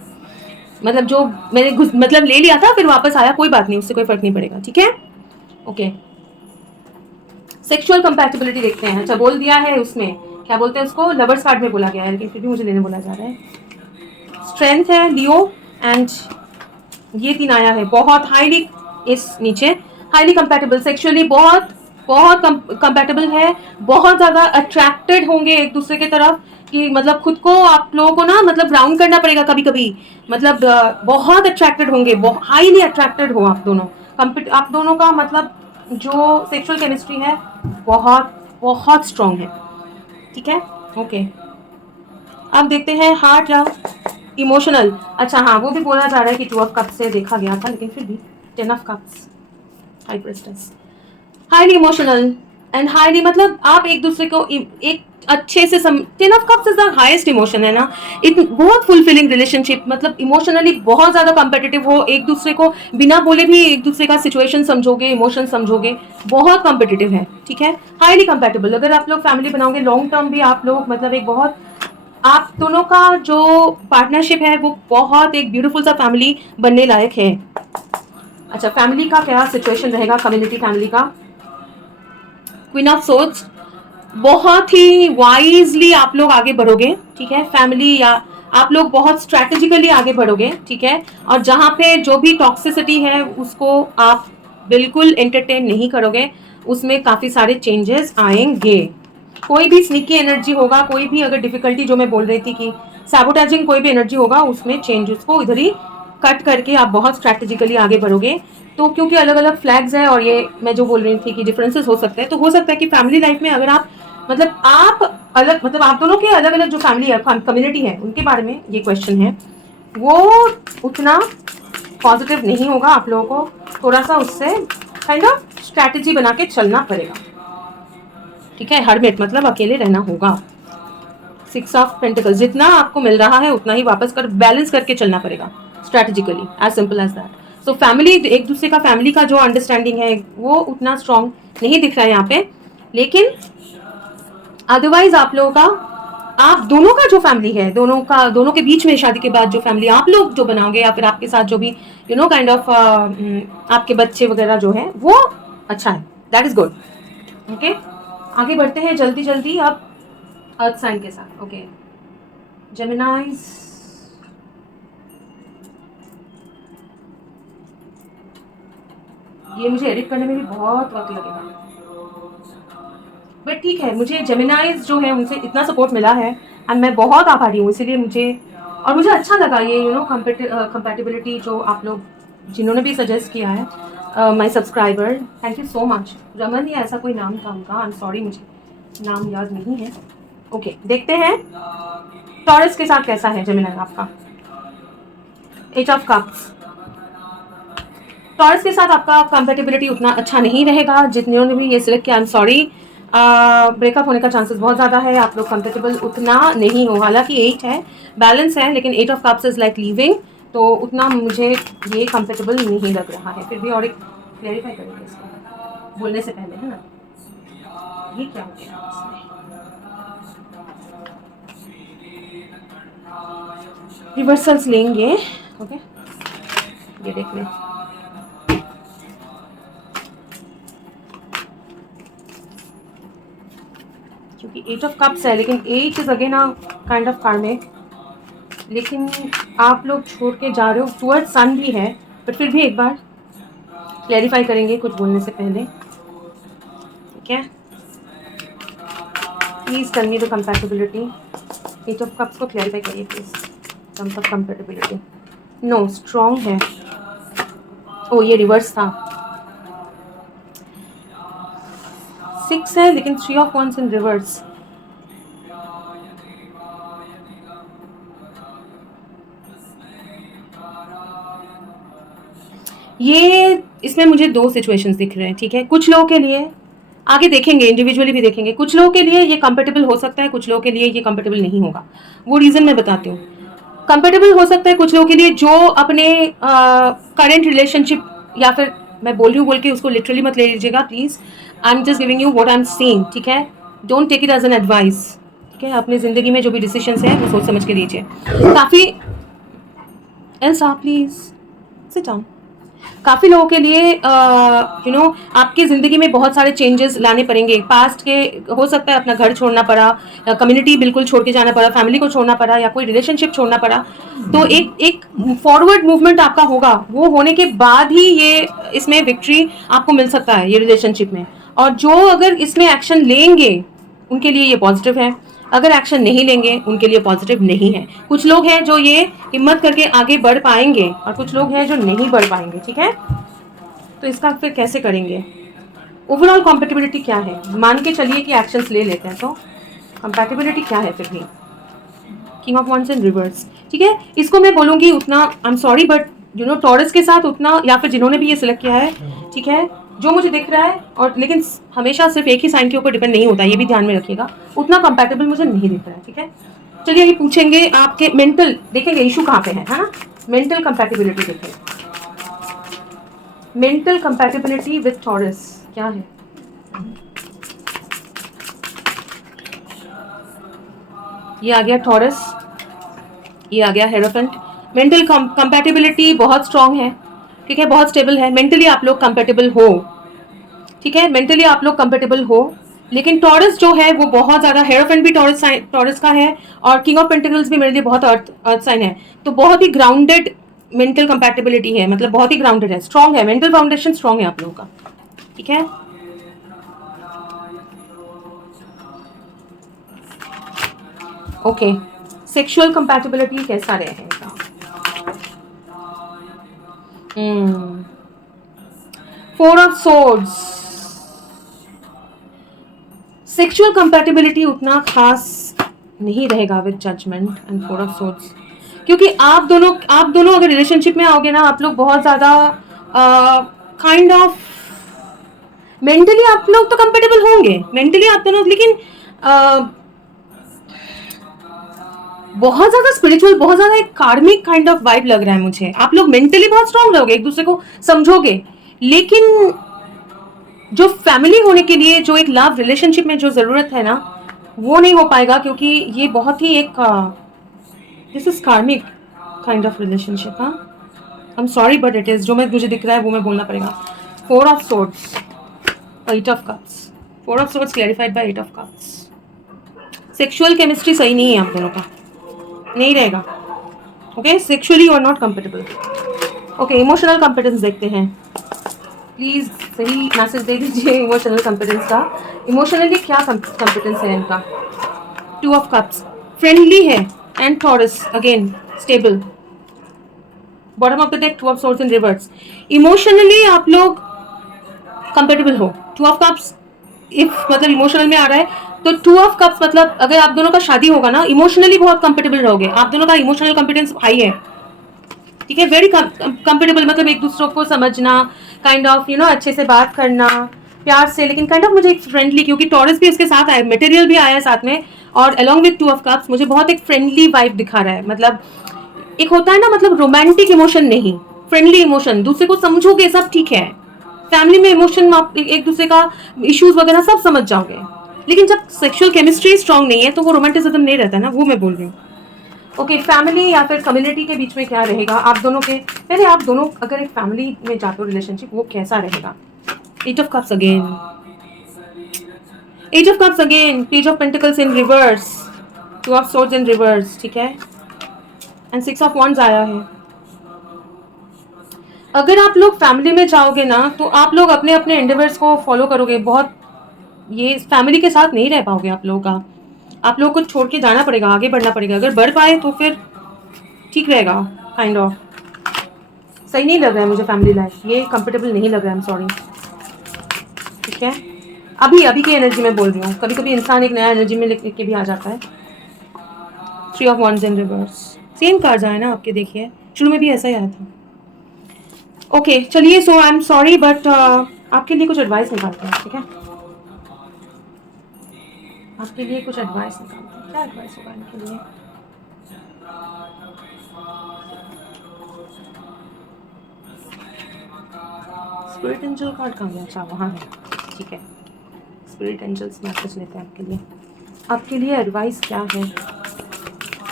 जो मैंने ले लिया था फिर वापस आया, कोई बात नहीं, उससे कोई फर्क नहीं पड़ेगा, ठीक है, ओके। सेक्सुअल कंपैटिबिलिटी देखते हैं। अच्छा बोल दिया है उसमें, क्या बोलते हैं उसको, लवर्स कार्ड में बोला गया है, लेकिन फिर भी मुझे लेने बोला जा रहा है। स्ट्रेंथ है, लियो, एंड ये 3 आया है, बहुत हाईली, इस नीचे हाईली कंपैटिबल, सेक्सुअली बहुत बहुत कंपैटिबल है, बहुत ज्यादा अट्रैक्टेड होंगे एक दूसरे की तरफ, कि खुद को आप लोगों को ना ग्राउंड करना पड़ेगा कभी कभी, बहुत अट्रैक्टेड होंगे, हाईली अट्रैक्टेड हो आप दोनों। आप दोनों का जो सेक्सुअल केमिस्ट्री है बहुत बहुत स्ट्रांग है, ठीक है, ओके। अब देखते हैं हार्ट लव, इमोशनल। अच्छा हाँ, वो भी बोला जा रहा है कि 2 ऑफ कप्स से देखा गया था, लेकिन फिर भी 10 of cups, high प्रेस्टेस, highly emotional and highly, आप एक दूसरे को एक अच्छे से 10 of cups is the highest emotion है ना। बहुत फुलफिलिंग रिलेशनशिप, इमोशनली बहुत ज्यादा कॉम्पिटिटिव हो, एक दूसरे को बिना बोले भी एक दूसरे का सिचुएशन समझोगे, इमोशन समझोगे, बहुत कॉम्पिटिटिव है, ठीक है, हाईली कंपैटिबल। अगर आप लोग फैमिली बनाओगे लॉन्ग टर्म भी, आप लोग एक बहुत, आप दोनों का जो पार्टनरशिप है वो बहुत एक ब्यूटीफुल सा फैमिली बनने लायक है। अच्छा फैमिली का क्या सिचुएशन रहेगा, कम्युनिटी फैमिली का, क्वीन ऑफ सोर्ड्स, बहुत ही वाइजली आप लोग आगे बढ़ोगे, ठीक है, फैमिली, या आप लोग बहुत स्ट्रैटेजिकली आगे बढ़ोगे, ठीक है। और जहां पे जो भी टॉक्सिसिटी है उसको आप बिल्कुल एंटरटेन नहीं करोगे, उसमें काफी सारे चेंजेस आएंगे। कोई भी स्निकी एनर्जी होगा, कोई भी अगर डिफिकल्टी, जो मैं बोल रही थी कि सैबोटेजिंग कोई भी एनर्जी होगा, उसमें चेंजेस को इधर ही कट करके आप बहुत स्ट्रैटेजिकली आगे बढ़ोगे। तो क्योंकि अलग अलग फ्लैग्स है, और ये मैं जो बोल रही थी कि डिफरेंसेस हो सकते हैं, तो हो सकता है कि फैमिली लाइफ में अगर आप आप अलग, आप दोनों के अलग अलग जो फैमिली है, कम्युनिटी है, उनके बारे में ये क्वेश्चन है, वो उतना पॉजिटिव नहीं होगा। आप लोगों को थोड़ा सा उससे काइंड ऑफ स्ट्रैटेजी बना के चलना पड़ेगा, ठीक है। हरमिट अकेले रहना होगा। 6 ऑफ पेंटिकल्स, जितना आपको मिल रहा है उतना ही वापस कर, बैलेंस करके चलना पड़ेगा strategically, as simple as that. So family, एक दूसरे का फैमिली का जो अंडरस्टैंडिंग है वो उतना स्ट्रांग नहीं दिख रहा है यहाँ पे, लेकिन अदरवाइज आप लोगों का, आप दोनों का जो फैमिली है, दोनों के बीच में शादी के बाद जो फैमिली आप लोग जो बनाओगे, या फिर आपके साथ जो भी काइंड ऑफ आपके बच्चे वगैरह जो है, वो अच्छा है, दैट इज गुड, ओके। आगे बढ़ते हैं जल्दी जल्दी अब अर्थ साइन के साथ, ओके। जेमिनाइज, ये मुझे एडिट करने में भी बहुत वक्त लगेगा, बट ठीक है, मुझे जेमिनाइज जो है उनसे इतना सपोर्ट मिला है एंड मैं बहुत आभारी हूँ, इसीलिए मुझे अच्छा लगा ये कंपैटिबिलिटी जो आप लोग जिन्होंने भी सजेस्ट किया है, my subscriber, thank you so much. Raman या ऐसा कोई नाम था उनका, आई एम सॉरी, मुझे नाम याद नहीं है। ओके, देखते हैं टॉरस के साथ कैसा है जेमिनी आपका। एट ऑफ कप्स, टॉरस के साथ आपका कंपेटेबिलिटी उतना अच्छा नहीं रहेगा। जिन्होंने भी ये सिलेक्ट किया, आई एम सॉरी, ब्रेकअप होने का चांसेस बहुत ज़्यादा है। आप लोग कंपेटेबल उतना नहीं हो, हालांकि 8 है, बैलेंस है, लेकिन 8 of cups is like leaving, तो उतना मुझे ये कंपेटेबल नहीं लग रहा है। फिर भी और एक क्लैरिफाई करेंगे इसको बोलने से पहले, है ना, ये क्या हो गया इसमें। रिवर्सल्स लेंगे, ओके, ये देख लें। क्योंकि 8 ऑफ कप्स है, लेकिन 8 is again a kind of कार्मिक, लेकिन आप लोग छोड़ के जा रहे हो, टुवर्ड सन भी है, बट फिर भी एक बार क्लैरिफाई करेंगे कुछ बोलने से पहले, ठीक है। Please tell me the compatibility. 8 of cups को क्लैरिफाई करिए please, terms of compatibility. No, strong है। ओ, ये रिवर्स था। 6 है, लेकिन 3 ऑफ वंस इन रिवर्स। ये इसमें मुझे 2 सिचुएशंस दिख रहे हैं, ठीक है। कुछ लोगों के लिए, आगे देखेंगे, इंडिविजुअली भी देखेंगे, कुछ लोगों के लिए ये कंपेटेबल हो सकता है, कुछ लोगों के लिए ये कंपेटेबल नहीं होगा। वो रीज़न मैं बताती हूँ। कंपेटेबल हो सकता है कुछ लोगों के लिए जो अपने करंट रिलेशनशिप, या फिर मैं बोल रही हूँ बोल के उसको लिटरली मत ले लीजिएगा please, I am just giving you what I am seeing, ठीक है। Don't take it as an advice, ठीक है। अपनी ज़िंदगी में जो भी डिसीजंस है वो सोच समझ के लीजिए। काफ़ी एल्सा प्लीज़ सिट डाउन। काफ़ी लोगों के लिए आपकी ज़िंदगी में बहुत सारे चेंजेस लाने पड़ेंगे। पास्ट के हो सकता है अपना घर छोड़ना पड़ा, कम्युनिटी बिल्कुल छोड़ के जाना पड़ा, फैमिली को छोड़ना पड़ा, या कोई रिलेशनशिप छोड़ना पड़ा। तो एक फॉरवर्ड मूवमेंट आपका होगा, वो होने के बाद ही ये इसमें विक्ट्री आपको मिल सकता है ये रिलेशनशिप में। और जो अगर इसमें एक्शन लेंगे उनके लिए ये पॉजिटिव है, अगर एक्शन नहीं लेंगे उनके लिए पॉजिटिव नहीं है। कुछ लोग हैं जो ये हिम्मत करके आगे बढ़ पाएंगे, और कुछ लोग हैं जो नहीं बढ़ पाएंगे, ठीक है। तो इसका फिर कैसे करेंगे। ओवरऑल कॉम्पेटिबिलिटी क्या है, मान के चलिए कि एक्शंस ले लेते हैं, तो कंपैटिबिलिटी क्या है फिर भी। King of wands in reverse, ठीक है। इसको मैं बोलूँगी उतना, I am sorry but Taurus के साथ उतना, या फिर जिन्होंने भी ये सिलेक्ट किया है, ठीक है, जो मुझे दिख रहा है, और लेकिन हमेशा सिर्फ एक ही साइन के ऊपर डिपेंड नहीं होता, ये भी ध्यान में रखिएगा, उतना कंपैटिबल मुझे नहीं दिख रहा है, ठीक है। चलिए ये पूछेंगे आपके मेंटल, देखेंगे इशू कहाँ पे है ना। मेंटल कंपैटिबिलिटी देखें, मेंटल कंपैटिबिलिटी विद टॉरस क्या है। ये आ गया टॉरस, ये आ गया हेरोफेंट। मेंटल कंपैटिबिलिटी बहुत स्ट्रांग है, ठीक है, बहुत स्टेबल है। मेंटली आप लोग कंपैटिबल हो, ठीक है, मेंटली आप लोग कंफर्टेबल हो। लेकिन टॉरस जो है वो बहुत ज़्यादा, हेरोफेंट भी टॉरस का है, और किंग ऑफ पेंटिकल्स भी मेरे लिए बहुत अर्थ साइन है। तो बहुत ही ग्राउंडेड मेंटल कंपैटिबिलिटी है, मतलब बहुत ही ग्राउंडेड है, स्ट्रांग है, मेंटल फाउंडेशन स्ट्रांग है आप लोगों का, ठीक है। ओके, सेक्सुअल कंपैटिबिलिटी कैसा रहेगा। Four of swords, sexual compatibility उतना खास नहीं रहेगा with judgement and four of swords, क्योंकि आप दोनों अगर रिलेशनशिप में आओगे ना, आप लोग बहुत ज़्यादा काइंड ऑफ मेंटली आप लोग तो कंपेटेबल होंगे, मेंटली आप दोनों, लेकिन बहुत ज़्यादा स्पिरिचुअल, बहुत ज़्यादा एक कार्मिक काइंड ऑफ वाइब लग रहा है मुझे। आप लोग मेंटली बहुत स्ट्रांग रहोगे, एक दूसरे को समझोगे, लेकिन जो फैमिली होने के लिए, जो एक लव रिलेशनशिप में जो ज़रूरत है ना, वो नहीं हो पाएगा, क्योंकि ये बहुत ही एक this is karmic kind of relationship. हाँ, I am sorry but it is, जो मुझे दिख रहा है वो मैं बोलना पड़ेगा। Four of swords, eight of cups, four of swords clarified by eight of cups. Sexual chemistry सही नहीं है आप दोनों का, नहीं रहेगा, okay. Sexually you are not comfortable, okay. Emotional competence देखते हैं, प्लीज़ सही मैसेज दे दीजिए इमोशनल कंपेटेंस का। इमोशनली क्या कंपेटेंस है इनका। टू ऑफ कप्स, फ्रेंडली है, and taurus again stable. Bottom of the deck two of source in reverse. Emotionally आप लोग कंपेटेबल हो। टू ऑफ कप्स इफ मतलब इमोशनल में आ रहा है तो टू ऑफ कप्स मतलब अगर आप दोनों का शादी होगा ना, इमोशनली बहुत कंपेटेबल रहोगे, आप दोनों का इमोशनल कॉम्पिटेंस हाई है, ठीक है, वेरी कंपेटेबल, मतलब एक दूसरों को समझना, काइंड ऑफ यू नो अच्छे से बात करना प्यार से, लेकिन काइंड ऑफ मुझे एक फ्रेंडली, क्योंकि टॉरस भी इसके साथ आया, मटेरियल भी आया है साथ में, और along with two of cups मुझे बहुत एक फ्रेंडली वाइब दिखा रहा है। मतलब एक होता है ना, मतलब रोमांटिक इमोशन नहीं, फ्रेंडली इमोशन, दूसरे को समझोगे सब ठीक है। फैमिली में इमोशन आप एक दूसरे का इश्यूज वगैरह सब समझ जाओगे, लेकिन जब सेक्सुअल केमिस्ट्री स्ट्रांग नहीं है तो वो रोमांटिसिज्म नहीं रहता ना, वो मैं बोल रही हूँ। ओके, फैमिली या फिर कम्युनिटी के बीच में क्या रहेगा आप दोनों के, पहले आप दोनों अगर एक फैमिली में जाते हो रिलेशनशिप, वो कैसा रहेगा। Eight of cups again, eight of cups again, page of pentacles in reverse, two of swords in reverse, ठीक है, एंड सिक्स ऑफ वॉन्ड्स आया है। अगर आप लोग फैमिली में जाओगे ना तो आप लोग अपने अपने एंडेवर्स को फॉलो करोगे, बहुत ये फैमिली के साथ नहीं रह पाओगे आप लोगों का, आप लोगों को छोड़ के जाना पड़ेगा, आगे बढ़ना पड़ेगा। अगर बढ़ पाए तो फिर ठीक रहेगा, काइंड ऑफ सही नहीं लग रहा है मुझे फैमिली लाइफ, ये कंफर्टेबल नहीं लग रहा है, आई एम सॉरी, ठीक है। अभी अभी की एनर्जी में बोल रही हूँ, कभी कभी इंसान एक नया एनर्जी में लिख के भी आ जाता है। Three of wands in reverse, same cards आए ना आपके, देखिए शुरू में भी ऐसा ही आया था। ओके चलिए, सो आई एम सॉरी बट आपके लिए कुछ एडवाइस निकालते हैं, ठीक है, आपके लिए कुछ एडवाइस निकालते हैं, क्या एडवाइस होगा इनके लिए। स्पिरिट एंजल कार्ड कहाँ गया, अच्छा वहाँ है, ठीक है, स्पिरिट एंजल्स मैसेज लेते हैं आपके लिए। आपके लिए एडवाइस क्या है,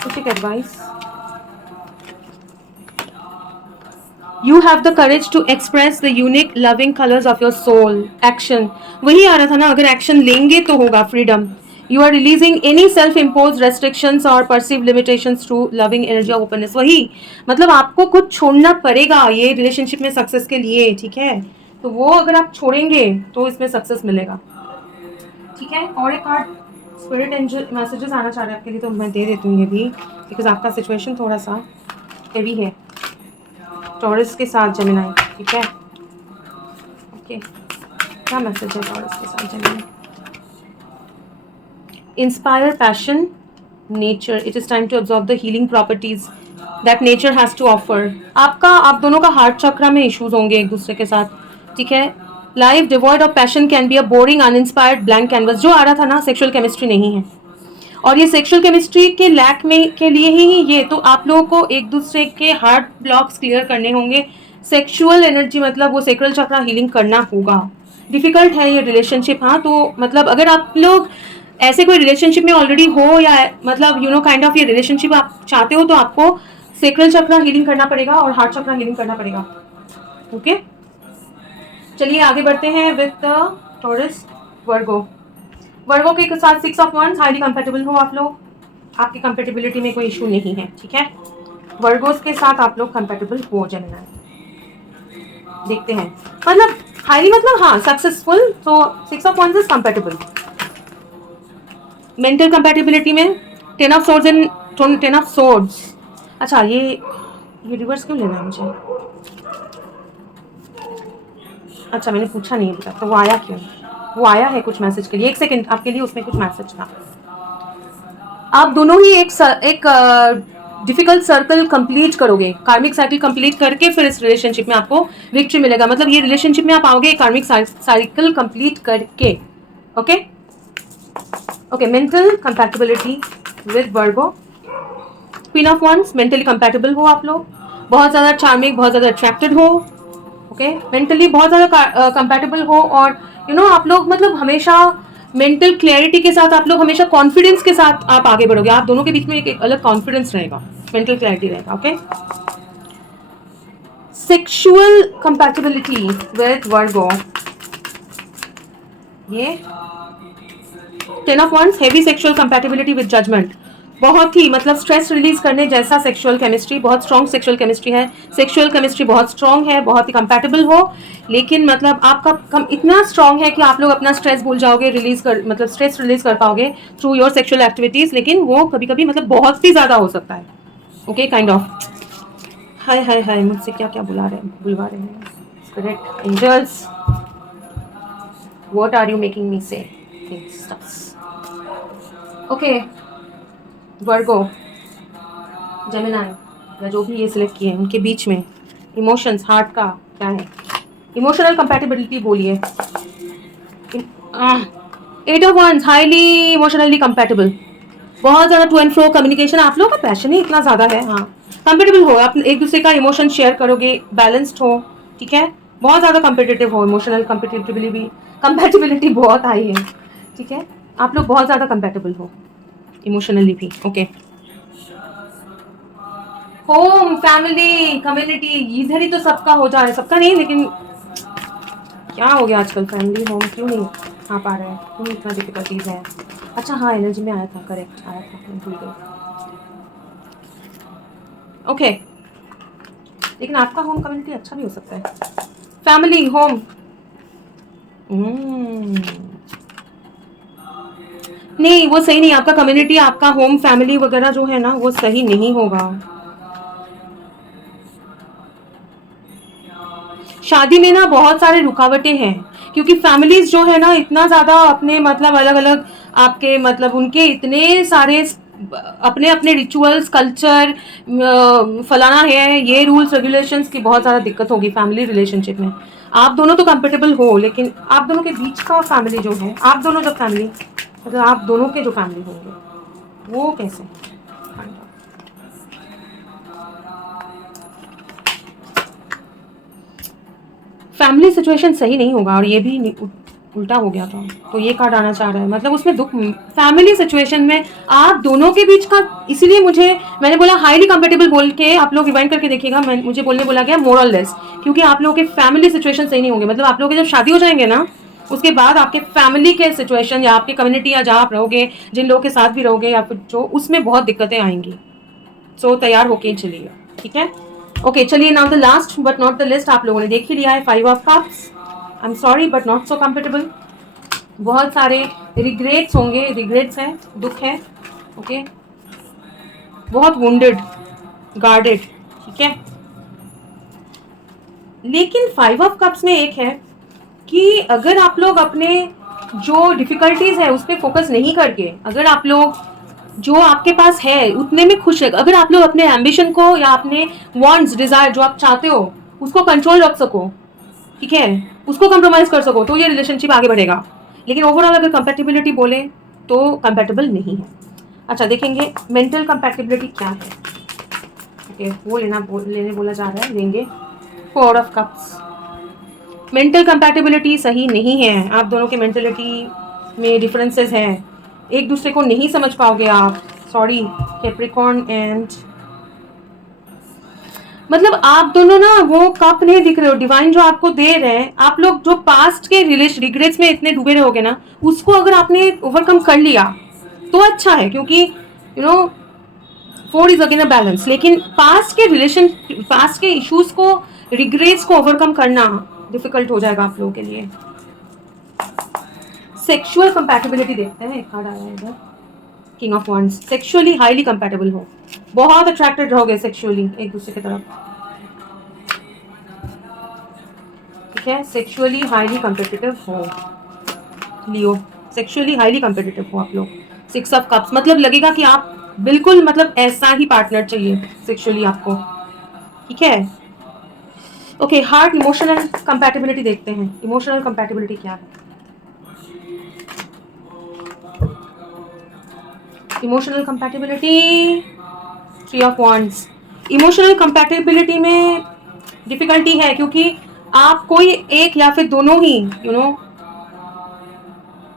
कुछ एक advice. You have the courage to express the unique loving colors of your soul. Action, वही आ रहा था ना, अगर एक्शन लेंगे तो होगा freedom. You are releasing any self-imposed restrictions or perceived limitations through loving energy of openness. वही मतलब आपको कुछ छोड़ना पड़ेगा ये रिलेशनशिप में सक्सेस के लिए, ठीक है, तो वो अगर आप छोड़ेंगे तो इसमें सक्सेस मिलेगा, ठीक है। और एक कार्ड स्पिरिट एंजल मैसेजेस आना चाह रहे हैं आपके लिए, तो मैं दे देती हूँ ये भी, बिकॉज आपका सिचुएशन थोड़ा सा हेवी है टॉरस के साथ जेमिनाई, ठीक है। ओके, क्या मैसेज है टॉरस के साथ Gemini. Inspire passion nature, it is time to observe the healing properties that nature has to offer. आप दोनों का हार्ट चक्रा में इश्यूज होंगे एक दूसरे के साथ, ठीक है। Life devoid of passion can be a boring uninspired blank canvas, जो आ रहा था ना, सेक्सुअल केमिस्ट्री नहीं है, और ये सेक्सुअल केमिस्ट्री के लैक में के लिए ही ये, तो आप लोगों को एक दूसरे के हार्ट ब्लॉक्स क्लियर करने होंगे। सेक्सुअल एनर्जी मतलब वो सेक्रल चक्रा हीलिंग करना होगा। डिफिकल्ट है ये रिलेशनशिप, हाँ, तो मतलब अगर आप लोग ऐसे कोई रिलेशनशिप में ऑलरेडी हो, या मतलब यू नो काइंड ऑफ ये रिलेशनशिप आप चाहते हो, तो आपको सेक्रल चक्रा हीलिंग करना पड़ेगा और हार्ट चक्रा हीलिंग करना पड़ेगा, ओके। चलिए आगे बढ़ते हैं विद टॉरस वर्गो। वर्गो के साथ six of wands, highly compatible हो आप लोग, आपकी कंपेटेबिलिटी में कोई इशू नहीं है, ठीक है। वर्गोस के साथ आप लोग कंपेटेबल हो जेमिनी, देखते हैं, मतलब हाईली मतलब हाँ सक्सेसफुल, तो six of wands is compatible. Mental compatibility में ten of swords and ten of swords, अच्छा ये रिवर्स क्यों लेना है मुझे, अच्छा मैंने पूछा नहीं अभी तक, तो वो आया क्यों, वो आया है कुछ मैसेज के लिए, एक सेकंड, आपके लिए उसमें कुछ मैसेज था। आप दोनों ही एक डिफिकल्ट सर्कल कंप्लीट करोगे, कार्मिक साइकिल कंप्लीट करके फिर इस रिलेशनशिप में आपको विक्ट्री मिलेगा, मतलब ये रिलेशनशिप में आप आओगे कार्मिक साइकिल कंप्लीट करके, okay okay. Mental compatibility with Virgo, queen of wands, mentally compatible हो आप लोग, बहुत ज़्यादा चार्मिंग, बहुत ज़्यादा अट्रैक्टेड हो, ओके, मेंटली बहुत ज़्यादा कंपैटिबल हो, और यू नो आप लोग मतलब हमेशा मेंटल क्लैरिटी के साथ, आप लोग हमेशा कॉन्फिडेंस के साथ आप आगे बढ़ोगे, आप दोनों के बीच में एक अलग कॉन्फिडेंस रहेगा, मेंटल क्लैरिटी रहेगा, okay. Sexual compatibility with Virgo, ये ten of wands, heavy sexual compatibility with judgement, बहुत ही मतलब स्ट्रेस रिलीज करने जैसा सेक्सुअल केमिस्ट्री, बहुत स्ट्रॉन्ग सेक्सुअल केमिस्ट्री है, सेक्सुअल केमिस्ट्री बहुत स्ट्रॉन्ग है, बहुत ही कंपैटिबल हो, लेकिन मतलब आपका कम इतना स्ट्रॉन्ग है कि आप लोग अपना स्ट्रेस भूल जाओगे, रिलीज कर मतलब स्ट्रेस रिलीज कर पाओगे थ्रू योर सेक्सुअल एक्टिविटीज, लेकिन वो कभी कभी मतलब बहुत ही ज्यादा हो सकता है। Okay kind of. हाय हाय हाय, मुझसे क्या क्या बुलवा रहे हैं correct angels, what are you making me say okay. Virgo, Gemini या जो भी ये सिलेक्ट किए हैं उनके बीच में इमोशंस हार्ट का क्या है? इमोशनल कंपैटिबिलिटी बोलिए। 8 of Wands highly emotionally compatible, बहुत ज़्यादा टू एंड फ्रो कम्युनिकेशन, आप लोगों का पैशन ही इतना ज़्यादा है। हाँ कंपेटेबल हो, आप एक दूसरे का इमोशन शेयर करोगे, बैलेंस्ड हो, ठीक है, बहुत ज़्यादा कंपेटेटिव हो, इमोशनल कंपेटेबिलिटी बहुत हाई है, ठीक है, आप लोग बहुत ज़्यादा कंपेटेबल हो इमोशनली भी। ओके होम फैमिली कम्युनिटी इधर ही तो सबका हो जा रहा है, सबका नहीं लेकिन क्या हो गया आजकल, फैमिली होम क्यों नहीं आ पा रहा है, क्यों इतना डिफिकल्टीज है? अच्छा हाँ एनर्जी में आया था, करेक्ट आया था, मैं भूल गई। ओके लेकिन आपका होम कम्युनिटी अच्छा भी हो सकता है, फैमिली होम। नहीं वो सही नहीं, आपका कम्युनिटी आपका होम फैमिली वगैरह जो है ना वो सही नहीं होगा। शादी में ना बहुत सारे रुकावटें हैं, क्योंकि फैमिलीज जो है ना इतना ज्यादा अपने मतलब अलग अलग आपके मतलब उनके इतने सारे अपने अपने रिचुअल्स कल्चर फलाना है, ये रूल्स रेगुलेशंस की बहुत ज़्यादा दिक्कत होगी फैमिली रिलेशनशिप में। आप दोनों तो कंफर्टेबल हो, लेकिन आप दोनों के बीच का फैमिली जो है, आप दोनों जब फैमिली मतलब आप दोनों के जो फैमिली होंगे वो कैसे? फैमिली सिचुएशन सही नहीं होगा, और ये भी उल्टा हो गया था, तो ये कार्ड आना चाह रहा है मतलब उसमें दुख फैमिली सिचुएशन में आप दोनों के बीच का, इसीलिए मैंने बोला हाईली कंपेटेबल बोल के, आप लोग रिवाइंड करके देखिएगा, मुझे बोलने बोला गया मोर और लेस, क्योंकि आप लोगों के फैमिली सिचुएशन सही नहीं होंगे, मतलब आप लोगों के जब शादी हो जाएंगे ना उसके बाद आपके फैमिली के सिचुएशन या आपके कम्युनिटी या जहाँ आप रहोगे, जिन लोगों के साथ भी रहोगे या फिर जो, उसमें बहुत दिक्कतें आएंगी। सो तैयार होके चलिएगा, ठीक है। ओके चलिए, now the last but not the list, आप लोगों ने देख ही लिया है 5 of Cups। I am sorry but not so comfortable, बहुत सारे रिग्रेट्स होंगे, रिग्रेट्स हैं, दुख है, ओके, बहुत वुंडेड, गार्डेड, ठीक है। लेकिन 5 of Cups में एक है कि अगर आप लोग अपने जो डिफिकल्टीज है उस पर फोकस नहीं करके, अगर आप लोग जो आपके पास है उतने में खुश है, अगर आप लोग अपने एम्बिशन को या अपने वांट्स डिजायर जो आप चाहते हो उसको कंट्रोल रख सको, ठीक है, उसको कंप्रोमाइज कर सको, तो ये रिलेशनशिप आगे बढ़ेगा। लेकिन ओवरऑल अगर कंपैटिबिलिटी बोले तो कंपैटिबल नहीं है। अच्छा देखेंगे मेंटल कंपैटिबिलिटी क्या है, ओके वो लेने बोला जा रहा है, लेंगे 4 of Cups। मेंटल कंपैटिबिलिटी सही नहीं है, आप दोनों के मेंटलिटी में डिफरेंसेस हैं, एक दूसरे को नहीं समझ पाओगे आप, सॉरी कैप्रिकॉर्न एंड मतलब आप दोनों ना वो कप नहीं दिख रहे हो, डिवाइन जो आपको दे रहे हैं, आप लोग जो पास्ट के रिग्रेट्स में इतने डूबे रहोगे ना, उसको अगर आपने ओवरकम कर लिया तो अच्छा है, क्योंकि you know 4 is again a balance, लेकिन पास्ट के इश्यूज को, रिग्रेट्स को ओवरकम करना डिफिकल्ट हो जाएगा आप लोगों के लिए। सेक्सुअल कंपैटिबिलिटी देखते हैं, एक कार्ड आया है इधर, king of wands, sexually highly compatible हो, बहुत अट्रैक्टेड रहोगे सेक्सुअली एक दूसरे की तरफ, ठीक है, सेक्सुअली हाईली कंपेटिटिव हो, लियो सेक्सुअली हाईली कंपेटिटिव हो आप लोग। 6 of Cups मतलब लगेगा कि आप बिल्कुल मतलब ऐसा ही पार्टनर चाहिए सेक्सुअली आपको, ठीक है। ओके हार्ट इमोशनल कंपैटिबिलिटी देखते हैं, इमोशनल कंपैटिबिलिटी क्या है? Emotional compatibility 3 of Wands। Emotional compatibility में डिफिकल्टी है, क्योंकि आप कोई एक या फिर दोनों ही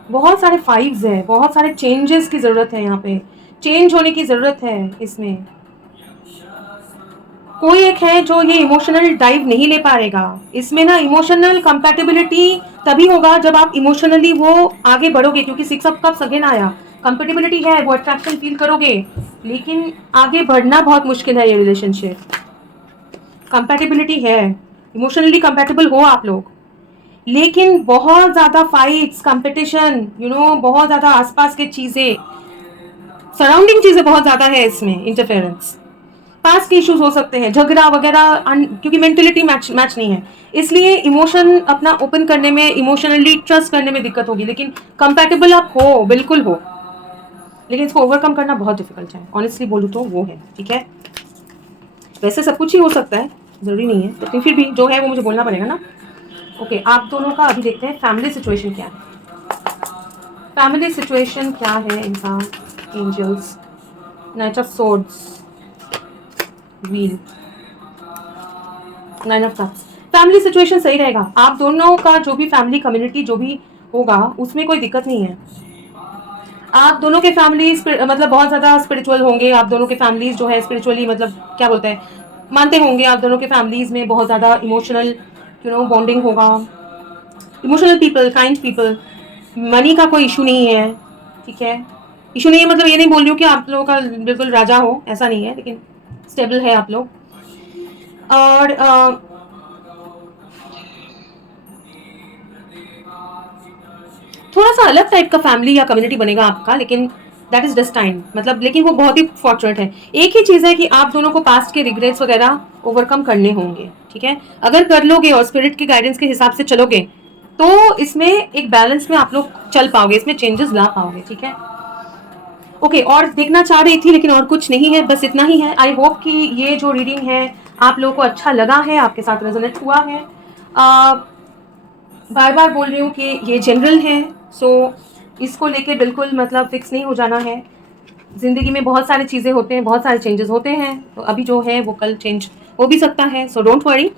बहुत सारे 5s है, बहुत सारे चेंजेस की जरूरत है, यहाँ पे चेंज होने की जरूरत है। इसमें कोई एक है जो ये इमोशनल डाइव नहीं ले पाएगा, इसमें ना इमोशनल कंपैटिबिलिटी तभी होगा जब आप इमोशनली वो आगे बढ़ोगे, क्योंकि 6 of Cups अगेन आया, कंपेटेबिलिटी है, वो अट्रैक्शन फील करोगे, लेकिन आगे बढ़ना बहुत मुश्किल है ये रिलेशनशिप। कंपेटेबिलिटी है, इमोशनली कंपेटेबल हो आप लोग, लेकिन बहुत ज़्यादा फाइट्स, कंपटीशन, बहुत ज़्यादा आसपास के चीज़ें, सराउंडिंग चीज़ें बहुत ज़्यादा है इसमें, इंटरफेरेंस, पास के इश्यूज हो सकते हैं, झगड़ा वगैरह, क्योंकि मेंटेलिटी मैच नहीं है, इसलिए इमोशन अपना ओपन करने में, इमोशनली ट्रस्ट करने में दिक्कत होगी। लेकिन कंपैटिबल आप हो, बिल्कुल हो, लेकिन इसको ओवरकम करना बहुत डिफिकल्ट है, ऑनेस्टली बोलूँ तो वो है। ठीक है, वैसे सब कुछ ही हो सकता है, जरूरी नहीं है, लेकिन फिर भी जो है वो मुझे बोलना पड़ेगा ना। ओके, आप दोनों का अभी देखते हैं फैमिली सिचुएशन क्या है। फैमिली सिचुएशन क्या है इनका। Angels, knight of swords, wheel, nine of cups. Family situation सही रहेगा, आप दोनों का जो भी फैमिली कम्युनिटी जो भी होगा उसमें कोई दिक्कत नहीं है। आप दोनों के फैमिली मतलब बहुत ज़्यादा स्पिरिचुअल होंगे, आप दोनों के फैमिलीज जो है स्पिरिचुअली मतलब क्या बोलते हैं, मानते होंगे, आप दोनों के फैमिलीज में बहुत ज़्यादा इमोशनल बॉन्डिंग होगा, emotional people, kind people. Money का कोई इशू नहीं है, ठीक है, इशू नहीं है मतलब ये नहीं बोल रही हूँ कि आप लोगों का बिल्कुल राजा हो, ऐसा नहीं है, लेकिन स्टेबल है आप लोग। और थोड़ा सा अलग टाइप का फैमिली या कम्युनिटी बनेगा आपका, लेकिन दैट इज डेस्टाइन्ड, मतलब लेकिन वो बहुत ही फॉर्चुनेट है। एक ही चीज़ है कि आप दोनों को पास्ट के रिग्रेट्स वगैरह ओवरकम करने होंगे, ठीक है, अगर कर लोगे और स्पिरिट के गाइडेंस के हिसाब से चलोगे तो इसमें एक बैलेंस में आप लोग चल पाओगे, इसमें चेंजेस ला पाओगे। ठीक है, ओके, और देखना चाह रही थी लेकिन और कुछ नहीं है, बस इतना ही है। आई होप कि ये जो रीडिंग है आप लोगों को अच्छा लगा है, आपके साथ रेजोनेट हुआ है। बार बार बोल रही हूँ कि ये जनरल है, सो इसको लेके बिल्कुल मतलब फिक्स नहीं हो जाना है। ज़िंदगी में बहुत सारी चीज़ें होते हैं, बहुत सारे चेंजेस होते हैं, तो अभी जो है वो कल चेंज हो भी सकता है, सो डोंट वरी।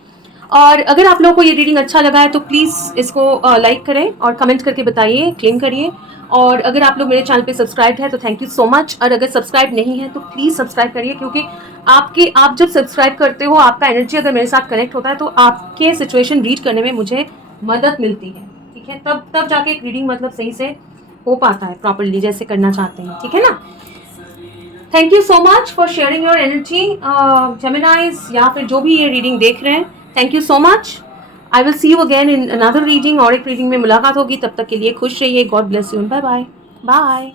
और अगर आप लोगों को ये रीडिंग अच्छा लगा है तो प्लीज़ इसको लाइक करें और कमेंट करके बताइए, क्लेम करिए। और अगर आप लोग मेरे चैनल पे सब्सक्राइब है तो थैंक यू सो मच, और अगर सब्सक्राइब नहीं है तो प्लीज़ सब्सक्राइब करिए, क्योंकि आप जब सब्सक्राइब करते हो, आपका एनर्जी अगर मेरे साथ कनेक्ट होता है तो आपके सिचुएशन रीड करने में मुझे मदद मिलती है। ठीक है, तब जाके एक रीडिंग मतलब सही से हो पाता है, प्रॉपरली जैसे करना चाहते हैं। ठीक है ना, thank you so much for sharing your energy जेमिनाइज, या फिर जो भी ये रीडिंग देख रहे हैं, thank you so much. I will see you again in another reading, और एक रीडिंग में मुलाकात होगी, तब तक के लिए खुश रहिए, God bless you, bye bye bye.